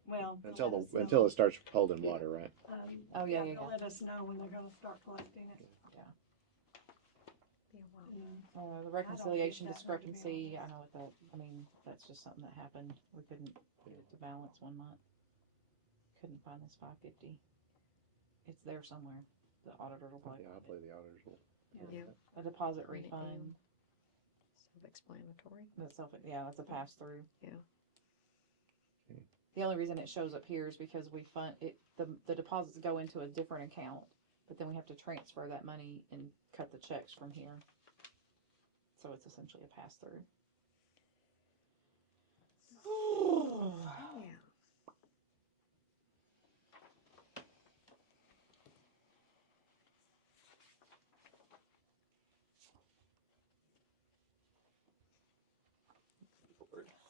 Well. they'll Until let us know. until it starts holding water, right? Oh, yeah, yeah, They'll yeah. let us know when they're gonna start collecting it. Yeah, wow. The reconciliation that hard to be discrepancy, I honest. know what that, I mean, that's just something that happened. We couldn't put it to balance one month. Couldn't find this 550. It's there somewhere. The auditor will find Yeah, I believe the auditors will. Yeah. a deposit Write it refund. Self-explanatory. Yeah, that's a pass through. Yeah. Okay. The only reason it shows up here is because we fund it, the deposits go into a different account, but then we have to transfer that money and cut the checks from here. So it's essentially a pass through. Yeah.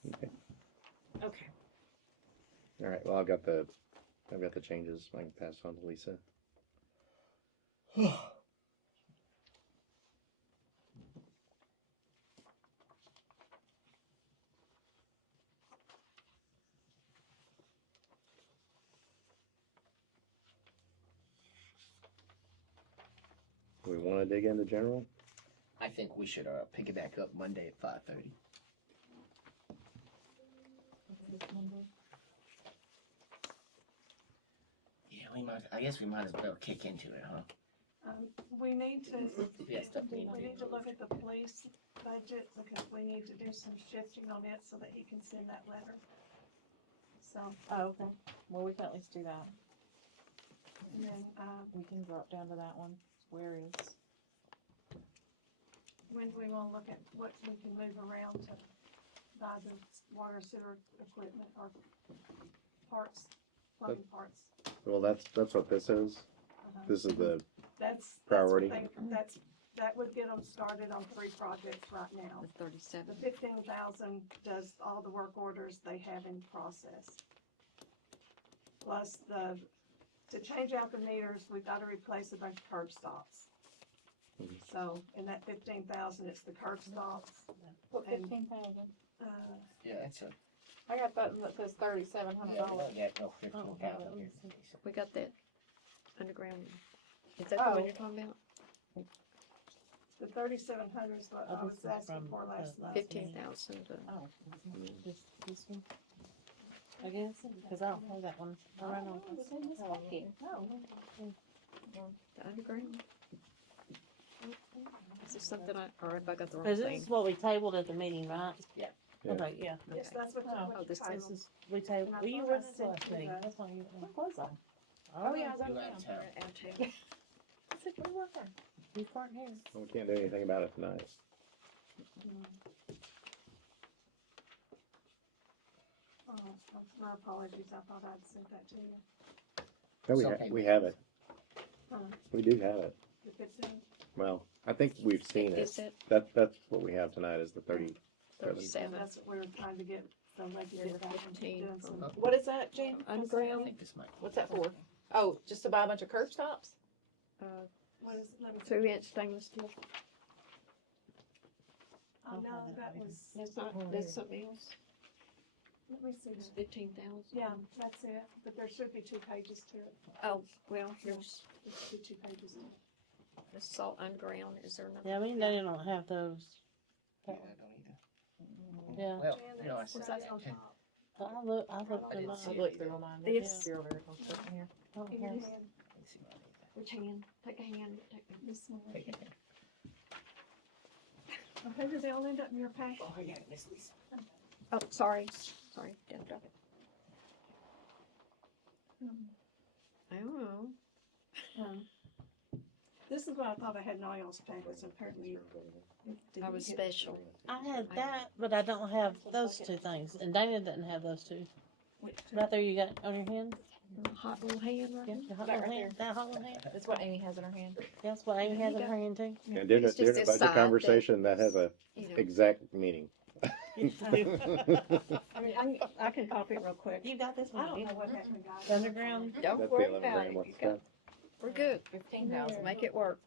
Okay. Okay. All right. Well, I've got the changes. I can pass on to Lisa. Do we want to dig into general? I think we should pick it back up Monday at 5:30. Yeah, I guess we might as well kick into it, huh? We need to, Yeah, stuff we need we to need to look at the police budget because we need to do some shifting on it so that he can send that letter. So, Oh, okay. Well, we can at least do that. and then, We can drop down to that one. Where is? when do we wanna look at what we can move around to buy the water sewer equipment or parts, plumbing parts? Well, that's what this is. Uh-huh. This is the That's priority. That would get them started on 3 projects right now. The 37. The 15,000 does all the work orders they have in process. Plus to change out the meters, we've gotta replace a bunch of curb stops. Mhm. So, in that 15,000, it's the curb stops, What, And- 15,000? Yeah, that's a. I got that one that says $3,700. Yeah, no, 15,000 here. We got that underground. Is that the Oh. one you're talking about? the 3,700 is what I Oh, was this is asking from for last the month. 15,000. Oh, this one? I guess, because I don't have that one. I ran on. The underground. Is this something or have I got the wrong Cause thing? this is what we tabled at the meeting, right? Yeah. Yeah. Okay, yeah. Yes, that's what Oh, what you this titled. is, we tabled, And I well, you thought were I at the sent last you meeting, that. that's why you. What was I? Oh, yeah, I was out You're of out of town. town. Out of town. I said, where was I? You weren't here. Well, we can't do anything about it tonight. Oh, my apologies, I thought I'd sent that to you. No, It's okay. we have it. Huh. We do have it. The 15? Well, I think we've seen it. Is it That's what we have tonight is the 30. 37? That's what we were trying to get, so they could Yeah, get the back and 15 doing some. from- What is that, Jane? I Underground. think this might. What's that for? Oh, just to buy a bunch of curb stops? What is, let me see. 2-inch stainless steel. Oh, no, that was, That's something else. let me see. It's that. 15,000. Yeah, that's it, but there should be 2 pages to it. Oh, well, here's There should be 2 pages to it. the salt underground. Is there another? Yeah, we don't have those. Yeah, I don't either. Yeah. Well, Jan, you know, I that's- said that's on top. I looked I them didn't up. see I it. looked through all mine. It's- You're over here. I'll stick in here. Oh, In your here's- hand. Let's see what I need. Which hand? Take a hand. Take this one. Take it. Okay, did they all end up in your packet? Oh, I got it, Miss Lisa. Oh, sorry. Sorry. Didn't drop it. I don't know. This is what I thought I had in all y'all's packets, apparently. you didn't I was get- special. I had that, but I don't have those two things, and Dana doesn't have those two. Right there, you got it on your hand? Hot little hand right Yeah, here. the hot That little right hand, that hot little hand? That's what Amy has in her hand. That's what Amy has in her hand too. And during It's just the this budget side conversation, that has a You know. exact meaning. I mean, I can copy it real quick. You got this I one, don't you? know what happened, guys. The underground? Don't That's worry the 11 about grand it. worth You of got- stuff. We're good. 15,000. Make it work.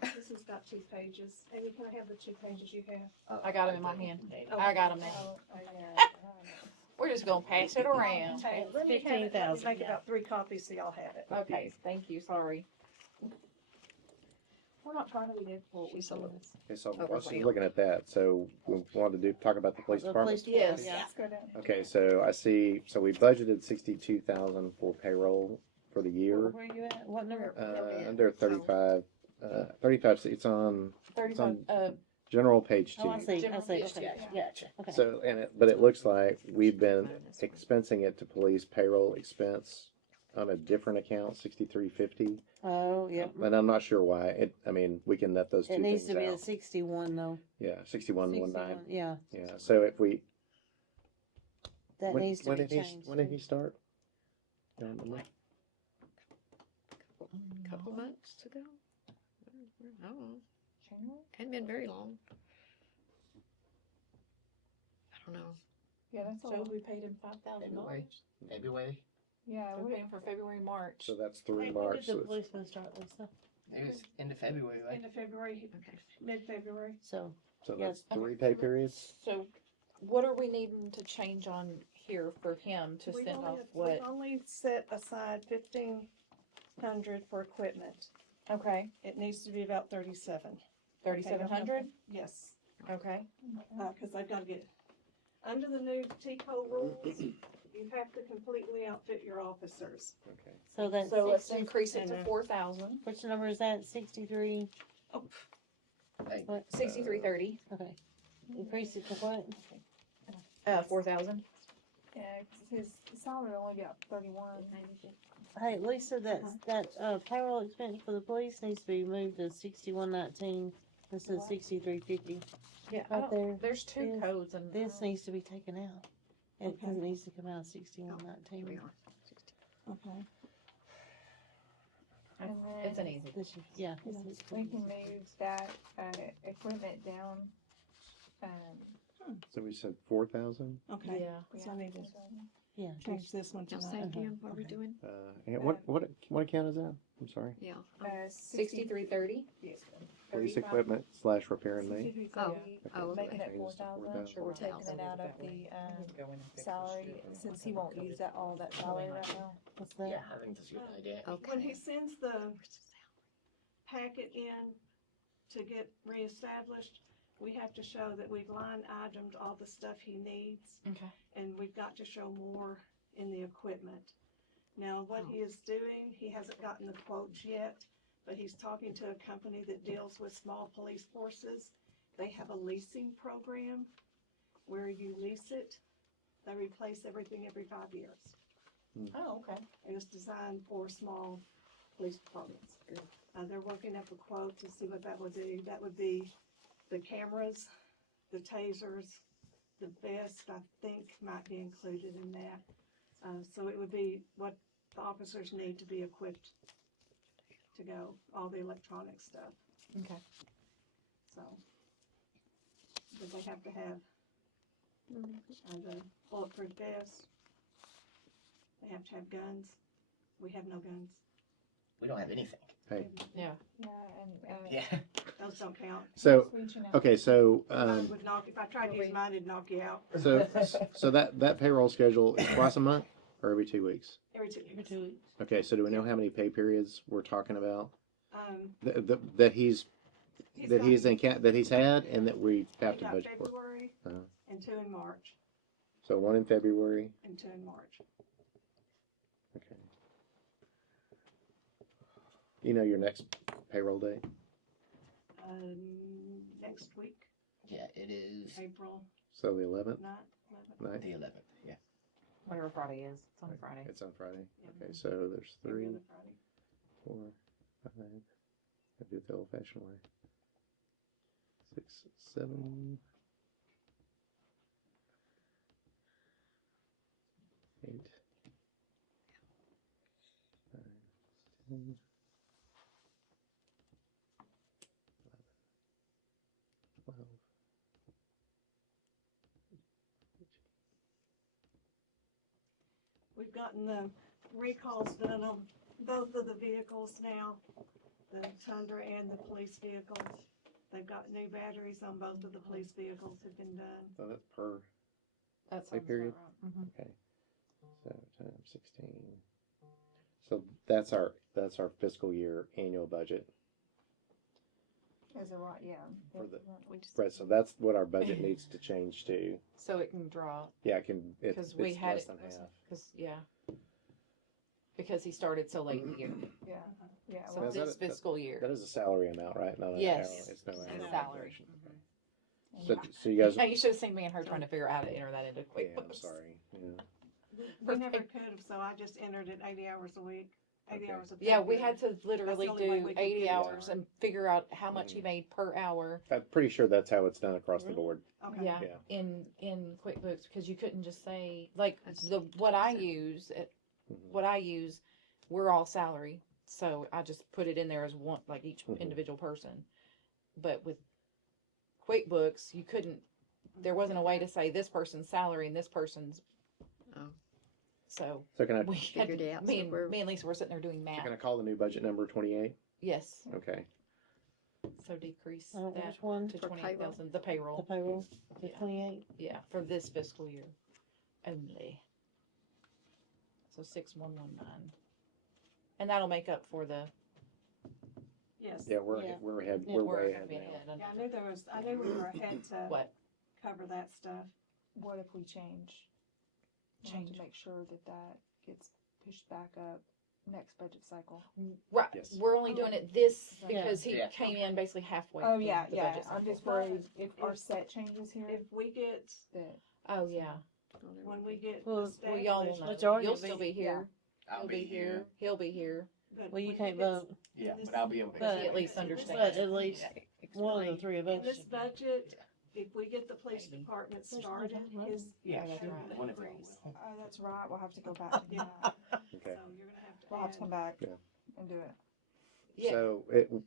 This has got 2 pages. Amy, can I have the 2 pages you have? I got them in my hand. Oh, I got them now. oh, We're just gonna pass it around. Okay, let me have it. Let me 15,000, make yeah. about 3 copies so y'all have it. Okay, thank you, sorry. We're not trying to be difficult. She's a little- Okay, so I was just Overwhelmed. looking at that. So we wanted to talk about the police The department. police department, Yes. yeah. Let's go down. Okay, so I see. So we budgeted 62,000 for payroll for the year. Where you at? What number? Under 35. 35. It's on 35, general page 2. Oh, I see, I General see, page, okay, yeah. gotcha, okay. So but it looks like we've been expensing it to police payroll expense on a different account, 6350. Oh, yep. But I'm not sure why. I mean, we can net those two It needs things to be a out. 61 though. Yeah, 6119. 61, yeah, Yeah. So if we that needs to be changed. when did he start? Don't remember. Couple months ago? I don't know. January? Hadn't been very long. I don't know. Yeah, that's So all. we paid him $5,000. February. Yeah, We're paying for February, March. So that's through Hey, when March. did So the it's- policeman start, Lisa? It was end of February, right? End of February, Okay. mid-February. So, so yeah, that's 3 pay periods. So what are we needing to change on here for him to send off what? We've only set aside 1,500 for equipment. Okay, It needs to be about 37. 3,700? Yes, Okay, cause I've gotta get, under the new TCO rules, you have to completely outfit your officers. Okay. so that's. so let's 60 increase it to and, 4,000, Which number is that? 63? Hey, What? 6330, Okay. Increase it to what? 4,000. yeah, 'cause his salary only got 31. Hey, Lisa, that payroll expense for the police needs to be moved to 6119 instead of What? 6350. Yeah, Right there. there's two This- codes and. This needs to be taken out. It Okay. needs to come out of Here 6119. we are. Okay. And It's an then easy. This is, yeah. this we is- can move that, equipment down, So we said 4,000. Okay, Yeah. so I need to Yeah. change this one Now tonight. say again, what are we Okay. doing? And what account is that? I'm sorry. Yeah. 6330? Police equipment / repair and maintenance. 6330, Oh, okay. making it Change this to 4,000, Sure, we're taking it out of the, salary, since he won't use that, all that salary right now. What's that? yeah, I think that's a good idea. When he Okay. sends the packet in to get reestablished, we have to show that we've line itemed all the stuff he needs, Okay. and we've got to show more in the equipment. Now, what he is doing, he hasn't gotten the quotes yet, but he's talking to a company that deals with small police forces. They have a leasing program where you lease it. They replace everything every 5 years. Oh, okay. And it's designed for small police departments. They're working up a quote to see what that would do. That would be the cameras, the tasers, the vest, I think might be included in that. So it would be what the officers need to be equipped to go, all the electronic stuff, Okay. so. But they have to have the bulletproof vests. They have to have guns. We have no guns. We don't have anything. Hey. Yeah. Yeah, and, Yeah. Those don't count. So reaching out. okay, so Mine would knock, if I tried to use mine, it'd knock you out so that payroll schedule is twice a month or every 2 weeks. every 2 Every weeks. 2 weeks. Okay, so do we know how many pay periods we're talking about that He's he's had and that we have he to got budget for? February Uh-huh. and 2 in March, So 1 in February. and 2 in March. Okay. You know your next payroll date? Next week, Yeah, it is April So the 11th 9th. the 11th. Yeah. Whatever Friday is, it's on Friday. It's on Friday. Yeah. Okay, so there's Every 3, other Friday. 4, 5. I do it the old-fashioned way. 6, 7, 8, 9, 10, 12. We've gotten the recalls done on both of the vehicles now, the Tundra and the police vehicles. They've got new batteries on both of the police vehicles have been done. So that's per That pay sounds about period. right. Mhm. Okay. So times 16. So that's our fiscal year annual budget. As a right, yeah. For the- We just- Right, so that's what our budget needs to change to. So it can drop, Yeah, it can, it's cause we had less it, than half. cause, yeah. Because he started so late in the year, Yeah, yeah. so well, Is that this a- fiscal year. That is a salary amount, right? Not an Yes. hourly. It's no It's hourly salary. calculation. Mhm. So you guys, Yeah, you should have seen me and her trying to figure out how to enter that into yeah, I'm QuickBooks. sorry. Yeah. We never could have, so I just entered it 80 hours a week, 80 Okay. hours a Yeah, pay we period. had to literally only way do we could 80 get it. hours and figure out how much he Mhm. made per hour. I'm pretty sure that's how it's done across the board. Okay. Yeah, Yeah. in QuickBooks, because you couldn't just say like That's what I use. Mhm. What I use, we're all salary, so I just put it in there as one, like each Mhm. individual person. But with QuickBooks, you couldn't. There wasn't a way to say this person's salary and this person's. Oh. So So can I, we had Figured it out, me so and we're- me and Lisa were sitting there doing math. can I call the new budget number 28? Yes, Okay. so decrease Oh, that which one? to For 28,000. The The payroll, payroll, the Yeah. 28. yeah, for this fiscal year only. So 6119, and that'll make up for the. Yes. Yeah, we're Yeah. we're ahead. Yeah, We're We're way gonna ahead be now. ahead. Yeah, I knew we were ahead to What? cover that stuff. What if we change? We have Change. to make sure that that gets pushed back up next budget cycle. Right, Yes. we're only doing it this Yeah. because he Yeah. came in basically halfway. Oh, through yeah, the yeah. budget I'm just cycle. worried if our If- set changes here, If we get, that, Oh yeah, when we get Well, well y'all will established, know. Majority You'll will still be- be here. I'll He'll be be here. He'll be here. but Well, you when can't get- vote, Yeah, in this- but I'll be able to. But- He at least in this understands. but at least Yeah. one of the three of In us. this should- budget, if we get the police Maybe. department There's no started, vote, right? his Yeah, that's sure. right. One of y'all increase. will. oh, that's right, we'll have to go back to Yeah. that. So Okay. you're gonna have to We'll have to add. come back Yeah. and do it. Yeah. So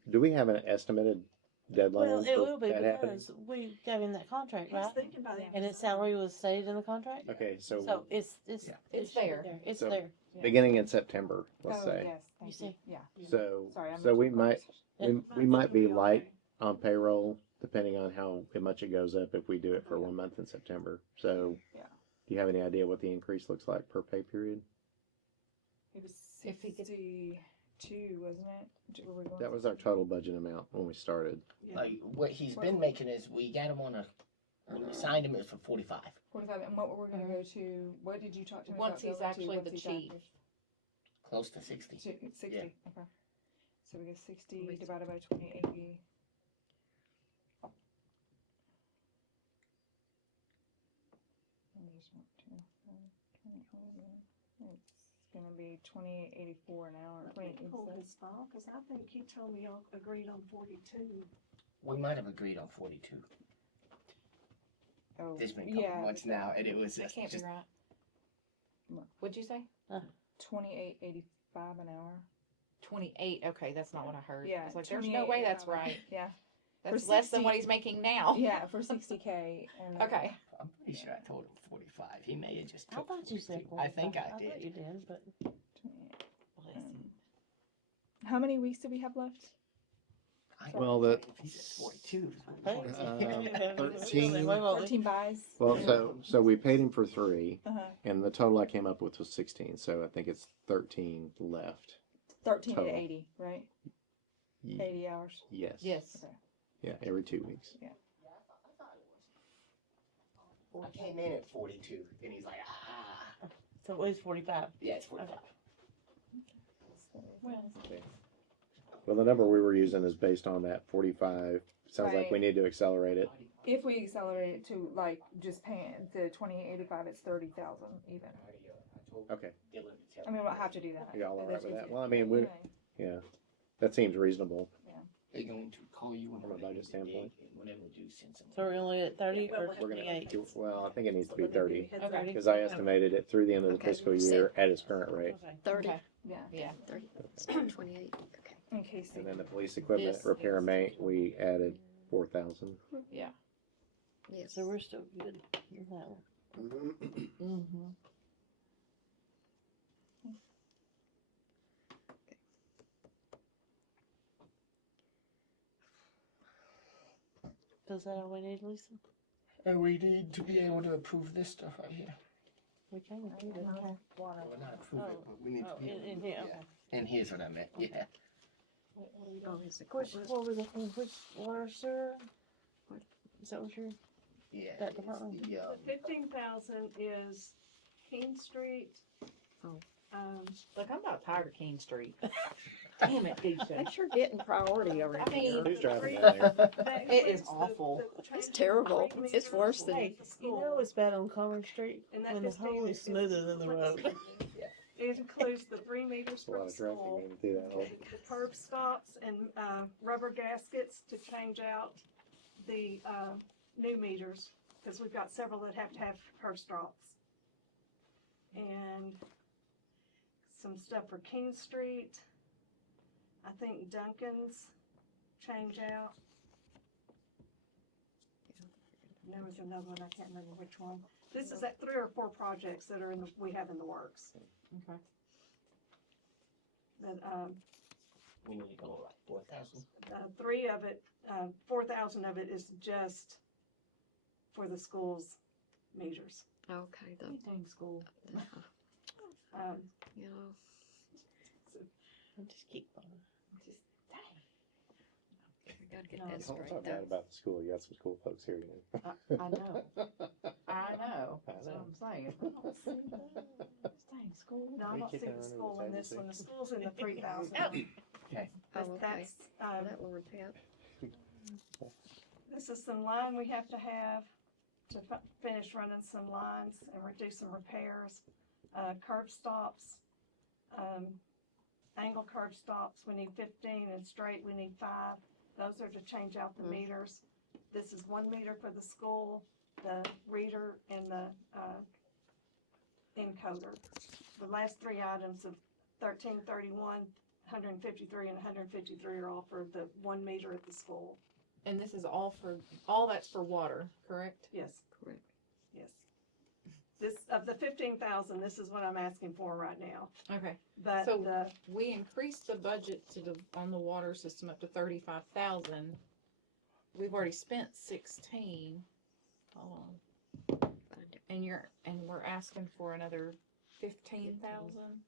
do we have an estimated deadline Well, it for will be that happening? because we gave him that contract, He's right? thinking by the end And of his summer. salary was stated in the contract? Okay, So so it's, Yeah. it It's should be there. It's So- there. beginning in September, let's Oh, say. yes, You thank see. you, yeah. So Sorry, I so we missed your might conversation. we might be It'll light okay. on payroll depending on how much it goes up if we do it for 1 month in September. So Yeah. do you have any idea what the increase looks like per pay period? It was If he could- 62, wasn't it? Were we going That was our total budget amount when we started. Yeah. Like what he's been making is we got him on a, when we signed him it was for 45. 45, and what were we going to go to? What did you talk to me Once about? he's going to? actually What's the he chief. got? Close to 60. 60, Yeah. okay. So we get 60 Wait. divided by 2080. I just want to, 2080. It's gonna be 28.84 an hour. I think he 28 pulled his file, cause I think he told me y'all agreed on 42. We might have agreed on 42. Oh, It's been a couple months now, and it was That can't just be right. What? What'd you say? 28.85 an hour. 28. Okay, that's not what I heard. Yeah, I was like, there's no way that's 28.85. right. Yeah, That's For less than 60 what he's making now. yeah, for 60K. And Okay. I'm pretty sure I told him 45. He may have just I took thought you said 42. I think I 45. did. thought you did, but 28. Bless him. How many weeks do we have left? I Well, don't the- know if he said 42. Um, 13. 13 buys. Well, so we paid him for 3, Uh-huh. and the total I came up with was 16. So I think it's 13 left. 13 Total. to 80, right? 80 hours. Yes. Yes. Okay. Yeah, every 2 weeks. I came in at 42, and he's like, ah. so it was 45. Yeah, it's 45. Well, the number we were using is based on that 45. Sounds like we Right. need to accelerate it. If we accelerate it to like just paying the 28.85, it's 30,000 even. Okay. I mean, we'll have to do that. You all But right that's with that? easier. Well, I mean, we, Yeah. yeah, that seems reasonable. They're going to call you From a budget standpoint. whenever we do send So something. we're only at 30 Yeah, or well, We're gonna, 28? well, I think it needs to be 30 Okay. because I estimated it through the end of the Okay. fiscal year at its current rate. Okay. 30, Okay. Yeah. Yeah. 30, so 28, okay. In case they And then the police equipment This repair is- mate, we added 4,000. Yeah. Yes. So we're still good in that one. Mm-hmm. Is that all we need, Lisa? And we need to be able to approve this stuff right here. We can approve it. Well, not approve it, but we need to Oh, be able to. in here, yeah. okay. And here's what I meant, yeah. Oh, is it Which, equipment? what were we looking, which water sewer? What? Is that what you're, Yeah. That it's department? the, The 15,000 is King Street. Oh. Look, I'm about tired of King Street. Damn it, Keisha. Thanks for getting priority over I mean, here. Who's driving three- down there? that It is includes awful. change It's of terrible. 3 It's meters worse than- at hey, the you know school. it's bad on Commerce Street And that when the 15 hole is is- smoother than the road. It includes the 3 meters A for lot the of traffic school, going through that hole. the curb stops and rubber gaskets to change out the new meters, because we've got several that have to have curb stops. And some stuff for King Street. I think Duncan's change out. And there was another one, I can't remember which one. This is at 3 or 4 projects that are we have in the works. Okay. That, We need to go like 4,000. 3 of it, 4,000 of it is just for the school's meters. Okay, Dang school. Um, you know, Just keep going. we gotta get No, that it's Don't straight talk bad though. about the school. You got some school folks here, you know. I know. I know. I That's know. what I'm saying. I don't see that. Dang school. no, I We don't kick see that the under the school in table, this too? one. The school's in the 3,000. Okay. Oh, okay. That's, Well, that will repent. this is some line we have to finish running some lines and do some repairs. Curb stops, angle curb stops, we need 15, and straight we need 5. Those are to change out the meters. This is 1 meter for the school, the reader, and the encoder. The last 3 items of 1331, 153, and 153 are all for the 1 meter at the school. And this is all that's for water, correct? Yes, Correct. yes. This, of the 15,000, this is what I'm asking for right now. Okay. But So- the, We increased the budget on the water system up to 35,000. We've already spent 16. Hold on. Find it. And we're asking for another 15,000.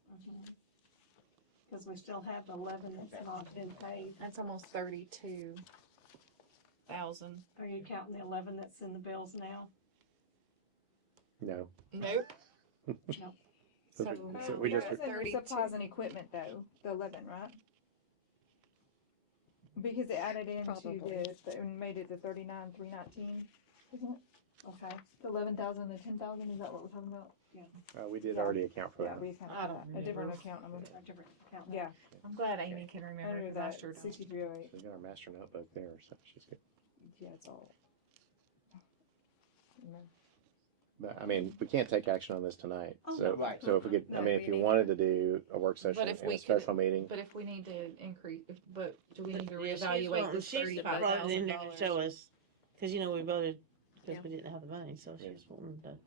because we still have 11 that's not been paid. That's almost 32,000. Are you counting the 11 that's in the bills now? No. Nope. So So we- so we just- That's under 32. supplies and equipment though, the 11, right? Because it added into Probably. and made it the 39,319, isn't it? Okay. The 11,000 and the 10,000, is that what we're talking about? We did Yeah. already account for Yeah, that. we accounted I for don't that. A different remember. account number. A different account. Yeah, I'm glad Amy can remember. under 'Cause I that sure don't. 6308. So we got our master notebook there, so she's good. Yeah, it's all. But I mean, we can't take action on this tonight. Oh, So, right. so if we could, I No, mean, we if you need wanted to do a work session if and we a could- special meeting, But if we need to increase, but do we need to Yeah, she's reevaluate wanting- this she's brought it in there to show $35,000? us, cause you know, we voted, cause Yeah. we didn't have the money, so Yeah. she's wanting to.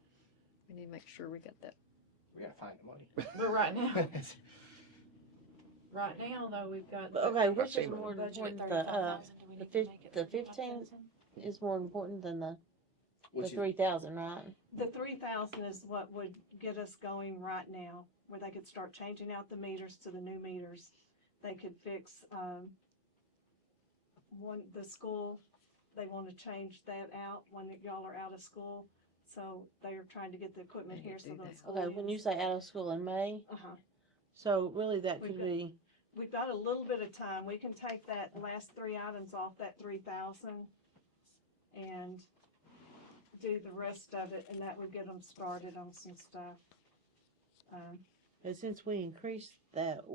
We need to make sure we got that. We gotta find the money. But right now, right now though, we've got. But okay, which is seen more budget important, at the 35,000. Do we the need to fif- make it the 35,000? is more important than the Which is 3,000, right? The 3,000 is what would get us going right now, where they could start changing out the meters to the new meters. They could fix, the school, they want to change that out when y'all are out of school. So they are trying to get the equipment They here need to so do those. that. school Okay, when you ends- say out of school in May, Uh-huh. so really that We've could got- be, We've got a little bit of time. We can take that last 3 items off that 3,000 and do the rest of it, and that would get them started on some stuff. but since we increased that,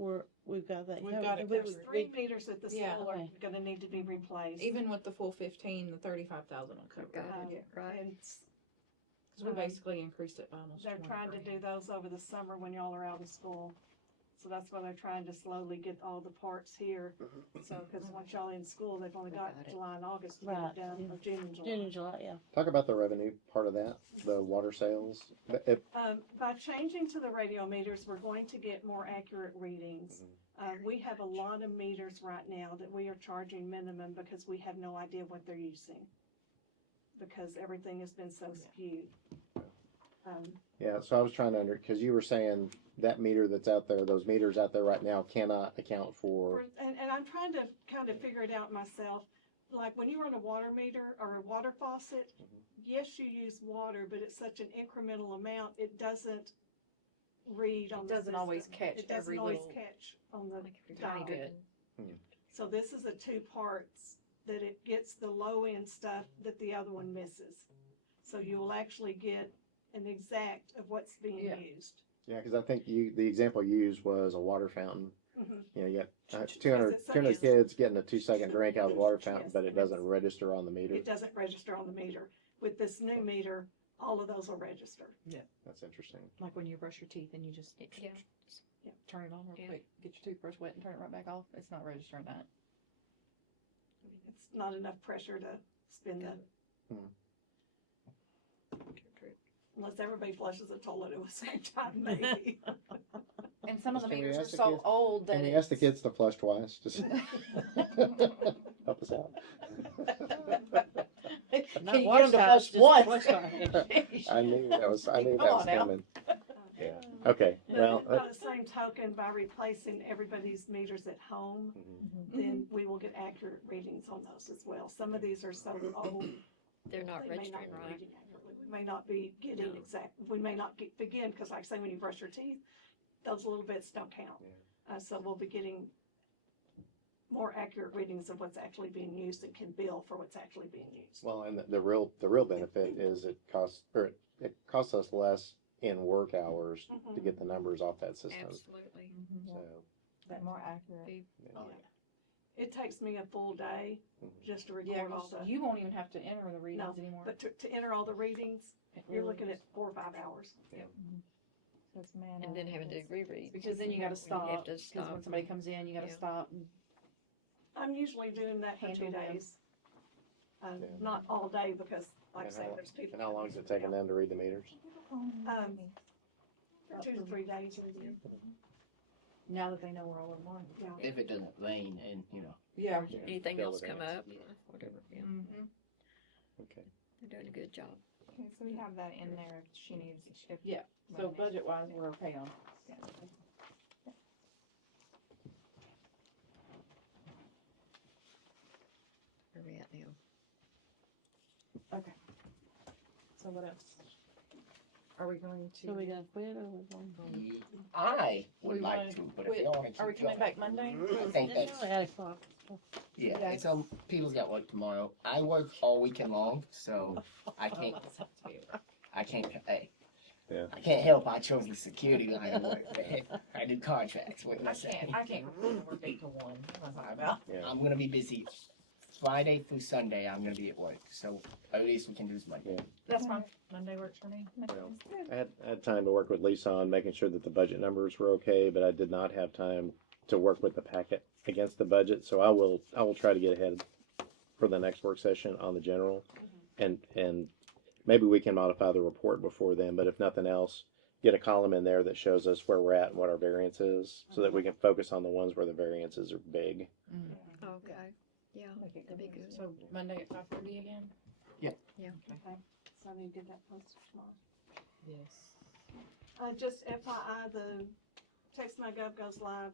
we've got that. We've covered. got it We- There's 3 meters at the Yeah. school are Okay. gonna need to be replaced. Even with the full 15, the 35,000 will cover Got it. it. Um, Yeah, right. And Cause we basically increased it by almost they're trying to 20 do those over the summer when y'all are out of school. So that's why they're trying to slowly get all the parts here. So, cause once y'all in school, they've only got Got it. July and August to get Right, it done, yeah. or June and June July. and July, yeah. talk about the revenue part of that, the water sales. By changing to the radio meters, we're going to get more accurate readings. We have a lot of meters right now that we are charging minimum because we have no idea what they're using. Because everything has been so skewed. Yeah, so I was trying to because you were saying that meter that's out there, those meters out there right now cannot account for. And I'm trying to kind of figure it out myself. Like when you run a water meter or a water faucet, yes, you use water, but it's such an incremental amount, it doesn't read on It the doesn't always system. catch It doesn't every always little- catch on the Like if you're dial. driving. So this is a two parts that it gets the low end stuff that the other one misses. So you will actually get an exact of what's being Yeah. used. Yeah, because I think the example you used was a water fountain. Mhm. You know, you got Yes, 200, it's so 200 easy. kids getting a 2-second drink out of the water fountain, Yes, but it and doesn't it's- register on the meter. It doesn't register on the meter. With this new meter, all of those will register. That's interesting. Like when you brush your teeth and you just Yeah. turn it on real Yeah. quick, get your toothbrush wet and turn it right back off. It's not registering that. It's not enough pressure to spin the, unless everybody flushes the toilet at the same time, maybe. And some of the Can we meters are ask the so kids- old that Can we ask the it's- kids to flush twice? Just help us out. Not Can you wash get 'em to times, flush just once? flush times. I knew that was Come was on now. coming. Yeah. Okay. Well. By the same token, by replacing everybody's meters at home, then we will get accurate readings on those as well. Some of these are so old. They're not they may registering be right. reading accurately. We may not be getting exact, we may not get, begin, because like I say, when you brush your teeth, those little bits don't count. So we'll be getting more accurate readings of what's actually being used and can bill for what's actually being used. Well, and the real benefit is it costs us less in work hours to get the numbers off that system. Absolutely. So That more accurate. Oh, It takes me a full day just to Yeah, record all 'cause the, you won't even have to enter the readings anymore. but to enter all the readings, you're looking at 4 or 5 hours. So it's man And then hours. having to reread. Because then you gotta stop, have to because stop. when somebody comes in, you gotta Yeah. stop and I'm usually doing that for 2 Handle them. days. Not all day because, like I And say, how- there's people. and how long is it taking them to read the meters? For 2 to 3 days. now that they know we're all in one. Yeah. If it doesn't rain and, Yeah. Anything Fill else it come in. up, whatever, yeah, Mm-hmm. Okay. they're doing a good job. Okay, so we have that in there if she needs, if. Yeah. So budget wise, we're okay on. Where we at now? Okay. So what else? Are we going to? So we gonna quit or we gonna? I would We like wanna to, but if quit. y'all want to keep Are we coming going- back Monday? I think It's that's, only 8 o'clock. yeah, Yeah. it's, people's got work tomorrow. I work all weekend long, so I can't, hey. Yeah. I can't help, I chose the security line of work, man. I do contracts, what can I say? I can't work 8 to 1. What am I talking about? Yeah. I'm gonna be busy Friday through Sunday, I'm gonna be at work, so at least we can do some Monday. That's fine. Monday works for me. Well, I had time to work with Lisa on making sure that the budget numbers were okay, but I did not have time to work with the packet against the budget. So I will try to get ahead for the next work session on the general, and maybe we can modify the report before then. But if nothing else, get a column in there that shows us where we're at and what our variance is, so that we can focus on the ones where the variances are big. Okay, yeah, that'd be good. So Monday at 5:30 again? Yeah. Okay, so I need to get that posted tomorrow. Yes. Just FYI, the Text My Gov goes live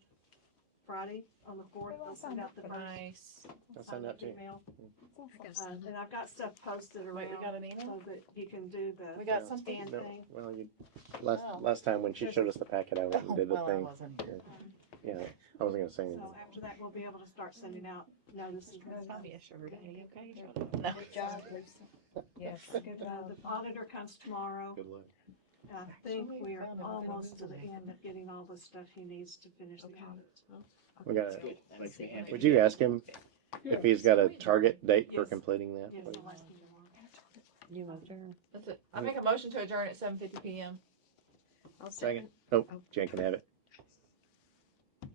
Friday on the 4th. I'll send out the first Nice. I'll send that to you. email. I gotta send And I've got stuff posted Wait, we around got an email? so that you can do the We got No. something? scan No, thing. well, Oh. last time when she showed us the packet, I went and did the Well, I thing. wasn't here. Yeah, I wasn't gonna say anything. So after that, we'll be able to start sending out notices. That's probably a sugar daddy, okay? Good job, Lisa. Yes, good job. The auditor comes tomorrow. Good luck. I think Actually, we are found everything almost to the visible. end of getting all the stuff he needs to finish the audit. We got. That's good. That makes me happy. Would you ask him if he's got a target date for Yes. completing that? Yes, I'll ask him tomorrow. You want to? That's it. I make a motion to adjourn at 7:50 PM. I'll Second. Oh, Jen can have it.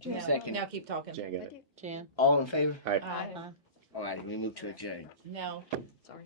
Now- Second. Now keep talking. Jen got it. Jan? All in favor? Aye. Aye. Alright, we move to adjourn. Now, Sorry.